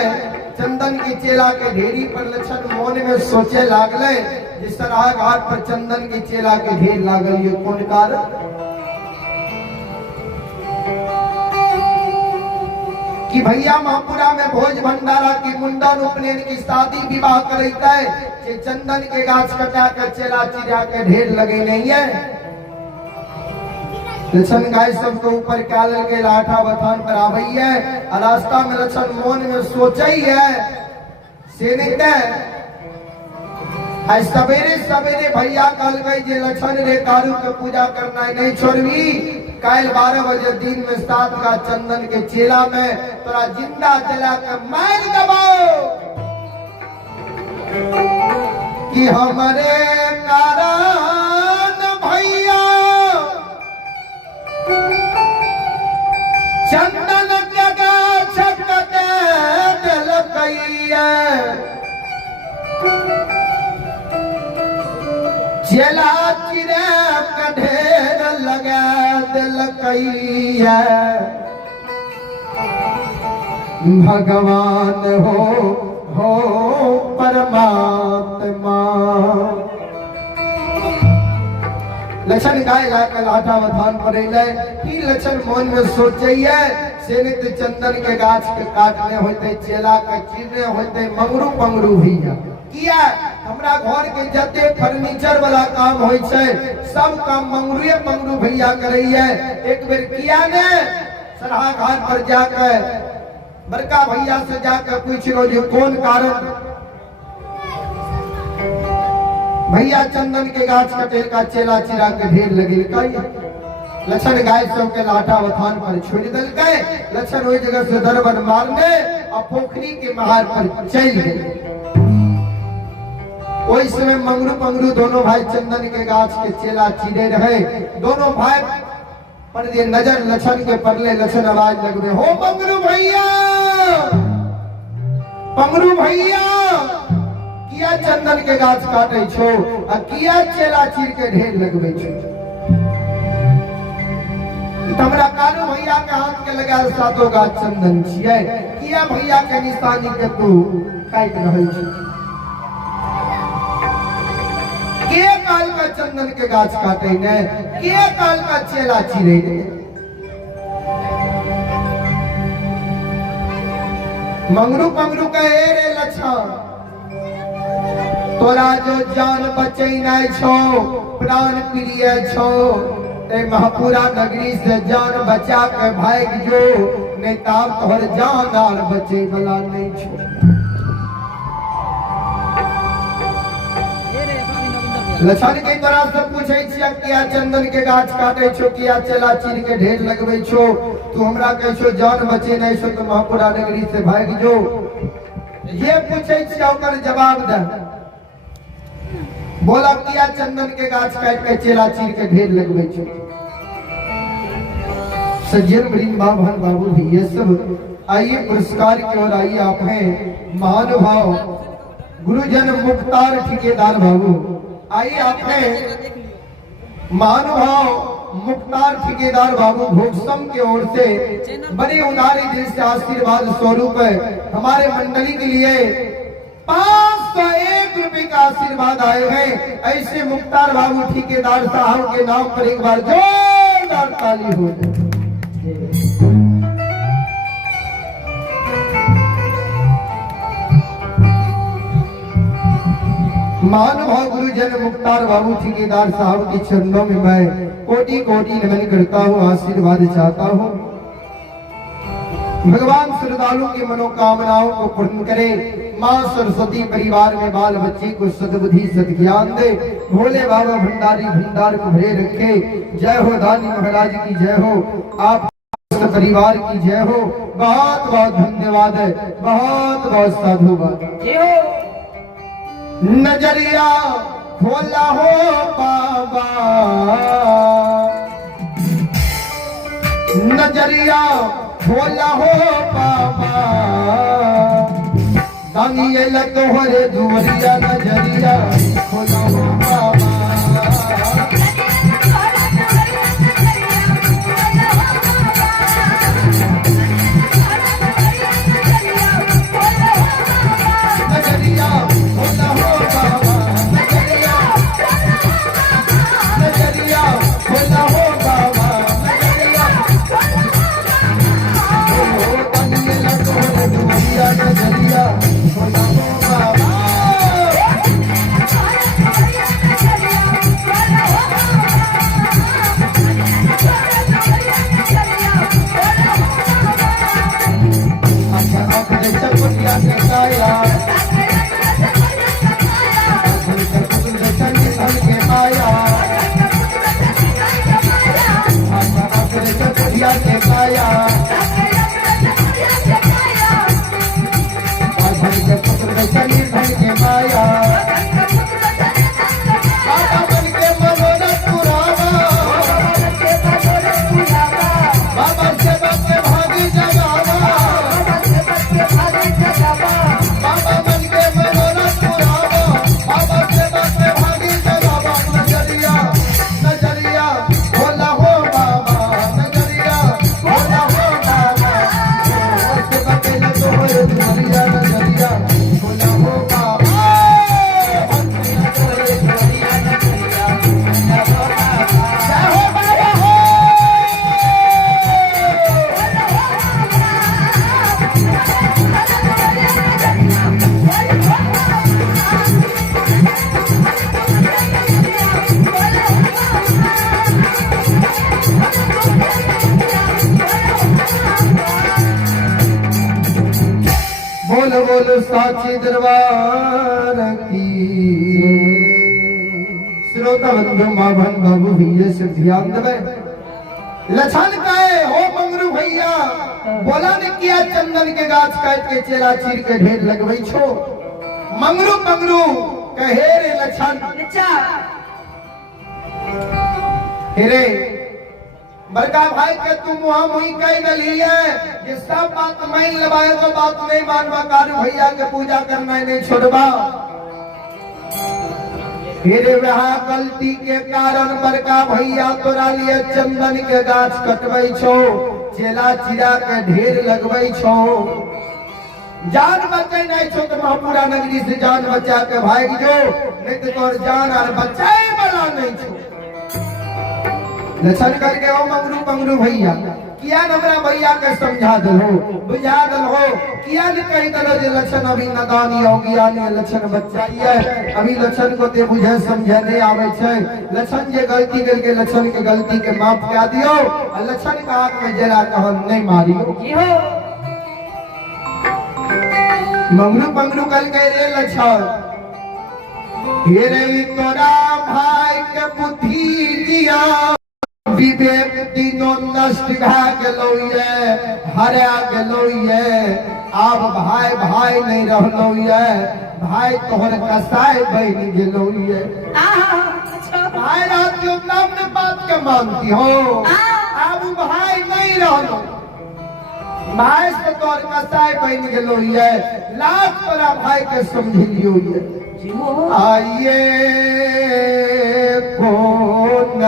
चंदन के चेला के ढेरी पर लछन मोन में सोचे लागले जिस तरह घाट पर चंदन के चेला के ढेर लागल ये कौन कारण कि भैया महापुरा में भोज भंडारा की मुंडन उपनयन की शादी विवाह करता है कि चंदन के गाछ कटा के चेला चिड़ा के ढेर लगे नहीं है। लछन गाय सबको ऊपर क्या लगे लाठा बथान पर आ गई है। रास्ता में लछन मोन में सोचा ही है से नहीं आज सवेरे सवेरे भैया कल गई जे लक्षण रे कारू के पूजा करना है नहीं छोड़वी। कल 12 बजे दिन में 7 का चंदन के चेला में तोरा जिंदा जला के मैल दबाओ कि हमारे कारण भैया चंदन के गाछ कटे दिल कैया चेला चिरे का ढेर लगा दिल कैया भगवान हो परमात्मा। लक्षण गाय लाकर लाठा वधान पड़े कि लक्षण मन में सोचिए से नित चंदन के गाछ के काटने होते चेला के चीरने होते मंगरू पंगरू भैया किया हमरा घर के जते फर्नीचर वाला काम होय छै सब काम मंगरूए पंगरू भैया करैया। एक बेर किया ने सरहा घाट पर जाकर बड़का भैया से जाकर पूछलो जे कौन कारण भैया चंदन के गाछ कटे का चेला चिरा के ढेर लगिल कई। लक्षण गाय सब के लाठा वथान पर छोड़ दिल गए। लक्षण वही जगह से दरबन मारने और पोखरी के महार पर चल गए। वही समय मंगरू पंगरू दोनों भाई चंदन के गाछ के चेला चिरे रहे। दोनों भाई पर ये नजर लक्षण के पड़ले। लक्षण आवाज लगवे हो मंगरू भैया पंगरू भैया किया चंदन के गाछ काटे छो आ किया चेला चीर के ढेर लगवे छो। हमरा कानू भैया के हाथ के लगा सातों गाछ चंदन छिए किया भैया के निशानी के तू काट रहल छी। के काल का चंदन के गाछ काटे ने के काल का चेला चिरे ने। मंगरू पंगरू कहे रे लक्षण तोरा जो जान बचे नहीं छो प्राण प्रिय छो ते महापुरा नगरी से जान बचा के भाग जो नहीं ताब तोहर जान आर बचे वाला नहीं छो। लक्षण के तरह से पूछे छिया किया चंदन के गाछ काटे छो किया चेला चीर के ढेर लगवे छो तू हमरा कह छो जान बचे नहीं छो तो महापुरा नगरी से भाग जो। ये पूछे छिया ओकर जवाब दे। बोला किया चंदन के गाछ काट के चेला चीर के ढेर लगवे छो। सज्जन वृंदावन बाबू भी ये सब आइए पुरस्कार की ओर आइए। आप हैं महानुभाव गुरुजन मुख्तार ठेकेदार बाबू। आइए आप हैं महानुभाव मुख्तार ठेकेदार बाबू भोगसम की ओर से बड़ी उदारी दिल से आशीर्वाद स्वरूप हमारे मंडली के लिए 501 रुपए का आशीर्वाद आए हैं। ऐसे मुख्तार बाबू ठेकेदार साहब के नाम पर एक बार जोरदार ताली हो जाए। महानुभाव गुरुजन मुख्तार बाबू ठेकेदार साहब के चरणों में मैं कोटि कोटि नमन करता हूँ आशीर्वाद चाहता हूँ। भगवान श्रद्धालु की मनोकामनाओं को पूर्ण करे। माँ सरस्वती परिवार में बाल बच्चे को सद्बुद्धि सद्ज्ञान दे। भोले बाबा भंडारी भंडार को भरे रखे। जय हो दानी महाराज की जय हो। आप परिवार की जय हो। बहुत बहुत धन्यवाद है। बहुत बहुत साधुवाद। नजरिया खोला हो बाबा नजरिया खोला हो बाबा दानियल तोहरे दुवरिया नजरिया खोला हो बाबा। नजरिया खोला हो बाबा नजरिया खोला हो बाबा नजरिया नजरिया खोला हो बाबा। बोल बोल साची दरबार की। श्रोता बंधु माँ बहन बाबू भैया से ध्यान देवे। लछन कहे हो मंगरू भैया बोला ने किया चंदन के गाछ काट के चेला चीर के ढेर लगवई छो। मंगरू मंगरू कहे रे लछन हेरे बड़का भाई के तू मुहा मुही कह गली है ये सब बात मैं लबाए तो बात नहीं मानवा कारू भैया के पूजा करना नहीं छोड़वा। हेरे वहाँ गलती के कारण बड़का भैया तोरा लिए चंदन के गाछ कटवई छो चेला चिरा के ढेर लगवई छो। जान बचे नहीं छो तो महापुरा नगरी से जान बचा के भाग जो नहीं तो तोर जान और बचाए वाला नहीं छो। लछन करके ओ मंगरू मंगरू भैया किया हमरा भैया के समझा दलो बुझा दलो किया ने कही दलो जे लछन अभी नादानी हो गया ने लछन बच्चाइए अभी लछन को ते बुझे समझे नहीं आवे छे। लछन जे गलती करके लछन के गलती के माफ कर दियो और लछन का हाथ में जरा कहन नहीं मारियो की हो मंगरू मंगरू कल कह रे लछन हे रे तोरा भाई के बुद्धि दिया विवेक तीनों नष्ट भा गेलो ये हरा गेलो ये अब भाई भाई नहीं रहलो ये भाई तोहर कसाई बन गेलो ये। भाई रात जो नम्र बात के मानती हो अब भाई नहीं रहलो भाई से तोहर कसाई बन गेलो ये लाख तोरा भाई के समझियो ये। आइए कौन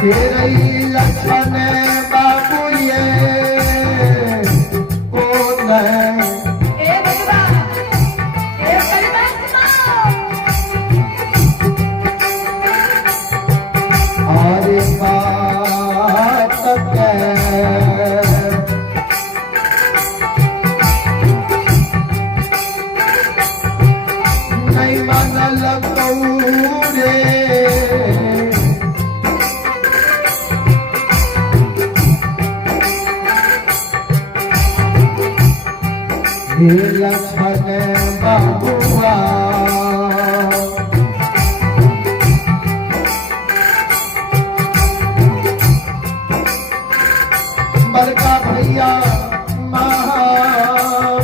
तेरी लछन बाबू ये कौन ए भगवा ए परमात्मा अरे बात के नहीं मानल कौरे लछन बाबुआ बड़का भैया महापुरा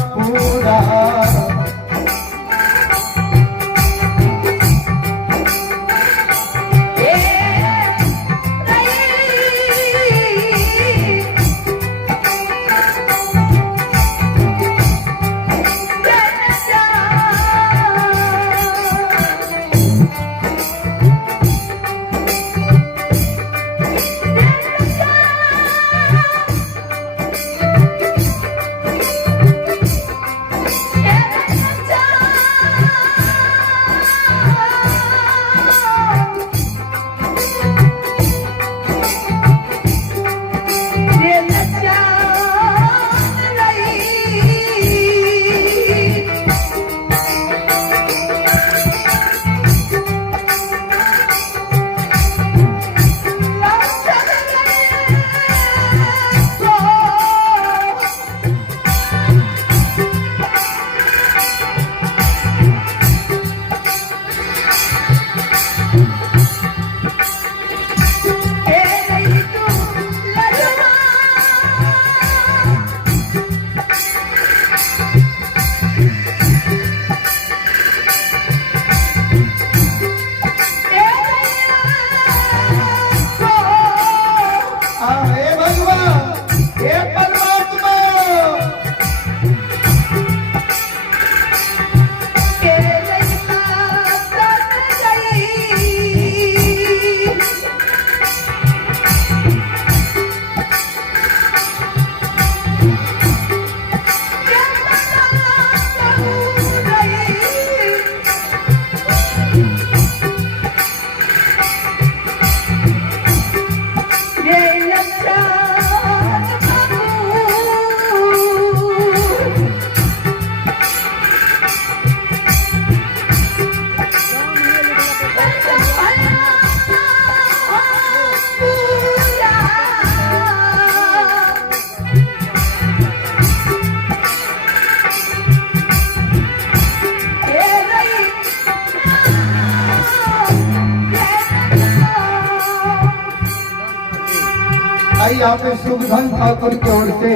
भाई यहाँ पे शुभधन ठाकुर की ओर से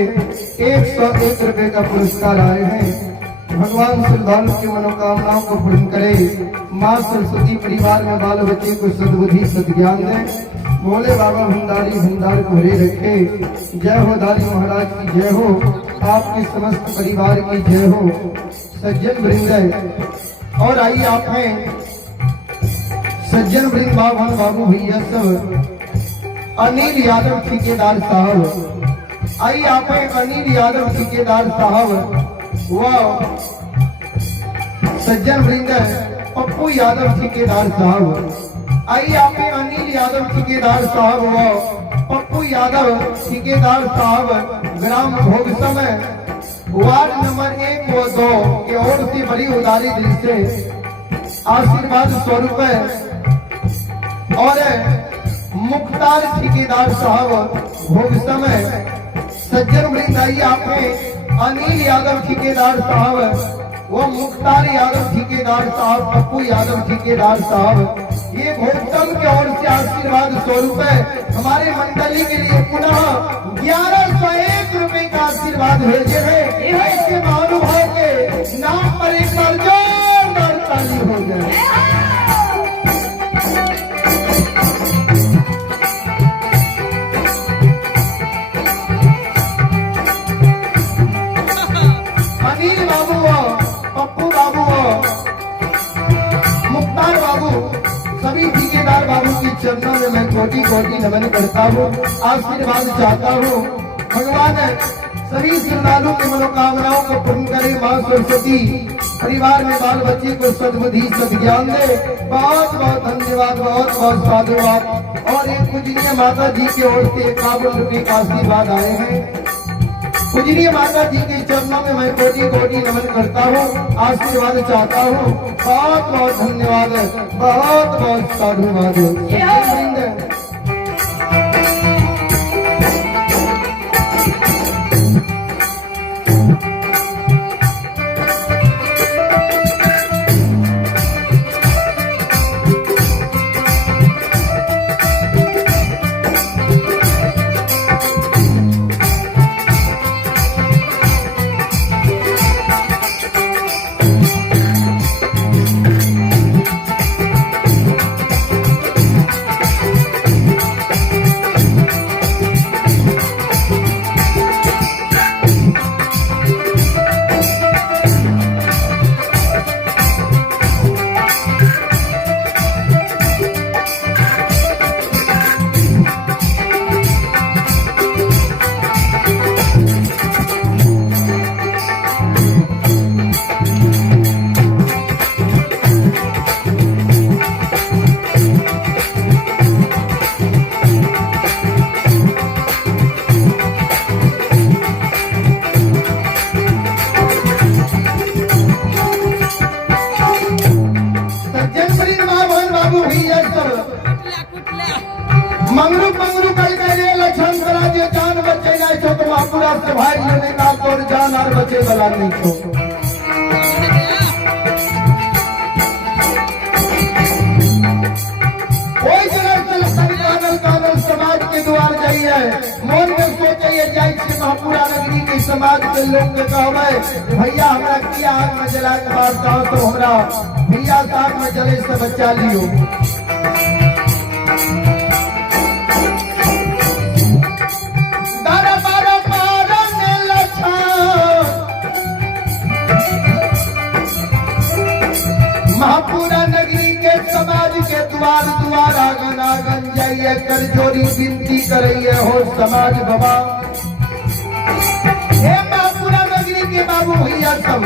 101 रुपए का पुरस्कार आए हैं। भगवान श्रद्धालु की मनोकामनाओं को पूर्ण करे। माँ सरस्वती परिवार में बाल बच्चे को सद्बुद्धि सद्ज्ञान दे। भोले बाबा भंडारी भंडार को भरे रखे। जय हो दारी महाराज की जय हो। आपके समस्त परिवार की जय हो। सज्जन वृंद और आइए आप हैं सज्जन वृंद बाबा बाबू भैया सब। अनिल यादव ठेकेदार साहब, आइए आप हैं अनिल यादव ठेकेदार साहब व सज्जन वृंद पप्पू यादव ठेकेदार साहब। आइए आप हैं अनिल यादव ठेकेदार साहब व पप्पू यादव ठेकेदार साहब ग्राम भोग समय वार्ड नंबर 1 व 2 की ओर से बड़ी उदारी दिल से आशीर्वाद 100 रुपए और मुख्तार ठेकेदार साहब भोग समय। सज्जन वृंद आइए आप हैं अनिल यादव ठेकेदार साहब वो मुख्तार यादव ठेकेदार साहब पप्पू यादव ठेकेदार साहब ये भोगतम की ओर से आशीर्वाद 100 रुपए हमारे मंडली के लिए पुनः 1101 रुपए का आशीर्वाद भेजे हैं। ऐसे महानुभाव के नाम पर एक बार जोरदार ताली हो जाए। अनिल बाबू पप्पू बाबू मुख्तार बाबू सभी ठेकेदार बाबू के चरणों में मैं कोटि कोटि नमन करता हूँ। आशीर्वाद चाहता हूँ। भगवान सभी श्रद्धालु की मनोकामनाओं को पूर्ण करे। माँ सरस्वती परिवार में बाल बच्चे को सद्बुद्धि सद्ज्ञान दे। बहुत बहुत धन्यवाद, बहुत बहुत साधुवाद। और एक पूजनीय माता जी की ओर से 51 रुपए का आशीर्वाद आए हैं। पूजनीय माता जी के चरणों में मैं कोटि कोटि नमन करता हूँ। आशीर्वाद चाहता हूँ। बहुत बहुत धन्यवाद, बहुत बहुत साधुवाद। मंगरू मंगरू कल करे लक्षण करा जो जान बचे ना छो तो पूरा से भाई लेने का तोड़ जान और बचे वाला नहीं छो। कोई जगह चल कानल कानल समाज के द्वार जाइए मन में सोचिए जाए से महापुरा नगरी के समाज के लोग के कहवे भैया हमरा किया आग में जला के मारता हो तो हमरा भैया आग में जले से बचा लियो। महापुरा नगरी के समाज के द्वार द्वार आंगन आंगन जाइए कर जोरी विनती करिए हो समाज बाबा। हे महापुरा नगरी के बाबू भैया सब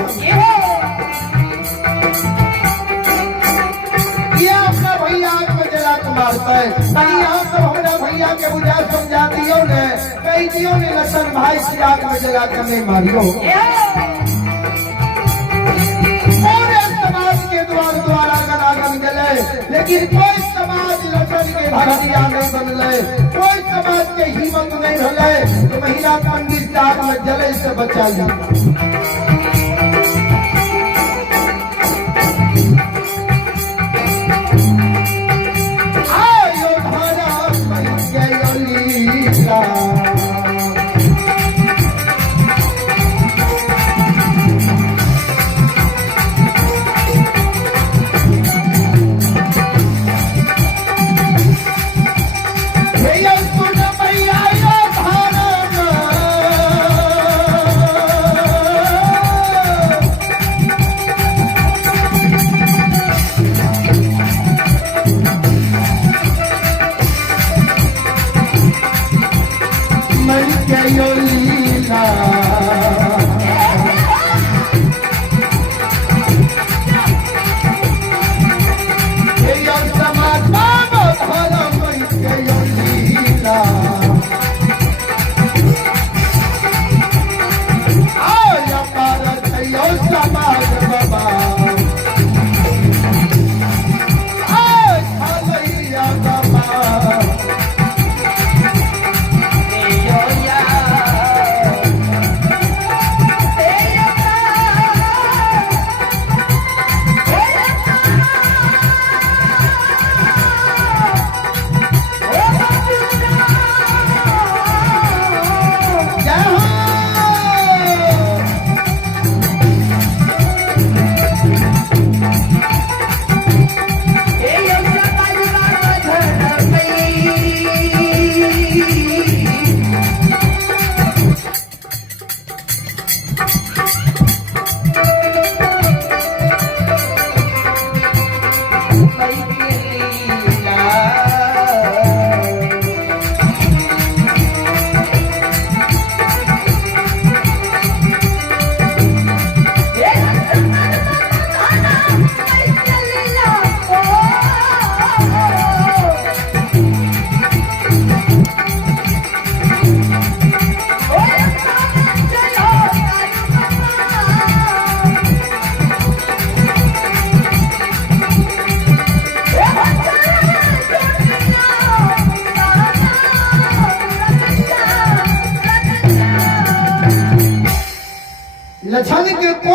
ये अपना भैया आग में जला के मारता है। कहीं यहाँ तो हमारा भैया के बुझा समझा दियो ने कई दियो ने लसन भाई से आग में जला कर नहीं मारियो। द्वार द्वार आंगन आंगन जले लेकिन कोई समाज लसन के भरदिया नहीं बनले। कोई समाज के हिम्मत नहीं भले तो महिला पंडित आग में जले से बचा ली। आयो धारा बन गई लीला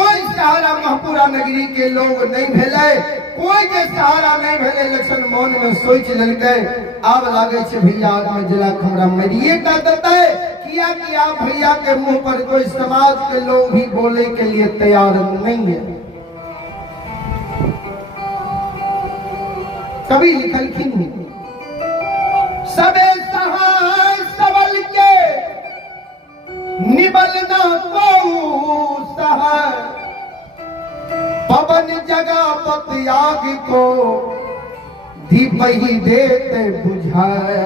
कोई सहारा महपुरा नगरी के लोग नहीं भेले, कोई के सहारा नहीं भेले। लक्षण मन में सोच ललके आब लागे छे भैया आग में जला हमरा मरिए का देते। किया कि आप भैया के मुंह पर कोई समाज के लोग भी बोले के लिए तैयार नहीं है। कभी लिखलखिन सबे सहाय सबल के निबलना को सहाय, पवन जगा पत आग को दीप ही देते बुझाए।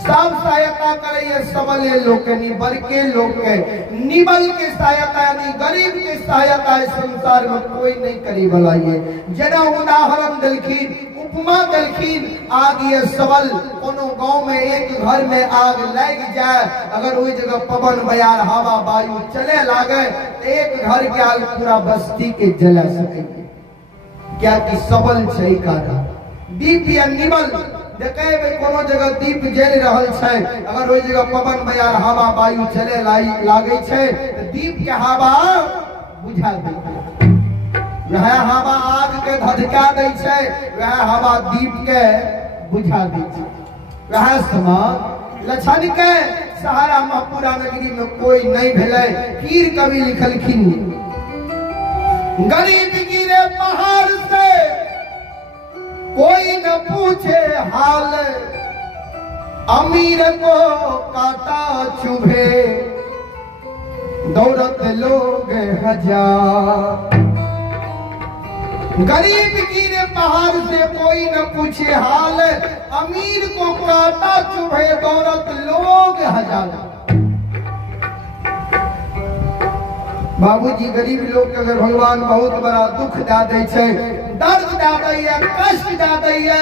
सब सहायता करे सबले लोग के, निबल के लोग के, निबल के सहायता यानी गरीब के सहायता संसार में कोई नहीं करी वाला। ये जना उदाहरण दिलखिन, उपमा दिलखिन। आग ये सबल कोनो गांव में एक घर में आग लग जाए, अगर वही जगह पवन बयार हवा वायु चले लागे तो एक घर के आग पूरा बस्ती के जला सकेगी। क्या कि सबल छै कारण दीप या निबल देखे कोनो जगह दीप जल रहल छै, अगर वही जगह पवन बयार हवा वायु चले लागे छै तो दीप के हवा बुझा दे। वह हवा आग के धधका दै छै, वह हवा दीप के बुझा दै छै। वह समान लक्षण के सहारा महपुरा नगरी में कोई नहीं भेले। फिर कवि लिखलखिन गरीब गिरे पहाड़ से कोई न पूछे हाल, अमीर को काटा चुभे दौड़त लोग हजार। गरीब गिरे पहाड़ से कोई न पूछे हाल, अमीर को काटा चुभे दौड़त लोग हजार। बाबूजी गरीब लोग के अगर भगवान बहुत बड़ा दुख दे दे छे, दर्द दे दैया, कष्ट दे दैया,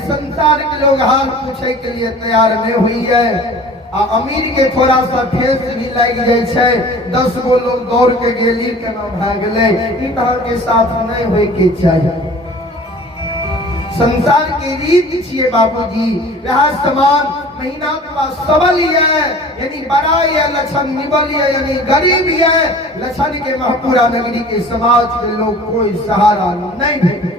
संसार के लोग हाल पूछे के लिए तैयार नहीं हुई है। अमीर के थोड़ा सा ठेस भी लग जाए छे, 10 गो लोग दौड़ के गेली के ना भाग गए। ई तरह के साथ नहीं होए के चाहिए। संसार के रीत छिए बाबूजी। वह समान महीना के बाद सबल है यानी बड़ा है, लक्षण निबल है यानी गरीब है। लक्षण के महपुरा नगरी के समाज के लोग कोई सहारा नहीं भेटे।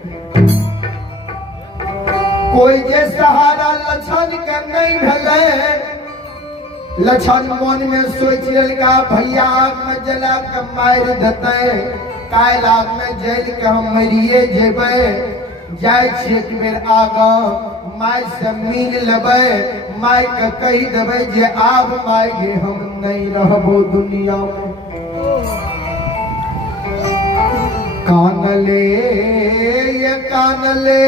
कोई जे सहारा लक्षण के नहीं भेले। लक्षण मन में सोच लेगा भैया आग में जला के मार देते, काल आग में जल के हम मरिए जेबे। जाय छे कि बेर आगा माय से मिल लेबै, माय के कही देबै जे आब माय गे हम नहीं रहबो दुनिया में। कान ले ये कान ले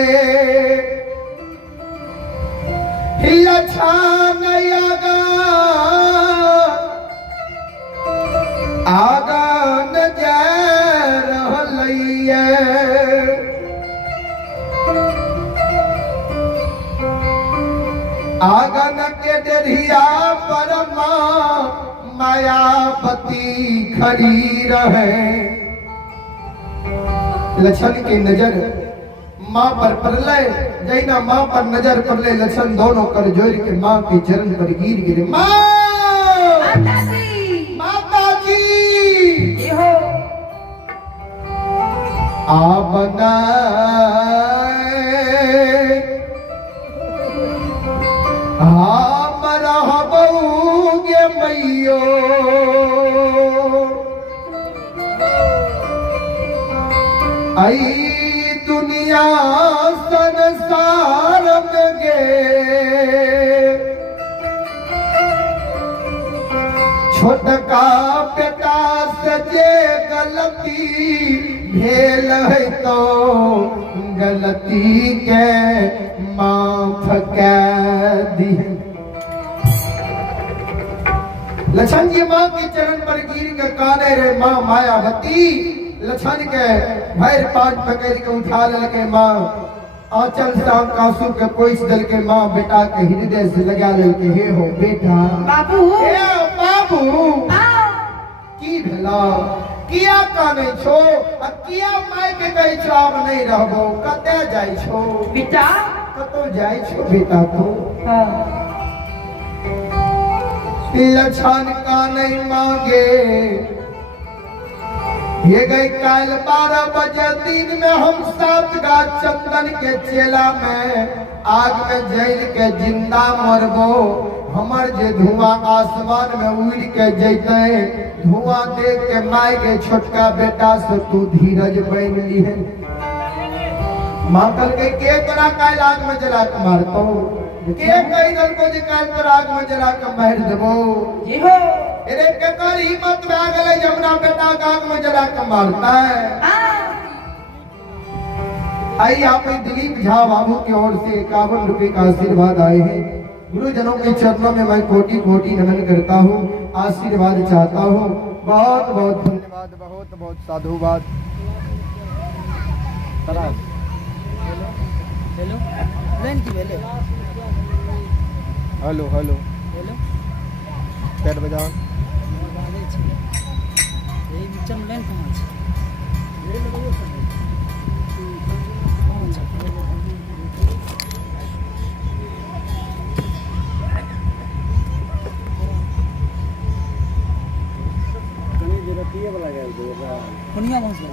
लक्षण आगा आगा न जा रहलैया। आगन के डेढ़िया पर मायापति खड़ी रहे। लक्षण की नजर माँ पर पड़ले, जैना माँ पर नजर पड़ले लक्षण दोनों कर जोड़ के माँ के चरण पर गिर गिरे। माँ माताजी आपना हम रहबोगे मैयो आई दुनिया संसार में गे। छोटका बेटा से जे गलती भेल है तो गलती के माफ कर दी। लक्षण जी माँ के चरण पर गिर के काने रे माँ मायावती। लक्षण के भैर पाट पकड़ के उठा ललके माँ, आंचल से आंसू के पोइछ दलके माँ बेटा के हृदय से लगा ललके। हे हो बेटा बाबू, हे बाबू की भेला किया काने छो, किया माय के कहे छो आब नहीं रहबो, कते जाय छो बेटा, कतो जाय छो बेटा तो। लक्षण का नहीं मांगे ये गई काल 12 बजे दिन में हम 7 गाछ चंदन के चेला में आग में जल के जिंदा मरबो। हमर जे धुआं आसमान में उड़ के जैते, धुआं देख के माय के छोटका बेटा से तू धीरज बन लीहे। माँ कल के तोरा काल आग में जला के मारतो, के कई दल को जे काल तोरा आग में जला के मार देबो। जी हो अरे केकर हिम्मत में आ गए जमुना बेटा आग में जला के मारता है। आइए आप दिलीप झा बाबू की ओर से 51 रुपए का आशीर्वाद आए हैं। गुरुजनों के चरणों में मैं कोटि कोटि नमन करता हूँ, आशीर्वाद चाहता हूँ। बहुत बहुत धन्यवाद, बहुत बहुत साधुवाद। हेलो लाइन की भेले हेलो हेलो हेलो पैर बजाओ। बाजै छै यही बीच में लाइन कहाँ छै? कहाँ छै? पुनिया गाँव से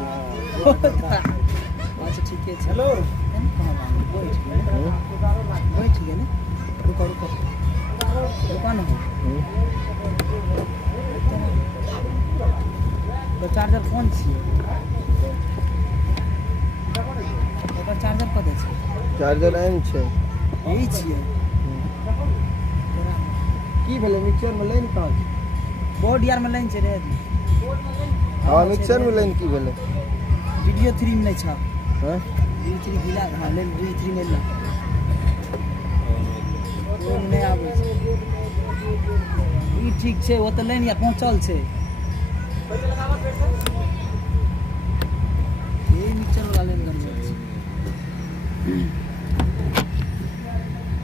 अच्छा ठीक है। हेलो कहाँ बैठ गए ना? रुको रुको दुकान हो तो चार्जर फोन छियै एकर चार्जर कतऽ छै? चार्जर एम छै यही छियै की भेलै? मिक्सचर में लाइन कहाँ छै? बोर्ड यार में लाइन छै रे। हाँ मिक्सचर में लाइन की भेलै? वीडियो 3 में नहीं छ। हैं वीडियो 3 गिला हां ले वीडियो 3 में ला वो नहीं आबै छै। ई ठीक छै, वो तो लाइन या पहुंचल छै। ये मिक्सचर वाला लाइन गन छै।